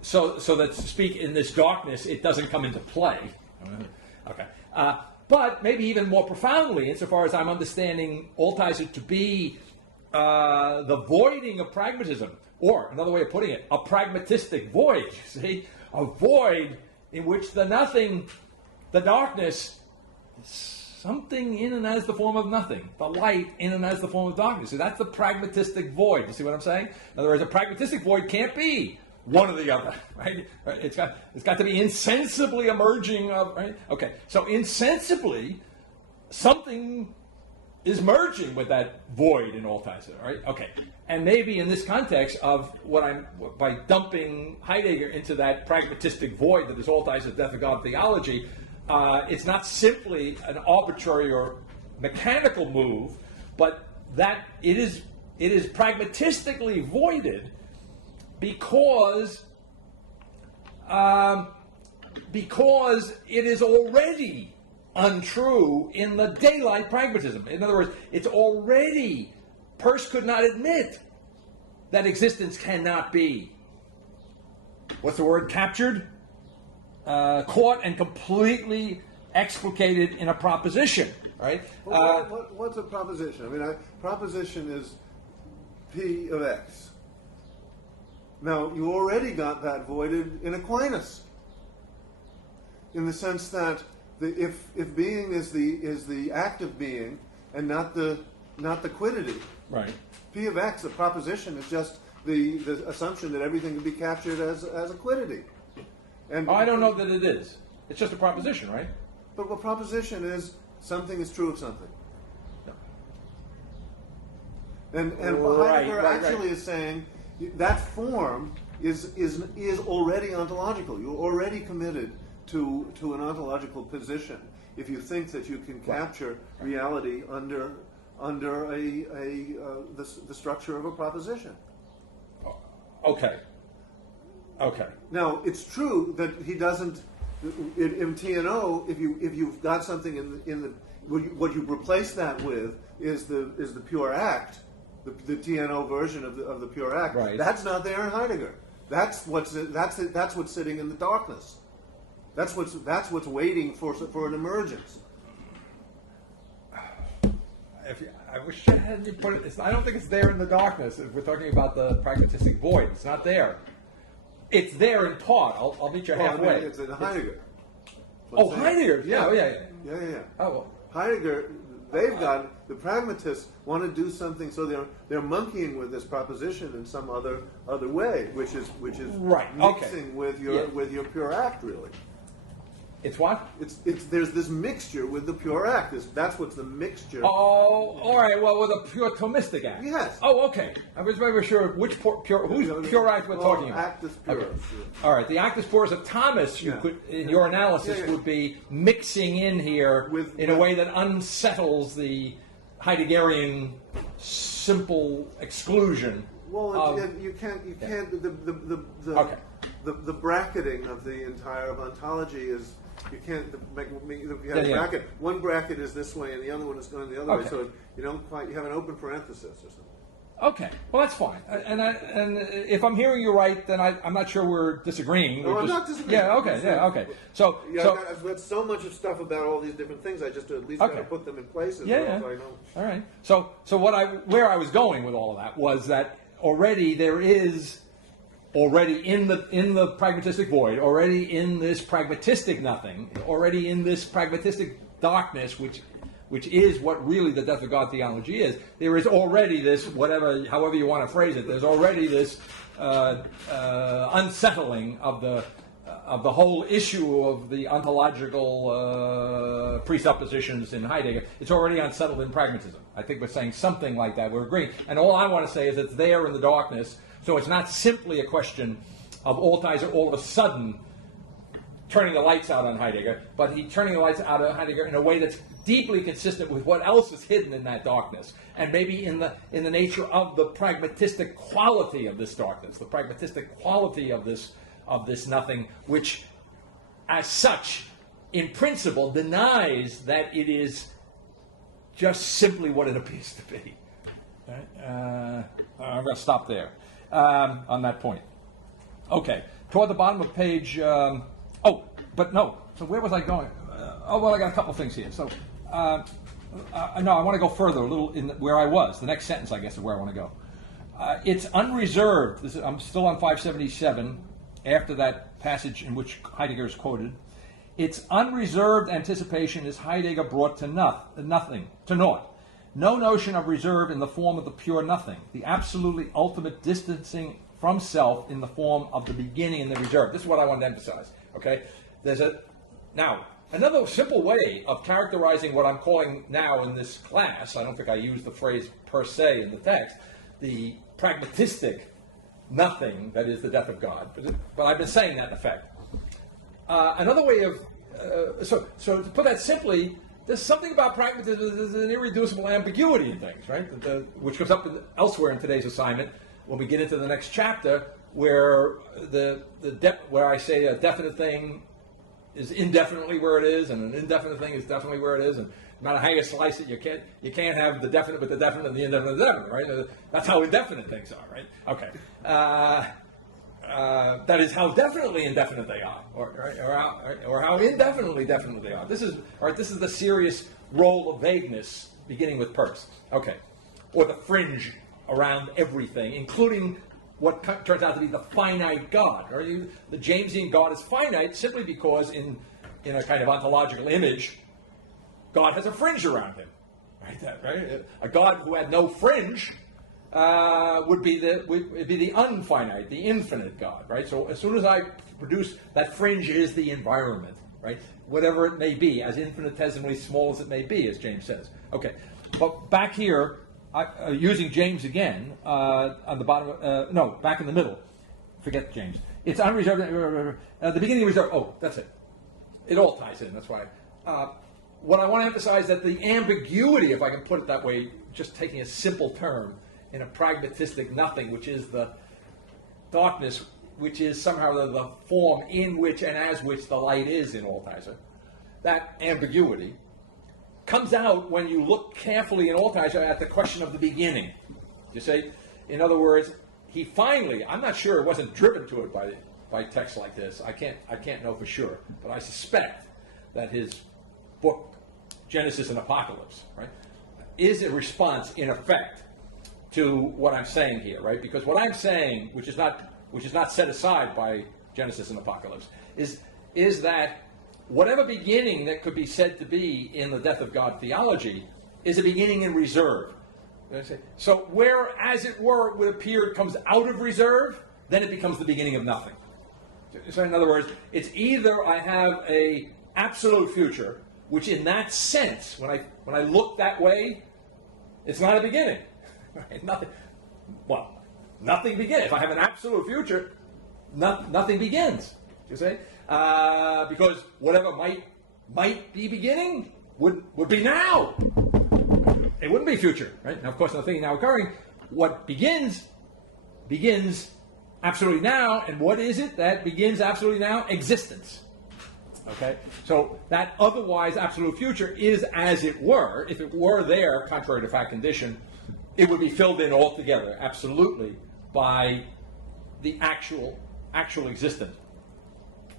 So that to speak in this darkness, it doesn't come into play. Okay. But maybe even more profoundly, insofar as I'm understanding Altizer to be the voiding of pragmatism, or another way of putting it, a pragmatistic void. You see, a void in which the nothing, the darkness, is something in and as the form of nothing. The light in and as the form of darkness. So that's the pragmatistic void. You see what I'm saying? In other words, a pragmatistic void can't be one or the other, right? It's got to be insensibly emerging of, right? Okay, so insensibly, something is merging with that void in Altizer, right? Okay, and maybe in this context of by dumping Heidegger into that pragmatistic void that is Altizer's Death of God theology, it's not simply an arbitrary or mechanical move, but that it is pragmatistically voided because it is already untrue in the daylight pragmatism. In other words, it's already, Peirce could not admit that existence cannot be, what's the word, captured? Caught and completely explicated in a proposition, right? What's a proposition? I mean, proposition is P of X. Now, you already got that voided in Aquinas, in the sense that if being is the act of being and not the quiddity, right? P of X, the proposition, is just the assumption that everything can be captured as a quiddity. And I don't know that it is. It's just a proposition, right? But what proposition is something is true of something. No. And Heidegger actually is saying that form is already ontological. You're already committed to an ontological position if you think that you can capture reality under the structure of a proposition. Okay. Now it's true that he doesn't. In TNO, if you've got something in the what you replace that with is the pure act. The TNO version of the pure act. Right. That's not there in Heidegger. That's what's sitting in the darkness. That's what's waiting for an emergence. I wish I hadn't put it. I don't think it's there in the darkness. If we're talking about the pragmatistic void, it's not there. It's there in part. I'll meet you halfway. I mean, it's in Heidegger. Oh, Heidegger. Yeah. Yeah. Oh, well. Heidegger, they've got, the pragmatists want to do something, so they're monkeying with this proposition in some other way, which is right. mixing with your pure act, really. It's what? There's this mixture with the pure act. That's what's the mixture. Oh, all right. Well, with a pure Thomistic act. Yes. Oh, okay. I was very sure whose pure act we're talking about. Actus purus. Okay. All right. The actus purus of Thomas, you could, in your analysis, would be mixing in here in a way that unsettles the Heideggerian simple exclusion. Well, you can't. The bracketing of the entire of ontology is. You can't make you have a bracket. One bracket is this way, and the other one is going the other way. So you don't quite. You have an open parenthesis or something. Okay, well that's fine. And if I'm hearing you right, then I'm not sure we're disagreeing. No, I'm not disagreeing. Yeah. Okay. So I've read so much of stuff about all these different things. I just at least got to put them in places. Yeah. So I know. All right. So where I was going with all of that was that already there is. Already in the pragmatistic void, already in this pragmatistic nothing, already in this pragmatistic darkness, which is what really the death of God theology is. There is already this, however you want to phrase it. There's already this unsettling of the whole issue of the ontological presuppositions in Heidegger. It's already unsettled in pragmatism. I think we're saying something like that. We're agreeing, and all I want to say is it's there in the darkness. So it's not simply a question of Altizer all of a sudden turning the lights out on Heidegger, but he turning the lights out on Heidegger in a way that's deeply consistent with what else is hidden in that darkness, and maybe in the nature of the pragmatistic quality of this darkness, the pragmatistic quality of this nothing, which, as such, in principle, denies that it is just simply what it appears to be. Right? I'm going to stop there. On that point. Okay, toward the bottom of page, So where was I going? I got a couple of things here. So, no, I want to go further, a little in where I was. The next sentence, I guess, is where I want to go. It's unreserved. I'm still on 577, after that passage in which Heidegger is quoted. Its unreserved anticipation is Heidegger brought to nothing, to naught. No notion of reserve in the form of the pure nothing, the absolutely ultimate distancing from self in the form of the beginning and the reserve. This is what I want to emphasize. Okay, now another simple way of characterizing what I'm calling now in this class. I don't think I use the phrase per se in the text. The pragmatistic nothing that is the death of God, but I've been saying that in effect. Another way of so to put that simply. There's something about pragmatism. There's an irreducible ambiguity in things, right? Which comes up elsewhere in today's assignment when we get into the next chapter, where where I say a definite thing is indefinitely where it is, and an indefinite thing is definitely where it is, and no matter how you slice it, you can't have the definite with the definite and the indefinite with the definite, right? That's how indefinite things are, right? Okay. That is how definitely indefinite they are, or how indefinitely definite they are. This is the serious role of vagueness, beginning with Peirce. Okay, or the fringe around everything, including what turns out to be the finite God. Or the Jamesian God is finite simply because in a kind of ontological image, God has a fringe around him. Right? A God who had no fringe. Would be the unfinite, the infinite God, right? So as soon as I produce that fringe is the environment, right? Whatever it may be, as infinitesimally small as it may be, as James says. Okay, but back here, using James again on the bottom. Back in the middle. Forget James. It's unreserved. The beginning of reserve. Oh, that's it. It all ties in. That's why. What I want to emphasize is that the ambiguity, if I can put it that way, just taking a simple term. In a pragmatistic nothing, which is the darkness, which is somehow the form in which and as which the light is in Altizer, that ambiguity comes out when you look carefully in Altizer at the question of the beginning. You say, in other words, he finally, I'm not sure it wasn't driven to it by texts like this. I can't know for sure, but I suspect that his book, Genesis and Apocalypse, right? is a response in effect to what I'm saying here, right? Because what I'm saying, which is not set aside by Genesis and Apocalypse, is that whatever beginning that could be said to be in the death of God theology is a beginning in reserve. So where, as it were, it would appear it comes out of reserve, then it becomes the beginning of nothing. So in other words, it's either I have a absolute future, which in that sense, when I look that way, it's not a beginning. Right? Nothing begins. If I have an absolute future, nothing begins. You see? Because whatever might be beginning would be now. It wouldn't be future, right? Now, of course, nothing now occurring. What begins absolutely now, and what is it that begins absolutely now? Existence. Okay? So that otherwise absolute future is, as it were, if it were there, contrary to fact condition, it would be filled in altogether, absolutely, by the actual existent,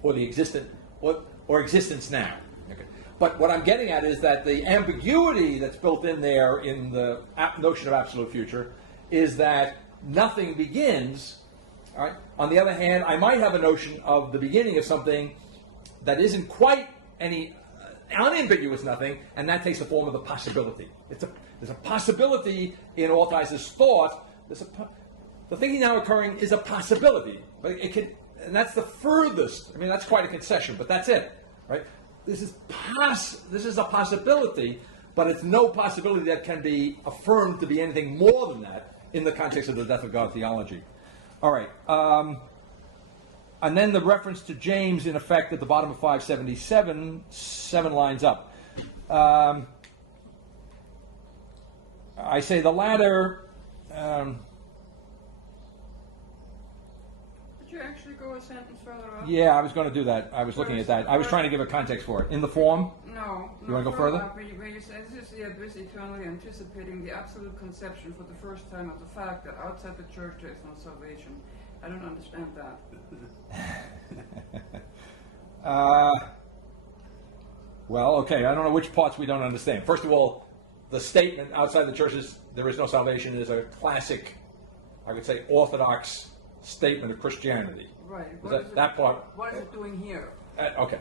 or the existent, or existence now. Okay. But what I'm getting at is that the ambiguity that's built in there in the notion of absolute future is that nothing begins. All right? On the other hand, I might have a notion of the beginning of something that isn't quite any unambiguous nothing, and that takes the form of the possibility. There's a possibility in Altiser's thought. The thinking now occurring is a possibility, but it can, and that's the furthest. I mean, that's quite a concession, but that's it, right? This is a possibility, but it's no possibility that can be affirmed to be anything more than that in the context of the death of God theology. All right. And then the reference to James, in effect, at the bottom of 577, 7 lines up. I say the latter... Did you actually go a sentence further up? Yeah, I was going to do that. I was looking at that. I was trying to give a context for it. In the form? No. You want to go further? Where you say, this is the abyss eternally anticipating the absolute conception for the first time of the fact that outside the church there is no salvation. I don't understand that. Well, okay, I don't know which parts we don't understand. First of all, the statement outside the churches there is no salvation is a classic, I would say, orthodox statement of Christianity. Right. That part. What is it doing here? Okay.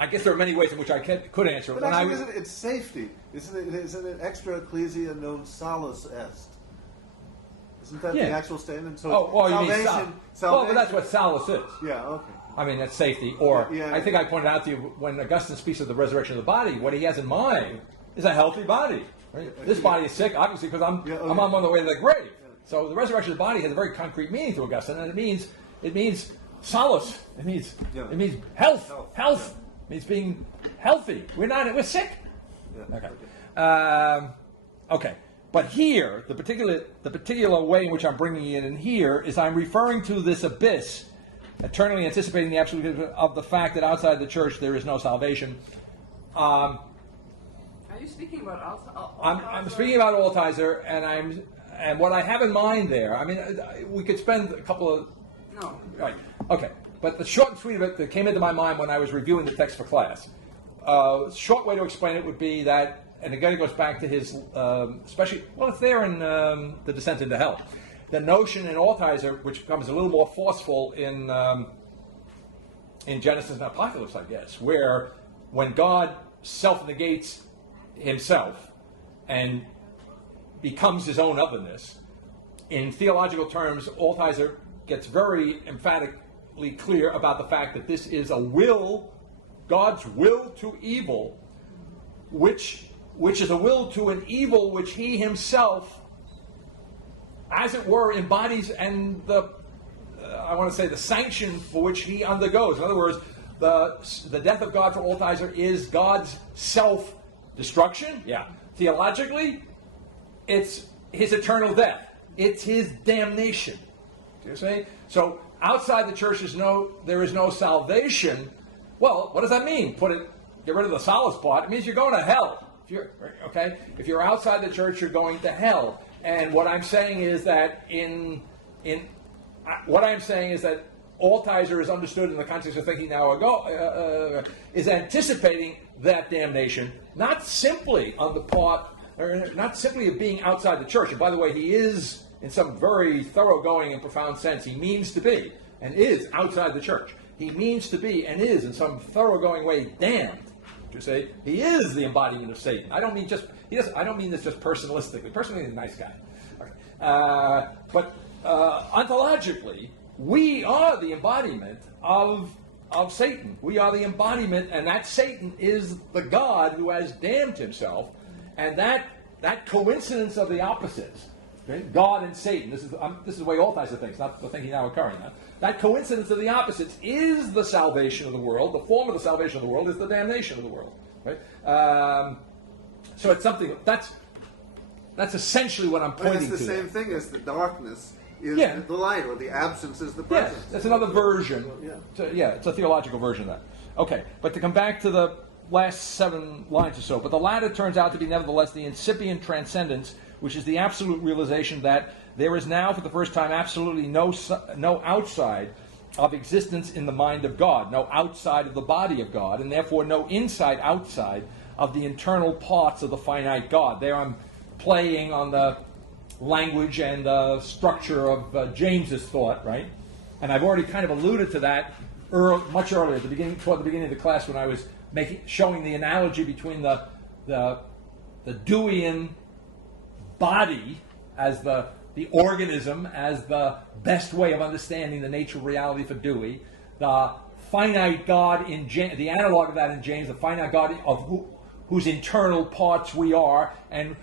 I guess there are many ways in which I could answer it. But actually, isn't it safety? Isn't it extra ecclesia non salus est? Isn't that the actual statement? So you mean salvation? Well, but that's what salus is. Yeah, okay. I mean, that's safety. Or, yeah. I think I pointed out to you, when Augustine speaks of the resurrection of the body, what he has in mind is a healthy body. Right? This body is sick, obviously, because I'm on the way to the grave. Yeah. So the resurrection of the body has a very concrete meaning to Augustine, and it means solace. It means health. Health means being healthy. We're sick. Yeah. Okay. Okay. But here, the particular way in which I'm bringing it in here is I'm referring to this abyss, eternally anticipating the absolute of the fact that outside the church there is no salvation. Are you speaking about Altiser? I'm speaking about Altiser, and what I have in mind there. I mean, we could spend a couple of. No. Right. Okay. But the short and sweet of it that came into my mind when I was reviewing the text for class. Short way to explain it would be that, and again it goes back to his, especially, well, it's there in The Descent into Hell. The notion in Altiser, which becomes a little more forceful in Genesis and Apocalypse, I guess, where when God self-negates himself and becomes his own otherness, in theological terms, Altiser gets very emphatically clear about the fact that this is a will, God's will to evil, which is a will to an evil which he himself, as it were, embodies, and I want to say the sanction for which he undergoes. In other words, the death of God for Altiser is God's self-destruction. Yeah. Theologically, it's his eternal death. It's his damnation. Do you see? So outside the church there is no salvation. Well, what does that mean? Get rid of the solace part. It means you're going to hell. If you're outside the church, you're going to hell. And what I'm saying is that Altizer is understood in the context of thinking now ago, is anticipating that damnation, not simply on the part, or not simply of being outside the church. And by the way, he is, in some very thoroughgoing and profound sense, he means to be and is outside the church. He means to be and is, in some thoroughgoing way, damned. To say he is the embodiment of Satan. I don't mean I don't mean this just personalistically. Personally, he's a nice guy. Okay. But ontologically, we are the embodiment of Satan. We are the embodiment, and that Satan is the God who has damned himself. And that coincidence of the opposites, okay, God and Satan, this is the way Altizer thinks, not the thinking now occurring now. That coincidence of the opposites is the salvation of the world. The form of the salvation of the world is the damnation of the world. Right? So it's something that's essentially what I'm pointing to. It's the same thing as the darkness is the light, or the absence is the presence. Yes, that's another version. It's a theological version of that. Okay, but to come back to the last 7 lines or so, but the latter turns out to be nevertheless the incipient transcendence, which is the absolute realization that there is now for the first time absolutely no outside of existence in the mind of God, no outside of the body of God, and therefore no inside outside of the internal parts of the finite God. There I'm playing on the language and the structure of James's thought, right? And I've already kind of alluded to that much earlier, toward the beginning of the class, when I was showing the analogy between the Deweyan body as the organism, as the best way of understanding the nature of reality for Dewey, the finite God in James, the analog of that in James, the finite God of whose internal parts we are, and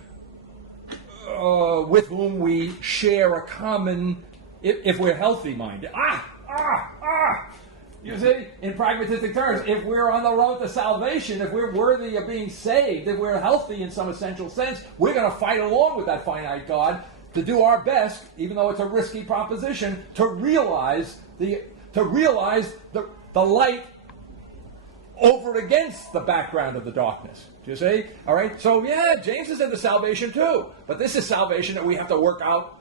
with whom we share a common, if we're healthy-minded. You see, in pragmatistic terms, if we're on the road to salvation, if we're worthy of being saved, if we're healthy in some essential sense, we're going to fight along with that finite God to do our best, even though it's a risky proposition, to realize the light over against the background of the darkness. Do you see? All right. So James is into salvation too, but this is salvation that we have to work out,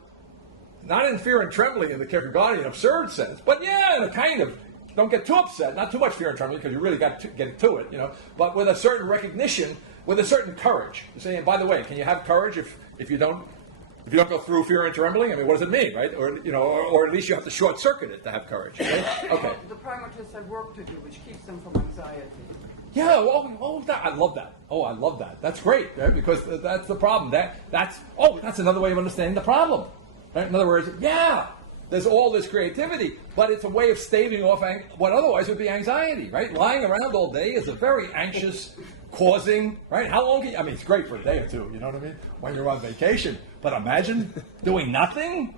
not in fear and trembling in the Kierkegaardian absurd sense, but in a kind of, don't get too upset, not too much fear and trembling, because you really got to get to it, but with a certain recognition, with a certain courage. You see, and by the way, can you have courage if you don't go through fear and trembling? I mean, what does it mean, right? Or at least you have to short circuit it to have courage. Right? Okay. The pragmatists have work to do, which keeps them from anxiety. Yeah, I love that. Oh, I love that. That's great, right? Because that's the problem. That's another way of understanding the problem. Right? In other words, there's all this creativity, but it's a way of staving off what otherwise would be anxiety, right? Lying around all day is a very anxious causing, right? How long it's great for a day or two, you know what I mean? When you're on vacation. But imagine doing nothing?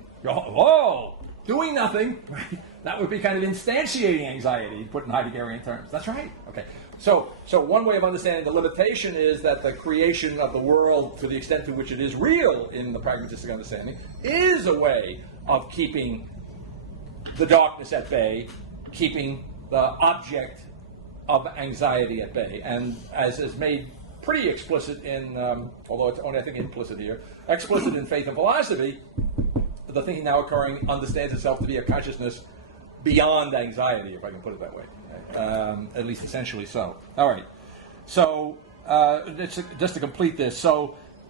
Doing nothing, right? That would be kind of instantiating anxiety, put in Heideggerian terms. That's right. Okay. So one way of understanding the limitation is that the creation of the world, to the extent to which it is real in the pragmatistic understanding, is a way of keeping the darkness at bay, keeping the object of anxiety at bay. And as is made pretty explicit in, although it's only, I think, implicit here, explicit in Faith and Philosophy, the thinking now occurring understands itself to be a consciousness beyond anxiety, if I can put it that way. At least essentially so. All right. So just to complete this,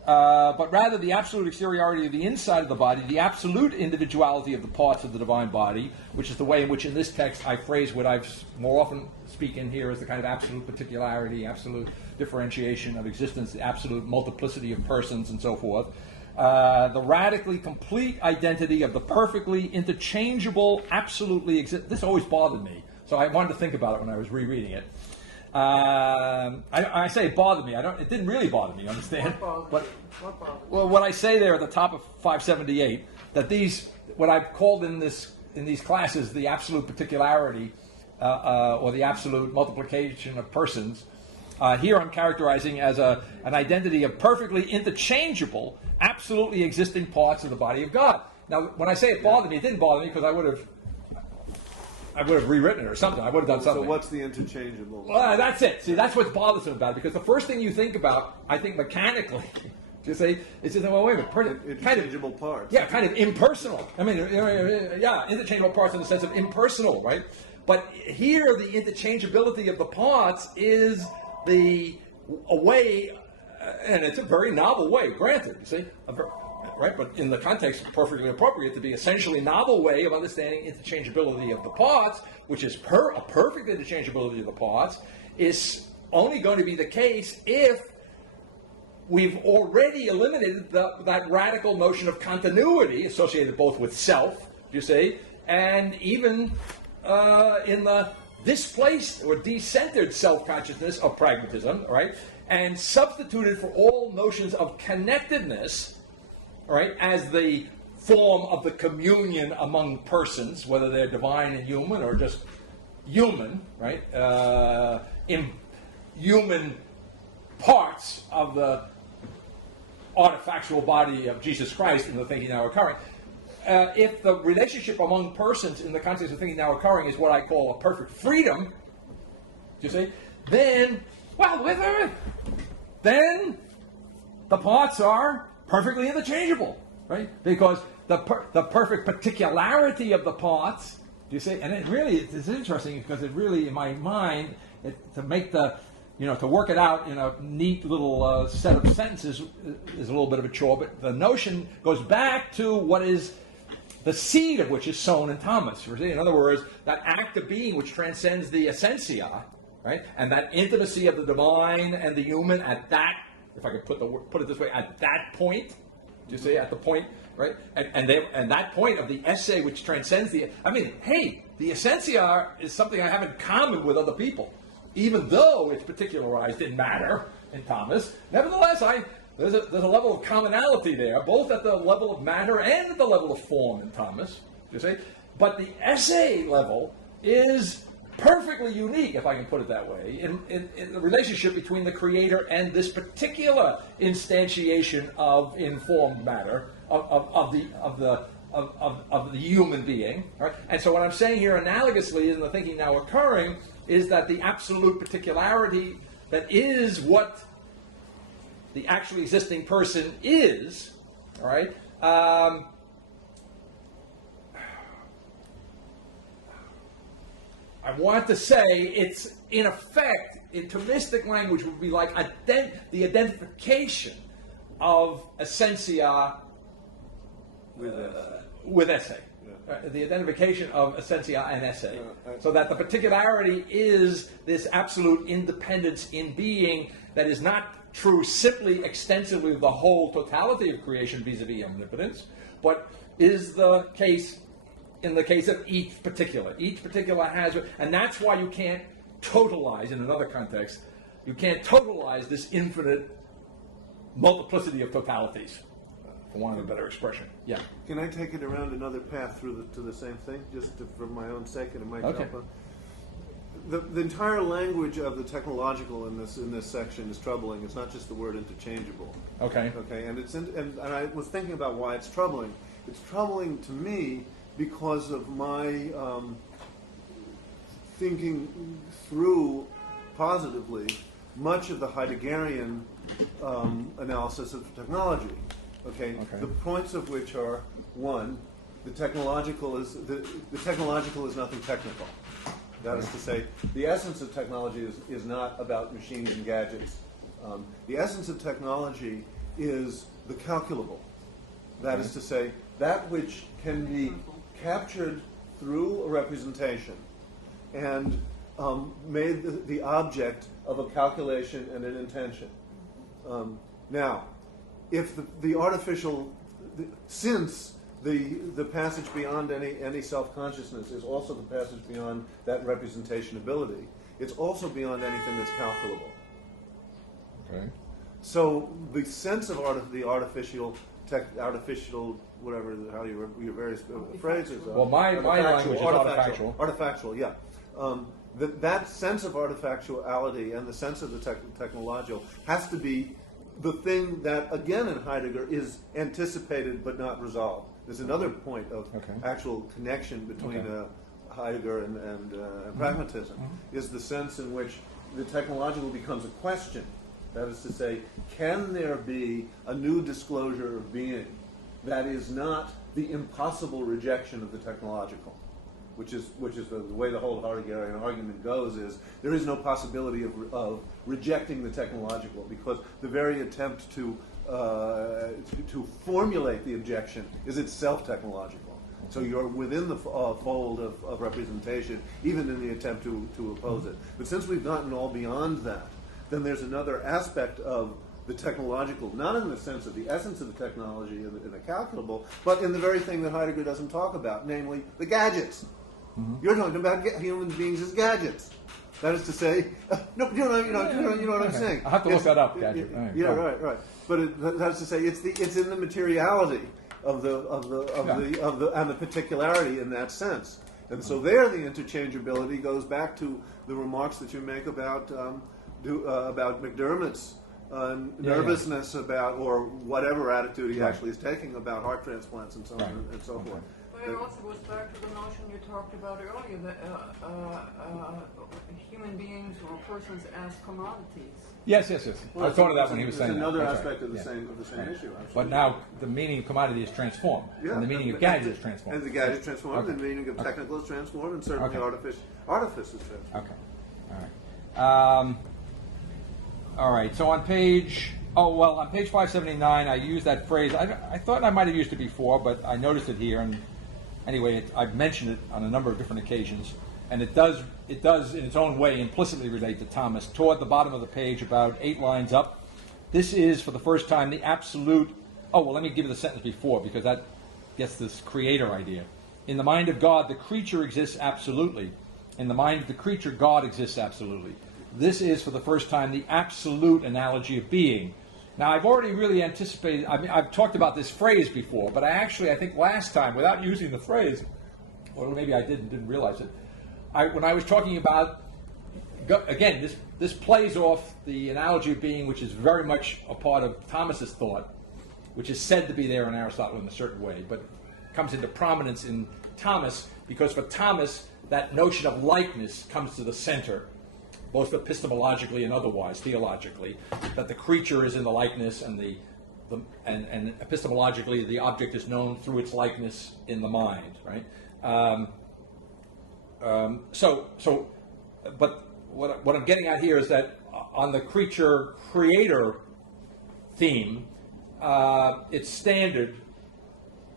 but rather the absolute exteriority of the inside of the body, the absolute individuality of the parts of the divine body, which is the way in which in this text I phrase what I've more often speak in here as the kind of absolute particularity, absolute differentiation of existence, the absolute multiplicity of persons, and so forth. The radically complete identity of the perfectly interchangeable, absolutely this always bothered me, so I wanted to think about it when I was rereading it. I say it bothered me. It didn't really bother me. Understand? What bothered you? Well, what I say there at the top of 578, that what I've called in these classes the absolute particularity or the absolute multiplication of persons. Here I'm characterizing as an identity of perfectly interchangeable, absolutely existing parts of the body of God. Now, when I say it bothered me, it didn't bother me because I would have rewritten it or something. I would have done something. So what's the interchangeable? Well, that's it. See, that's what's bothersome about it, because the first thing you think about, I think mechanically, You see, it's just, well, wait a minute, Interchangeable parts. yeah, kind of impersonal. I mean, yeah, interchangeable parts in the sense of impersonal, right? But here, the interchangeability of the parts is a way, and it's a very novel way, granted, you see, right? But in the context, perfectly appropriate to be essentially novel way of understanding interchangeability of the parts, which is a perfect interchangeability of the parts, is only going to be the case if we've already eliminated that radical notion of continuity associated both with self, you see, and even in the displaced or decentered self-consciousness of pragmatism, right, and substituted for all notions of connectedness, right, as the form of the communion among persons, whether they're divine and human or just human, right, human parts of the artifactual body of Jesus Christ in the thinking now occurring. If the relationship among persons in the context of thinking now occurring is what I call a perfect freedom, you see, then, well, then the parts are perfectly interchangeable, right? Because the perfect particularity of the parts, you see, and it really it's interesting because it really, in my mind, to make to work it out in a neat little set of sentences is a little bit of a chore, but the notion goes back to what is the seed of which is sown in Thomas. In other words, that act of being which transcends the essentia, right? And that intimacy of the divine and the human at that, if I could put it this way, at that point, do you see, at the point, right? And that point of the essay which transcends the, the essentia is something I have in common with other people. Even though it's particularized in matter in Thomas, nevertheless, there's a level of commonality there, both at the level of matter and at the level of form in Thomas, you see. But the essay level is perfectly unique, if I can put it that way, in the relationship between the creator and this particular instantiation of informed matter of the human being. Right? And so what I'm saying here analogously in the thinking now occurring is that the absolute particularity that is what the actually existing person is, all right, I want to say it's, in effect, in Thomistic language would be like the identification of essentia with essay. The identification of essentia and essay. So that the particularity is this absolute independence in being that is not true simply extensively of the whole totality of creation vis-a-vis omnipotence, but is the case in the case of each particular. Each particular has, and that's why you can't totalize, in another context, you can't totalize this infinite multiplicity of totalities, for want of a better expression. Yeah. Can I take it around another path to the same thing, for my own sake, and it might help? The entire language of the technological in this section is troubling. It's not just the word interchangeable. Okay. Okay, and I was thinking about why it's troubling. It's troubling to me because of my thinking through positively much of the Heideggerian analysis of technology. Okay? The points of which are: one, the technological is nothing technical. That is to say, the essence of technology is not about machines and gadgets. The essence of technology is the calculable. That is to say, that which can be captured through a representation and made the object of a calculation and an intention. Now, if the artificial, since the passage beyond any self-consciousness is also the passage beyond that representation ability, it's also beyond anything that's calculable. Okay. So the sense of the artificial, whatever, how your various phrases are. Well, my language is artifactual. Artifactual, yeah. That sense of artifactuality and the sense of the technological has to be the thing that, again, in Heidegger, is anticipated but not resolved. There's another point of actual connection between Heidegger and pragmatism, is the sense in which the technological becomes a question That is to say, can there be a new disclosure of being that is not the impossible rejection of the technological? Which is the way the whole Heideggerian argument goes, is there is no possibility of rejecting the technological, because the very attempt to formulate the objection is itself technological. So you're within the fold of representation, even in the attempt to oppose it. But since we've gotten all beyond that, then there's another aspect of the technological, not in the sense of the essence of the technology in the calculable, but in the very thing that Heidegger doesn't talk about, namely the gadgets. You're talking about human beings as gadgets. That is to say, no, you know what I'm saying. I'll have to look that up, gadget. Right. But that is to say, it's in the materiality of the particularity in that sense. And so there, the interchangeability goes back to the remarks that you make about McDermott's nervousness about, or whatever attitude he actually is taking about heart transplants and so on and so forth. But it also goes back to the notion you talked about earlier, that human beings or persons as commodities. Yes. I thought of that when he was saying that. Another aspect of the same issue. Absolutely. But now the meaning of commodity is transformed, and the meaning of gadget is transformed. And the gadget is transformed, and the meaning of technical is transformed, and certainly artifice is transformed. Okay. All right. So on page 579, I used that phrase. I thought I might have used it before, but I noticed it here. And anyway, I've mentioned it on a number of different occasions, and it does in its own way implicitly relate to Thomas. Toward the bottom of the page, about 8 lines up, this is for the first time the absolute. Oh well, let me give you the sentence before, because that gets this creator idea. In the mind of God, the creature exists absolutely. In the mind of the creature, God exists absolutely. This is, for the first time, the absolute analogy of being. Now, I've already really anticipated, I've talked about this phrase before, but I think last time, without using the phrase, or maybe I didn't realize it, when I was talking about, again, this plays off the analogy of being, which is very much a part of Thomas's thought, which is said to be there in Aristotle in a certain way, but comes into prominence in Thomas, because for Thomas, that notion of likeness comes to the center, both epistemologically and otherwise, theologically, that the creature is in the likeness, and and epistemologically the object is known through its likeness in the mind, right? But what I'm getting at here is that on the creator-creator theme, it's standard.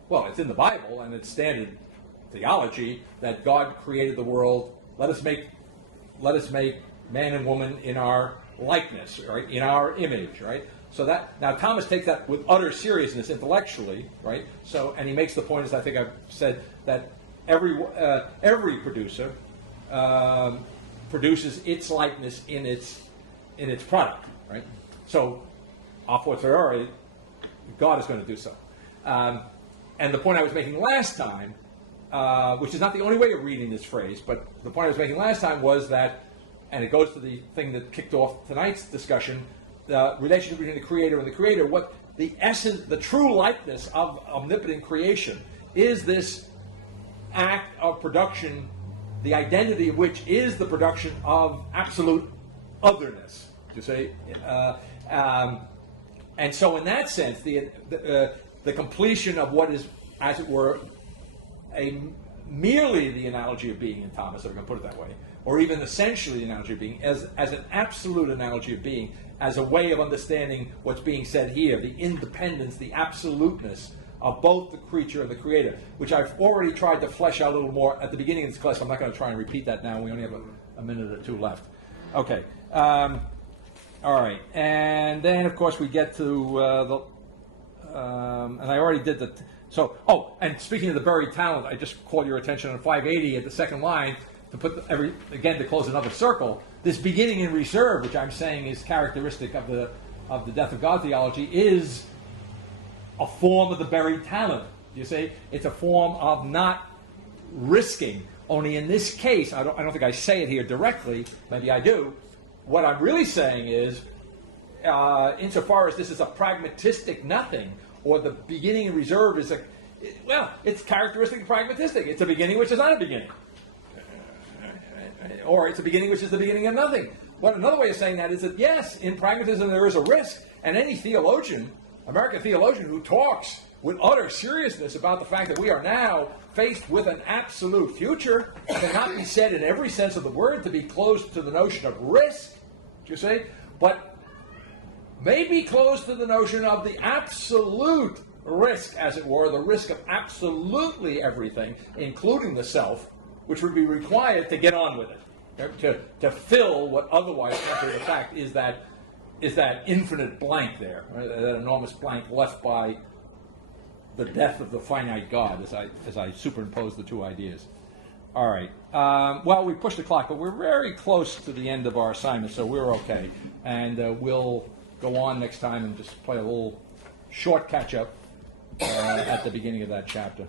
Well, it's in the Bible, and it's standard theology that God created the world. Let us make man and woman in our likeness, right? In our image, right? So that now Thomas takes that with utter seriousness intellectually, right? So, and he makes the point, as I think I've said, that every producer produces its likeness in its product, right? So, a fortiori, God is going to do so. And the point I was making last time, which is not the only way of reading this phrase, but the point I was making last time was that, and it goes to the thing that kicked off tonight's discussion, the relationship between the creator and the creator. What the essence, the true likeness of omnipotent creation is this act of production, the identity of which is the production of absolute otherness, you say. And so in that sense, the completion of what is, as it were, merely the analogy of being in Thomas, if I can put it that way, or even essentially the analogy of being, as an absolute analogy of being, as a way of understanding what's being said here, the independence, the absoluteness of both the creature and the creator, which I've already tried to flesh out a little more at the beginning of this class. I'm not going to try and repeat that now. We only have a minute or two left. Okay. All right. And then, of course, we get to and I already did the... and speaking of the buried talent, I just called your attention on 580 at the second line to put to close another circle. This beginning in reserve, which I'm saying is characteristic of the death of God theology, is a form of the buried talent. You see, it's a form of not risking. Only in this case, I don't think I say it here directly. Maybe I do. What I'm really saying is, insofar as this is a pragmatistic nothing, or the beginning in reserve is it's characteristic pragmatistic. It's a beginning which is not a beginning. Or it's a beginning which is the beginning of nothing. But another way of saying that is that, yes, in pragmatism there is a risk, and any theologian, American theologian, who talks with utter seriousness about the fact that we are now faced with an absolute future cannot be said in every sense of the word to be closed to the notion of risk, do you see? But may be closed to the notion of the absolute risk, as it were, the risk of absolutely everything, including the self, which would be required to get on with it, to fill what otherwise, after the fact, is that infinite blank there, right? That enormous blank left by the death of the finite God, as I superimpose the two ideas. All right. Well, we pushed the clock, but we're very close to the end of our assignment, so we're okay. And we'll go on next time and just play a little short catch-up at the beginning of that chapter.